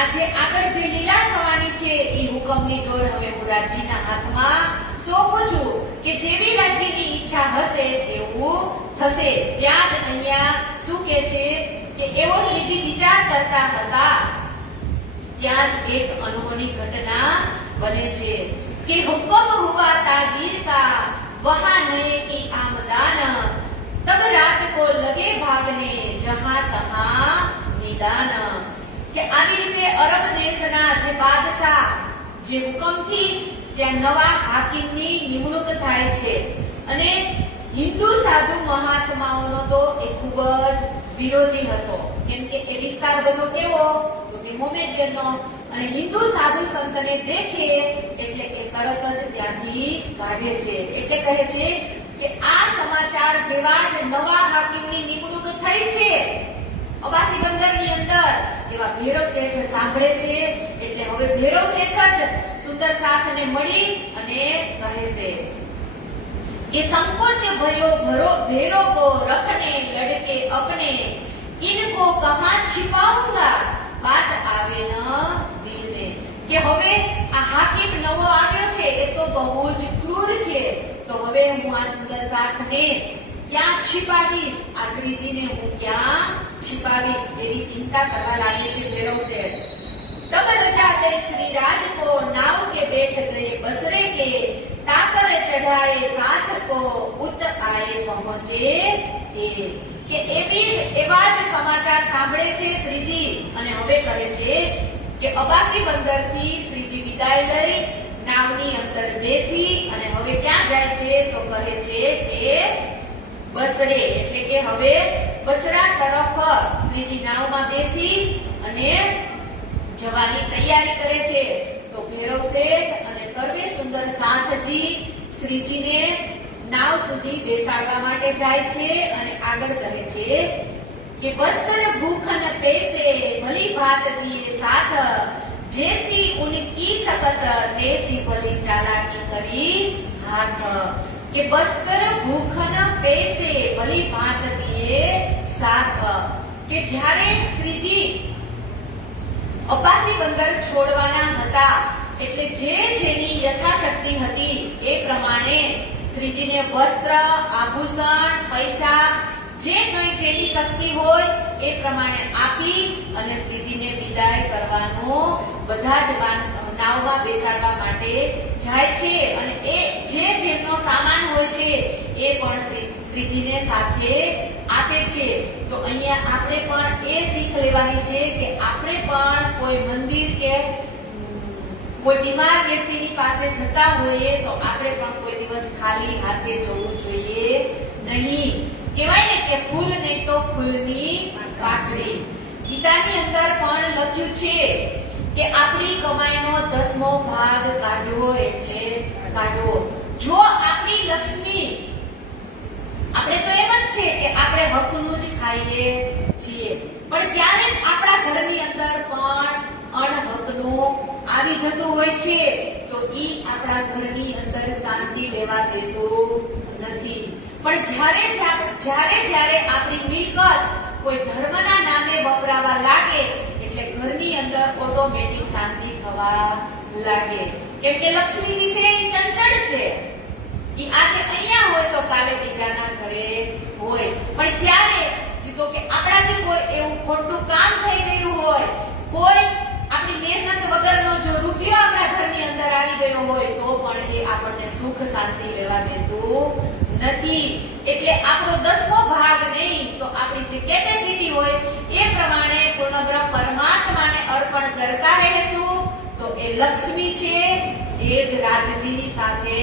આજે આગળ જે લીલા થવાની છે એ હુકમની ડોર હવે હું રાજ્યના હાથમાં સોંપું છું કે જેવી રાજ્યની ઈચ્છા હશે એવું થશે। ત્યાં જ અહીંયા શું કહે છે કે એવો શ્રીજી વિચાર કરતા હતા ત્યાં જ એક અનહોની ઘટના બને છે કે હુકમ હુઆ તાગીર કા વહા નए की आमदान तब रात को लगे भागने जहां तहां निदान। અરબ દેશના જે બાદશાહ જે હુકમથી ત્યાં નવા હાકીમની નિમણૂક થાય છે અને હિન્દુ સાધુ મહાત્માઓનો તો એ ખૂબ જ વિરોધી હતો, કેમ કે એ વિસ્તાર બધો કેવો તો કે મોમેડિયનનો, અને હિન્દુ સાધુ સંતને દેખે એટલે એ તરત જ ત્યાંથી કાઢે છે. એટલે કહે છે કે આ સમાચાર જેવા જ નવા હાકીમની નિમણૂક થઈ છે અબાસી બંદરની અંદર, એવા ભૈરવ શેઠ સાંભળે છે. એટલે હવે ભૈરવ શેઠ જ સુંદર સાથને મળી અને કહે છે कि संकोच भयो भैरो को रखने लड़के अपने, इनको कहां छिपाऊंगा बात आवे न दिल में. કે હવે આ હાકીમ નવો આવ્યો છે એ તો બહુ જ ક્રૂર છે, તો હવે હું આ સુંદર સાથને ક્યાં छिपाવીશ, આ શ્રીજીને હું ક્યાં छिपाવીશ એવી ચિંતા કરવા લાગે છે ભૈરવ શેઠ. तब रजा दे श्री राज को नाव के बैठ गए बसरे के, ताकर चढ़ाए साथ को उत आए पहुंचे ए. કે એવા જ સમાચાર સાંભળે છે શ્રીજી અને હવે કહે છે કે અબાસી બંદરથી શ્રીજી વિદાય લઈ નાવની અંદર બેસી અને હવે ક્યાં જાય છે તો કહે છે કે બસરે, એટલે કે હવે બસરા તરફ શ્રીજી નાવમાં બેસી અને જવાની તૈયારી કરે છે. તો ભૈરવ શેઠ અને સર્વે સુંદર સાથજી શ્રીજીને નાવ સુધી બેસાડવા માટે જાય છે અને આગળ કહે છે કે વસ્ત્ર ભૂખન પૈસે ભલી ભાત દિए साथ, जैसी उनकी सकत देसी भली चालाकी करी हाथ. કે વસ્ત્ર ભૂખન પૈસે ભલી ભાત દિए साथ, કે જ્યારે શ્રીજી અબાસી બંદર છોડવાના હતા એટલે જે જેની યથાશક્તિ હતી એ પ્રમાણે શ્રીજીને વસ્ત્ર, આભૂષણ, પૈસા જે કંઈ જેની શક્તિ હોય એ પ્રમાણે આપી અને શ્રીજીને વિદાય કરવાનો બધા જ નાવમાં બેસાડવા માટે જાય છે. અને એ જે જેમનો સામાન હોય છે એ પણ શ્રીજીને સાથે આપે છે. તો અહીંયા આપણે પણ એ શીખ લેવાની છે કે આપણે પણ કોઈ મંદિર કે કોઈ બીમાર વ્યક્તિની પાસે જતા હોઈએ તો આપણે પણ કોઈ દિવસ ખાલી હાથે જવું જોઈએ નહીં. કહેવાય ને કે ફૂલ નહીં તો ફૂલની પાકડી. ગીતાની અંદર પણ લખ્યું છે કે આપણી કમાઈનો 10મો ભાગ કાઢવો એટલે કાઢવો. જો આપણી લક્ષ્મી, આપણે તો એમ જ છે કે આપણે હકનું જ ખાઈએ છીએ, પણ ક્યારેક આપણા ઘરની અંદર પણ અણહકનું આવી જતું હોય છે તો ઈ આપણા ઘરની અંદર શાંતિ લેવા દેતું નથી. પણ જ્યારે આપણી મિલકત કોઈ ધર્મના નામે વપરાવા લાગે એટલે ઘરની અંદર ઓટોમેટિક શાંતિ થવા લાગે. કેમ કે લક્ષ્મીજી છે એ ચંચળ છે, ઈ આજે અહીંયા હોય તો કાલે બીજાના ઘરે હોય. પણ ક્યારે તો કે આપણાથી કોઈ એવું ખોટું કામ થઈ ગયું હોય, કોઈ આપણી મહેનત વગરનો જો રૂપિયો આપણા ઘરની અંદર આવી ગયો હોય તો પણ એ આપણને સુખ શાંતિ લેવા દેતું નથી. એટલે આપણો 10મો ભાગ નહીં તો આપણી જે કેપેસિટી હોય એ પ્રમાણે પૂર્ણ બ્રહ્મ પરમાત્માને અર્પણ કરતા રહેશું તો એ લક્ષ્મી છે એ જ રાજજીની સાથે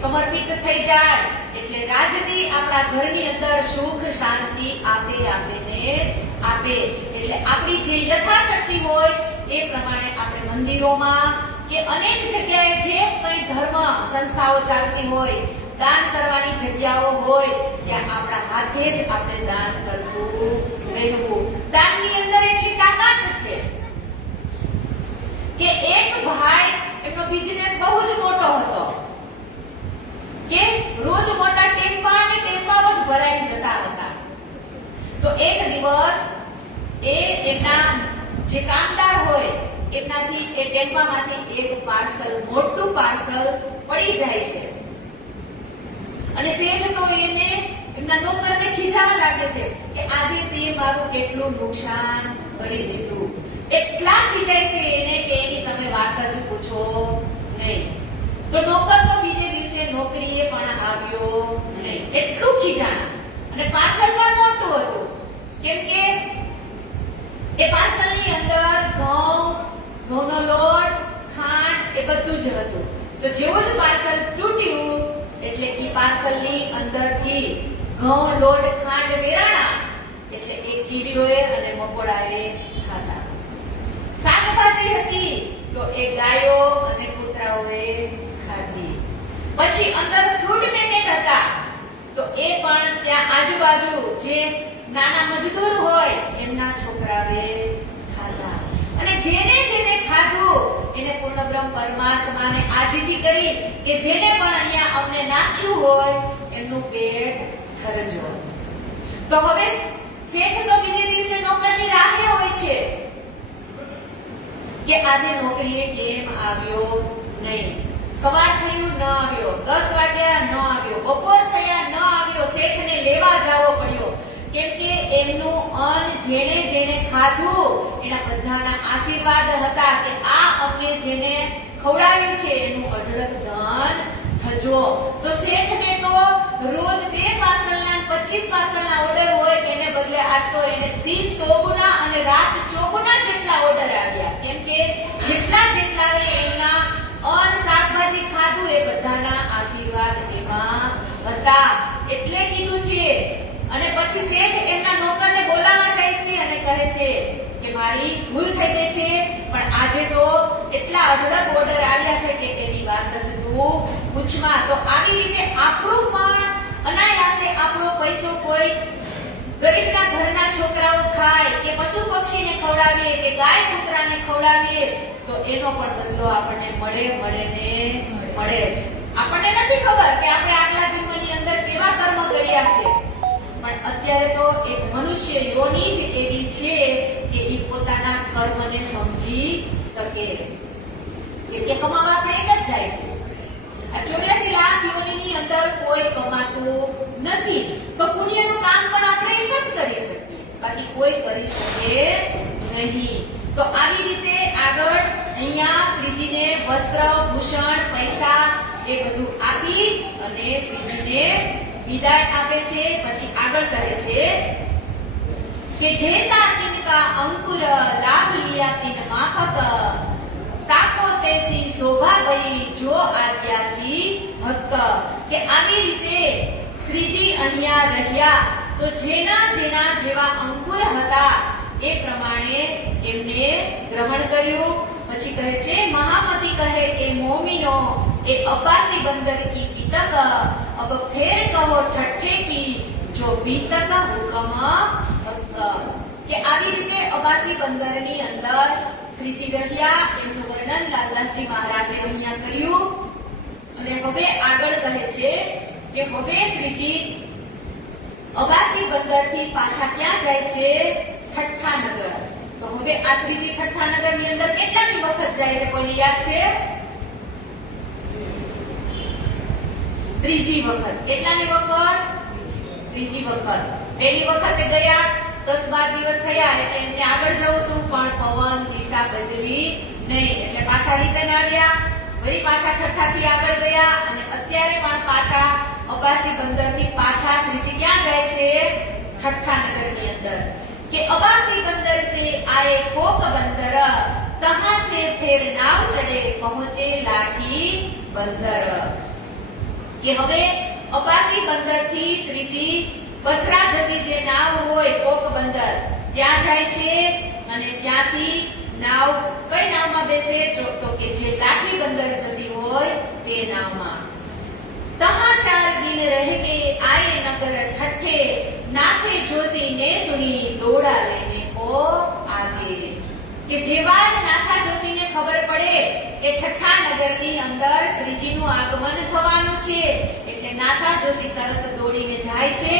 સમર્પિત થઈ જાય. એટલે રાજજી આપણા ઘરની અંદર સુખ શાંતિ આપે. એટલે આપણી જે યથાશક્તિ હોય એ પ્રમાણે આપણે મંદિરોમાં કે અનેક જગ્યાએ જે કંઈ ધર્મ સંસ્થાઓ ચાલતી હોય, દાન કરવાની જગ્યાઓ હોય ત્યાં આપણા હાથે જ આપણે દાન કરવું રહેવું. દાનની અંદર એટલી તાકાત છે કે એક ભાઈ એમનો બિઝનેસ બહુ જ મોટો હતો કે રોજ મોટા ટેમ્પા અને ટેમ્પાઓ જ ભરાઈ જતા હતા. તો એક દિવસ એમના જે કામદાર હોય એમનાથી એ ટેમ્પામાંથી એક પાર્સલ, મોટું પાર્સલ પડી જાય છે અને શેઠ તો એને એમના નોકરને ખીજાવા લાગે છે કે આજે તે મારું કેટલું નુકસાન કરી દીધું. એટલા ખીજાય છે એને કે એની તમે વાત જ પૂછો નહીં. તો નોકર તો બીજે દિવસે નોકરીએ પણ આવ્યો નહીં, એટલું ખીજાણા. અને પાર્સલ પણ મોટું હતું કેમ કે એ પાર્સલની અંદર ઘઉં, જ હતું. તો જેવું જ પાર્સલ તૂટ્યું એટલે એ પાર્સલની અંદરથી ઘઉં, લોટ, ખાંડ વેરાણા એટલે એ કીડીઓએ અને મકોડાએ ખાધા. શાકભાજી હતી તો એ ગાયો અને કૂતરાઓએ ખાધી. પછી અંદર ફ્રૂટ પેકેટ હતા તો એ પણ ત્યાં આજુબાજુ જે નાના મજદૂર હોય એમના છોકરાઓએ ખાધા. અને જેને જેને ખાધું એને પૂર્ણબ્રહ્મ પરમાત્માને આજીજી કરી કે જેને પણ અહીંયા અમને નાખ્યું હોય એમનું પેટ ભરજો. તો હવે શેઠ તો બીજે દિવસે નોકરની રાહે હોય છે કે આજે નોકરીએ કેમ આવ્યો નહીં. સવાર થયું ન આવ્યો, 10 વાગ્યા ન આવ્યો, બપોર થયા ન આવ્યો, શેઠને લેવા જવો પડ્યો. કેમ કે એમનું અન્ન જેને જેને ખાધું એના બધાના આશીર્વાદ હતા કે આ અમને જેને ખવડાવ્યું છે એનું અઢળક દાન થજો. તો શેઠને તો રોજ 2 પાર્સલના 25 પાર્સલના ઓર્ડર હોય એને બદલે આજ તો એને દિન ચોગુના અને રાત ચોગુના જેટલા ઓર્ડર આવ્યા. કેમ કે જેટલા એમના અન્ન શાકભાજી ખાધું એ બધાના આશીર્વાદ એમાં હતા એટલે કીધું છે. અને પછી શેઠ એમના નોકરને બોલાવવા જાય છે અને કહે છે કે મારી ભૂલ થઈ ગઈ છે પણ આજે તો એટલા અઢળક ઓર્ડર આવ્યા છે કે એની વાત જ તું પૂછમાં. તો આવી રીતે આપણું પણ અનાયાસે આપણો પૈસો કોઈ ગરીબના ઘરના છોકરાઓ ખાય કે પશુ પક્ષીને ખવડાવીએ કે ગાય કૂતરાને ખવડાવીએ તો એનો પણ બદલો આપણને મળે જ. આપણને નથી ખબર કે આપણે આગલા જન્મની અંદર કેવા કર્મ કર્યા છે પણ અત્યારે તો એક મનુષ્ય યોની જ એવી છે કે એ પોતાના કર્મને સમજી શકે કે કમાવા આપણે એક જ જાય છે. આ 84 લાખ યોનીની અંદર કોઈ કમાતું નથી તો પુણ્યનું કામ પણ આપણે એક જ કરી શકીએ બાકી કોઈ કરી શકે નહીં. તો આવી રીતે આગળ અહીંયા શ્રીજીને વસ્ત્ર, ભૂષણ, પૈસા એ બધું આપી અને શ્રીજીને વિદાય આપે છે. પછી આગળ કહે છે કે જૈસા तिनका अंकुर लाभ लिया तिन माफक ताको तैसी शोभा गई जो आज्ञा थी भक्त. કે આવી રીતે શ્રીજી અહીંયા રહ્યા તો જેના જેવા અંકુર હતા એ પ્રમાણે એમને ગ્રહણ કર્યું. પછી કહે છે મહામતી કહે એ મોમિનો એ અબ્બાસી બંદર કી કિતક અબ ફેર કહો ઠઠ્ઠે કી જો બીતક હુકમ ભક્ત. કે આવી રીતે અબ્બાસી બંદરની અંદર શ્રીજી રહ્યા એમનું વર્ણન લાલદાસજી મહારાજે અહીંયા કર્યું. અને હવે આગળ કહે છે કે હવે શ્રીજી અબ્બાસી બંદરથી પાછા ક્યાં જાય છે? ઠઠ્ઠાનગર. તો હવે આ શ્રીજી ઠઠ્ઠાનગરની અંદર કેટલામી વખત જાય છે કોઈને યાદ છે? ત્રીજી વખત. કેટલામી વખત? ત્રીજી વખત. પહેલી વખતે ગયા 10-12 દિવસ થયા એટલે એમને આગળ જવું હતું પણ પવન દિશા બદલી નહીં એટલે પાછા રિટર્ન આવ્યા. વળી પાછા ઠઠ્ઠાથી આગળ ગયા અને અત્યારે પણ પાછા અબ્બાસી બંદરથી પાછા શ્રીજી ક્યાં જાય છે? ઠઠ્ઠાનગરની અંદર. કે અબ્બાસી બંદર સે આए कोक बंदर तहां से फिर नाव चढ़े पहुंचे लाठी बंदर. કે હવે અબ્બાસી બંદરથી શ્રીજી બસરા જતી જે નાવ હોય કોક બંદર ત્યાં જાય છે અને ત્યાંથી નાવ કઈ નાવમાં બેસે? તો કે જે લાઠી બંદર જતી હોય તે નાવમાં. तहां 4 दिन रह के आए नगर ठट्ठे नाथे जोशी ने सुनी दौड़ा लेने को आगे. કે જેવા જ નાથા જોશીને ખબર પડે કે ઠઠ્ઠા નગરની અંદર શ્રીજીનું આગમન થવાનું છે એટલે નાથા જોશી તરત દોડીને જાય છે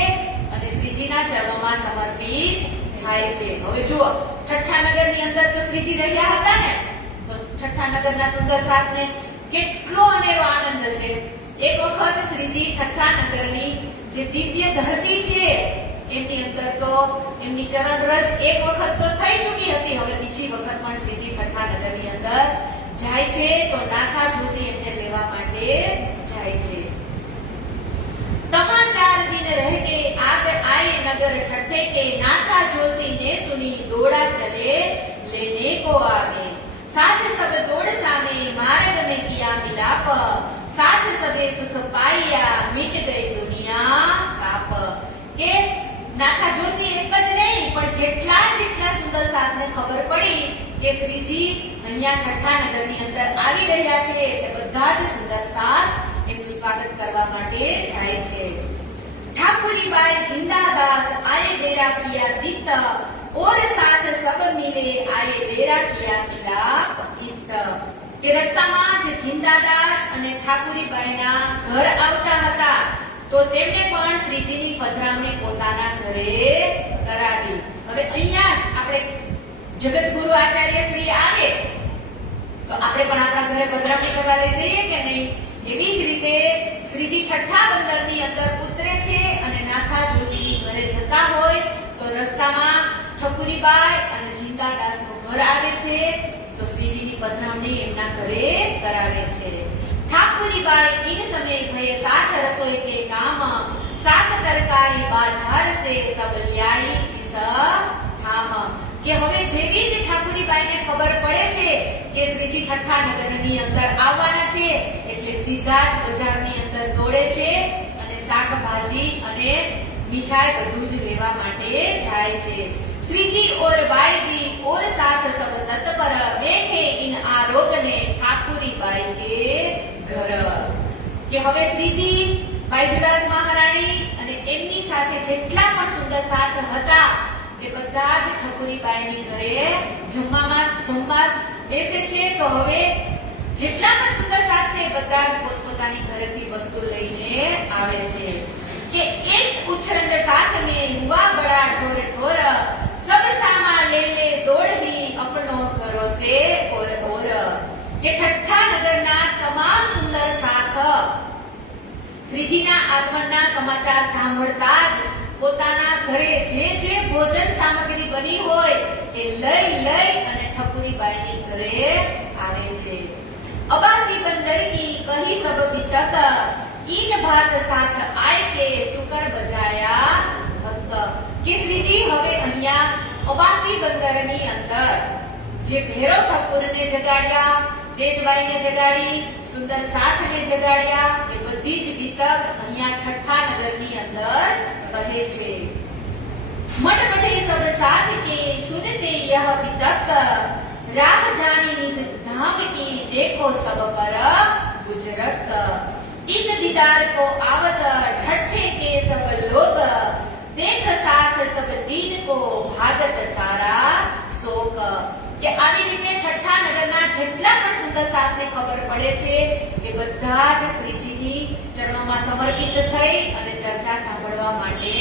અને શ્રીજીના ચરણોમાં સમર્પિત થાય છે. હવે જુઓ ઠઠ્ઠા નગરની અંદર તો શ્રીજી રહ્યા હતા ને તો ઠઠ્ઠા નગરના સુંદર સાથને કેટલો અનેરો આનંદ છે. એક વખત શ્રીજી ઠઠ્ઠા નગરની જે દિવ્ય ધરતી છે એમની અંદર તો એમની ચરણ રજ એક વખત તો થઈ ચૂકી હતી. હવે બીજી વખત પણ શ્રીજી ઠઠ્ઠા નગરની અંદર જાય છે તો નાથા જોશી એમને લેવા માટે જાય છે. तहां 4 दिन रह के आए नगर ठट्ठे के नाथा जोशी ने सुनी दौड़ा चले लेने को आगे. साथ सब दौड़ सामे मार्ग में किया मिलाप साथ सबे सुख पाया मीट गई दुनिया काप के નાથા જોશી એક જ નહીં પણ જેટલા સુંદર સાથને ખબર પડી કે શ્રીજી અહીંયા ઠઠ્ઠા નગરની અંદર આવી રહ્યા છે એટલે બધા જ સુંદર સાથ એમનું સ્વાગત કરવા માટે જાય છે। ઠાकुरी बाई जिंदादास आए डेरा किया दीत और साथ सब मिले आए डेरा किया मिलाप इत કે રસ્તામાં જે જિંદાદાસ અને ઠાकुरी બાઈના ઘર આવતા હતા તો તેમને પણ શ્રીજીની પધરામણી પોતાના ઘરે કરાવી। હવે અહીંયા જ આપણે જગતગુરુ આચાર્ય શ્રી આવે તો આપણે પણ આપણા ઘરે પધરામણી કરવા લઈ જઈએ કે નહીં? એવી જ રીતે શ્રીજી ઠઠ્ઠા બંદરની અંદર ઉતરે છે અને નાથા જોશીની ઘરે જતા હોય તો રસ્તામાં ઠાकुरी બાઈ અને જિંદાદાસનું ઘર આવે છે તો શ્રીજીની પધરામણી એમના ઘરે કરાવે છે। ठाकुरी बाई इन समय भये साथ रसोई के काम साथ तरकारी बाजार से सब ल्याई इस ठाम કે હવે જેવી જ ઠાकुरी બાઈને ખબર પડે છે કે શ્રીજી ઠઠ્ઠા નગરની અંદર આવવાના છે એટલે સીધા જ બજારની અંદર દોડે છે અને શાકભાજી અને મીઠાઈ બધું જ લેવા માટે જાય છે। श्रीजी और बाई जी और साथ सब तत्पर देखे इन आरोग ने ठाकुरी बाई के घर કે હવે શ્રીજી બાઈजुराज મહારાણી અને એમની સાથે જેટલા પણ સુંદર સાથ હતા એ બધા જ ઠાकुरी બાઈની ઘરે જમવા બેસે છે। તો હવે જેટલા પણ સુંદર સાથ છે બધા જ પોતપોતાની ઘરેથી વસ્તુ લઈને આવે છે કે એક ઉછરંગ साथ में हुआ बड़ा ढोर ढोर सब सामा ले ले दौड़वी अपनो घरों से और કે ઠઠ્ઠા નગરના તમામ સુંદર સાથ શ્રીજીના આગમનના સમાચાર સાંભળતા જ પોતાના ઘરે જે ભોજન સામગ્રી બની હોય એ લઈ અને ઠાकुरी બાઈની ઘરે આવે છે। અબાસી બંદર કી કહી સબ વિતક इन भात साथ आए के सुकर बजाया भक्त કે શ્રીજી હવે અહીંયા અબાસી બંદરની અંદર જે ભૈરવ ઠાकुरને જગાડ્યા તેજબાઈને જગાડી સુંદર સાથને જગાડ્યા એ બધી જ વિતક અહીંયા ઠઠ્ઠા નગરની અંદર રહે છે। મન મઢે સબ સાથ કે સુનતે यह वितक राह जानी निज धाम की देखो सब पर गुजरत इन दीदार को आवत ठट्ठे के सब लोग देख साथ सब दीन को भागत सारा शोक કે આવી રીતે ઠઠ્ઠા નગરના જેટલા પણ સુંદર સાથને ખબર પડે છે એ બધા જ શ્રીજીની ચરણોમાં સમર્પિત થઈ અને ચર્ચા સાંભળવા માટે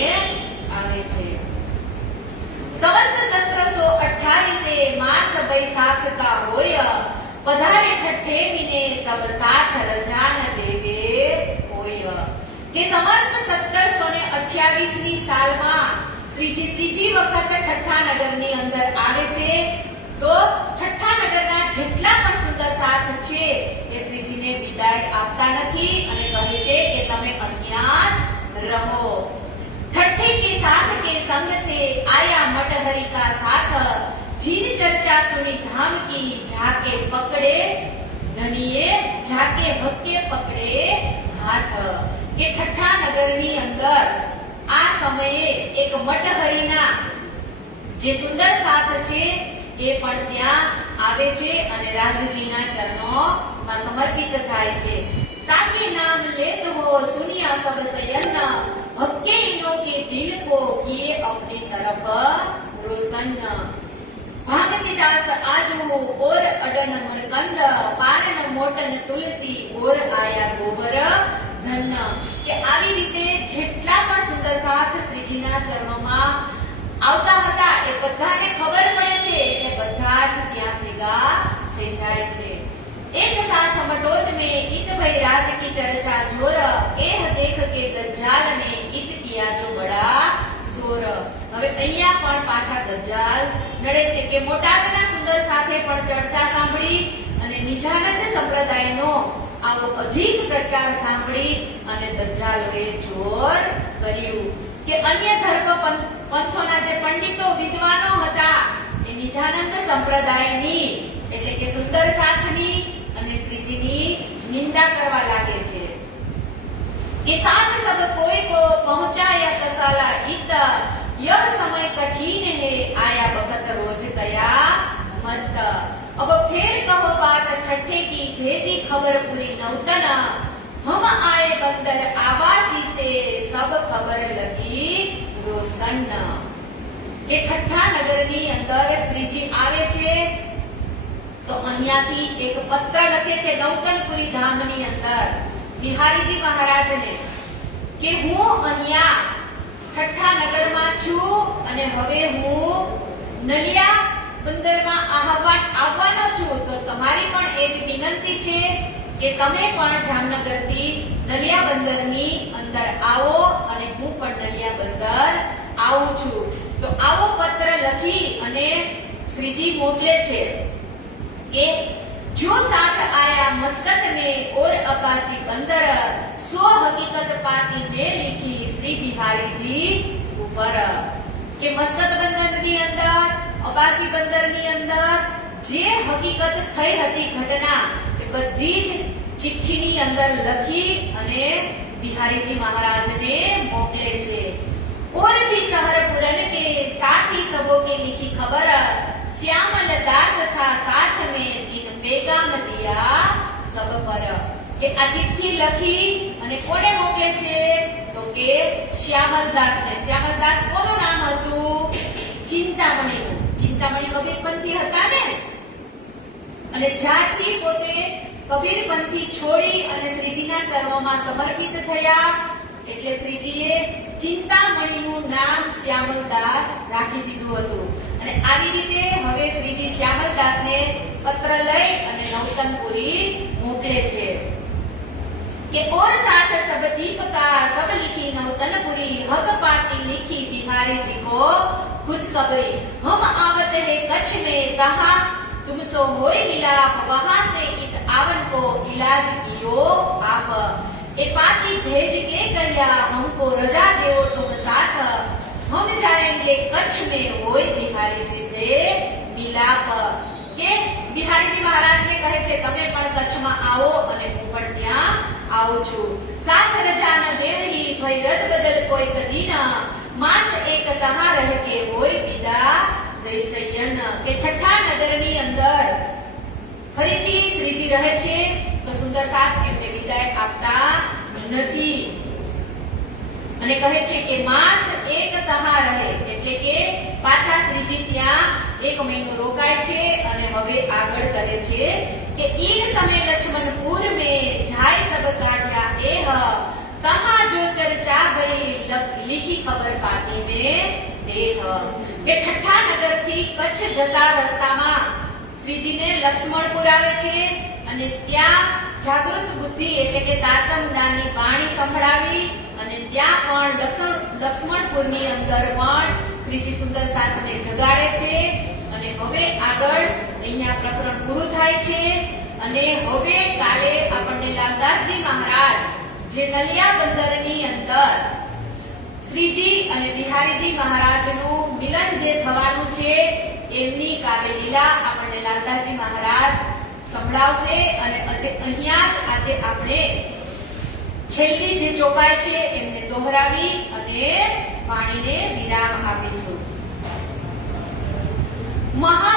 આવે છે। સંવત 1728 मास बैसाख का होय पधारे ठट्ठे मिने तब साथ रजान देवे होय કે સંવત 1728 ની સાલમાં શ્રીજી ત્રીજી વખત ઠઠ્ઠા નગરની અંદર આવે છે તો ઠઠ્ઠા નગરના જેટલા પણ સુંદર સાથ છે એ શ્રીજીને વિદાય આપતા નથી અને કહે છે કે તમે અહીંયા જ રહો। ठट्ठे के साथ के संग से आया मटहरी का साथ जीन चर्चा सुनी धाम की जाके पकड़े धनिये जाके भक्के पकड़े हाथ કે ઠઠ્ઠા નગરની અંદર આ સમયે એક મટહરીના જે સુંદર સાથ છે એ પણ ત્યાં આવે છે અને રાજાજીના ચરણોમાં સમર્પિત થાય છે। ताकि नाम लेत हो सुनिया सब सयन भक्के इनो के दिल को किए अपनी तरफ रोशन भागती दास आजू और अडन मरकंद पारण मोटन तुलसी और आया गोबर धन કે આવી રીતે જેટલા પણ સુંદર સાથ શ્રીજીના ચરણોમાં આવતા હતા એ બધાને ખબર પડે છે એટલે બધા જ ત્યાં ભેગા થઈ જાય છે। एक साथ मटोद में इत भई राज की चर्चा जोर एह देख के दज्जाल ने इत किया जो बड़ा सोर। હવે અહીંયા પણ પાછા દજ્જાલ નડે છે કે મોટાદના સુંદર સાથે પણ ચર્ચા સાંભળી અને નિજાનંદ સંપ્રદાયનો આવો અધિક પ્રચાર સાંભળી અને દજ્જાલોએ જોર કર્યું કે અન્ય ધર્મ પંથોના જે પંડિતો વિદ્વાનો હતા એની નિજાનંદ સંપ્રદાયની એટલે કે સુંદર સાથની અને શ્રીજીની નિંદા કરવા લાગે છે કે साथ सब कोई को पहुंचाया कसाला इत यह समय कठिन है आया बखत रोज कया मत अब फिर कहो बात ठट्ठे की भेजी खबर पूरी नौतन हम आए बंदर आवासी से सब खबर लगी रोशन કે ઠઠ્ઠા નગરની અંદર શ્રીજી આવે છે તો અહીંયાથી એક પત્ર લખે છે નૌતનપુરી ધામની અંદર બિહારીજી મહારાજને કે હું અહીંયા ઠઠ્ઠા નગરમાં છું અને હવે હું નલિયા બંદરમાં આવવાનો છું તો તમારી પણ એવી વિનંતી છે કે તમે પણ જામનગરથી નલિયા બંદરની અંદર આવો અને હું પણ નલિયા બંદર આવું છું તો આવો પત્ર લખી અને શ્રીજી મોકલે છે કે जो साथ आया मस्कत में और अब्बासी बंदर सो हकीकत पाती में लिखी श्री बिहारी जी ऊपर કે મસ્કત બંદરની અંદર અબ્બાસી બંદરની અંદર જે હકીકત થઈ હતી ઘટના એ બધી જ ચિઠ્ઠીની અંદર લખી અને બિહારીજી મહારાજને મોકલે છે और भी शहर पुरन के साथी सबों के लिखी खबर श्यामल दास था साथ में इन पैगाम दिया सब पर કે આ ચિઠ્ઠી લખી અને કોને મોકલે છે તો કે શ્યામલદાસને શ્યામલદાસ કોનું નામ હતું ચિંતામણી કબીરપંથી હતા ને અને જ્યારથી પોતે કબીરપંથી છોડી અને શ્રીજીના ચરણોમાં સમર્પિત થયા એટલે શ્રીજીએ ચિંતામણીનું નામ શ્યામલદાસ રાખી દીધું હતું અને આવી રીતે હવે શ્રીજી શ્યામલદાસને પત્ર લઈ અને નૌતનપુરી મોકલે છે કે और साथ सब दीप का सब लिखी नौतनपुरी हक पाती लिखी बिहारी जी को खुशखबरी हम आवत है कच्छ में कहा तुमसो होई मिलाप वहां से इत आवन को इलाज कियो आप ए पाती भेज के करिया हमको रजा दो तुम साथ हम जाएंगे कच्छ में होई बिहारी जी से मिलाप કે બિહારીજી મહારાજને કહે છે તમે પણ કચ્છમાં આવો અને હું પણ ત્યાં આવું છું સાથ રજાના દેવહી ભઈ રદ બદલ કોઈ કદીના માસ એક તહા રહે કે હોય વિદા દૈસયન કે ઠઠ્ઠા નગરની અંદર ફરીથી શ્રીજી રહે છે તો સુંદર સાથ એમને વિદાય આપતા નથી અને કહે છે કે માસ એક તહા રહે એટલે કે પાછા શ્રીજી ત્યાં એક મહિનો રોકાય છે અને હવે આગળ કરે છે કે ઈન સમય લક્ષ્મણપુર में जाय सब काटिया एह तहां जो चर्चा भई लिखी खबर पाती में देह કે ઠઠ્ઠા નગરથી કચ્છ જતા રસ્તામાં શ્રીજીને લક્ષ્મણપુર આવે છે અને ત્યાં જાગૃત બુદ્ધિ એટલે કે તાતમદાની વાણી સંભળાવી અને ત્યાં પણ લક્ષ્મણપુરની અંદર પણ શ્રીજી સુંદર સાથને જગાડે છે અને હવે આગળ અહીંયા પ્રકરણ પૂરું થાય છે અને હવે કાલે આપણને લાલદાસજી મહારાજ જે નલિયા બંદરની અંદર શ્રીજી અને બિહારીજી મહારાજનું મિલન જે થવાનું છે એમની કાવ્ય લીલા આપણને લાલદાસજી મહારાજ સંભળાવશે અને અહીંયા જ આજે આપણે છેલ્લી જે ચોપાઈ છે એમને દોહરાવી અને વાણીને વિરામ આપીશું. મહા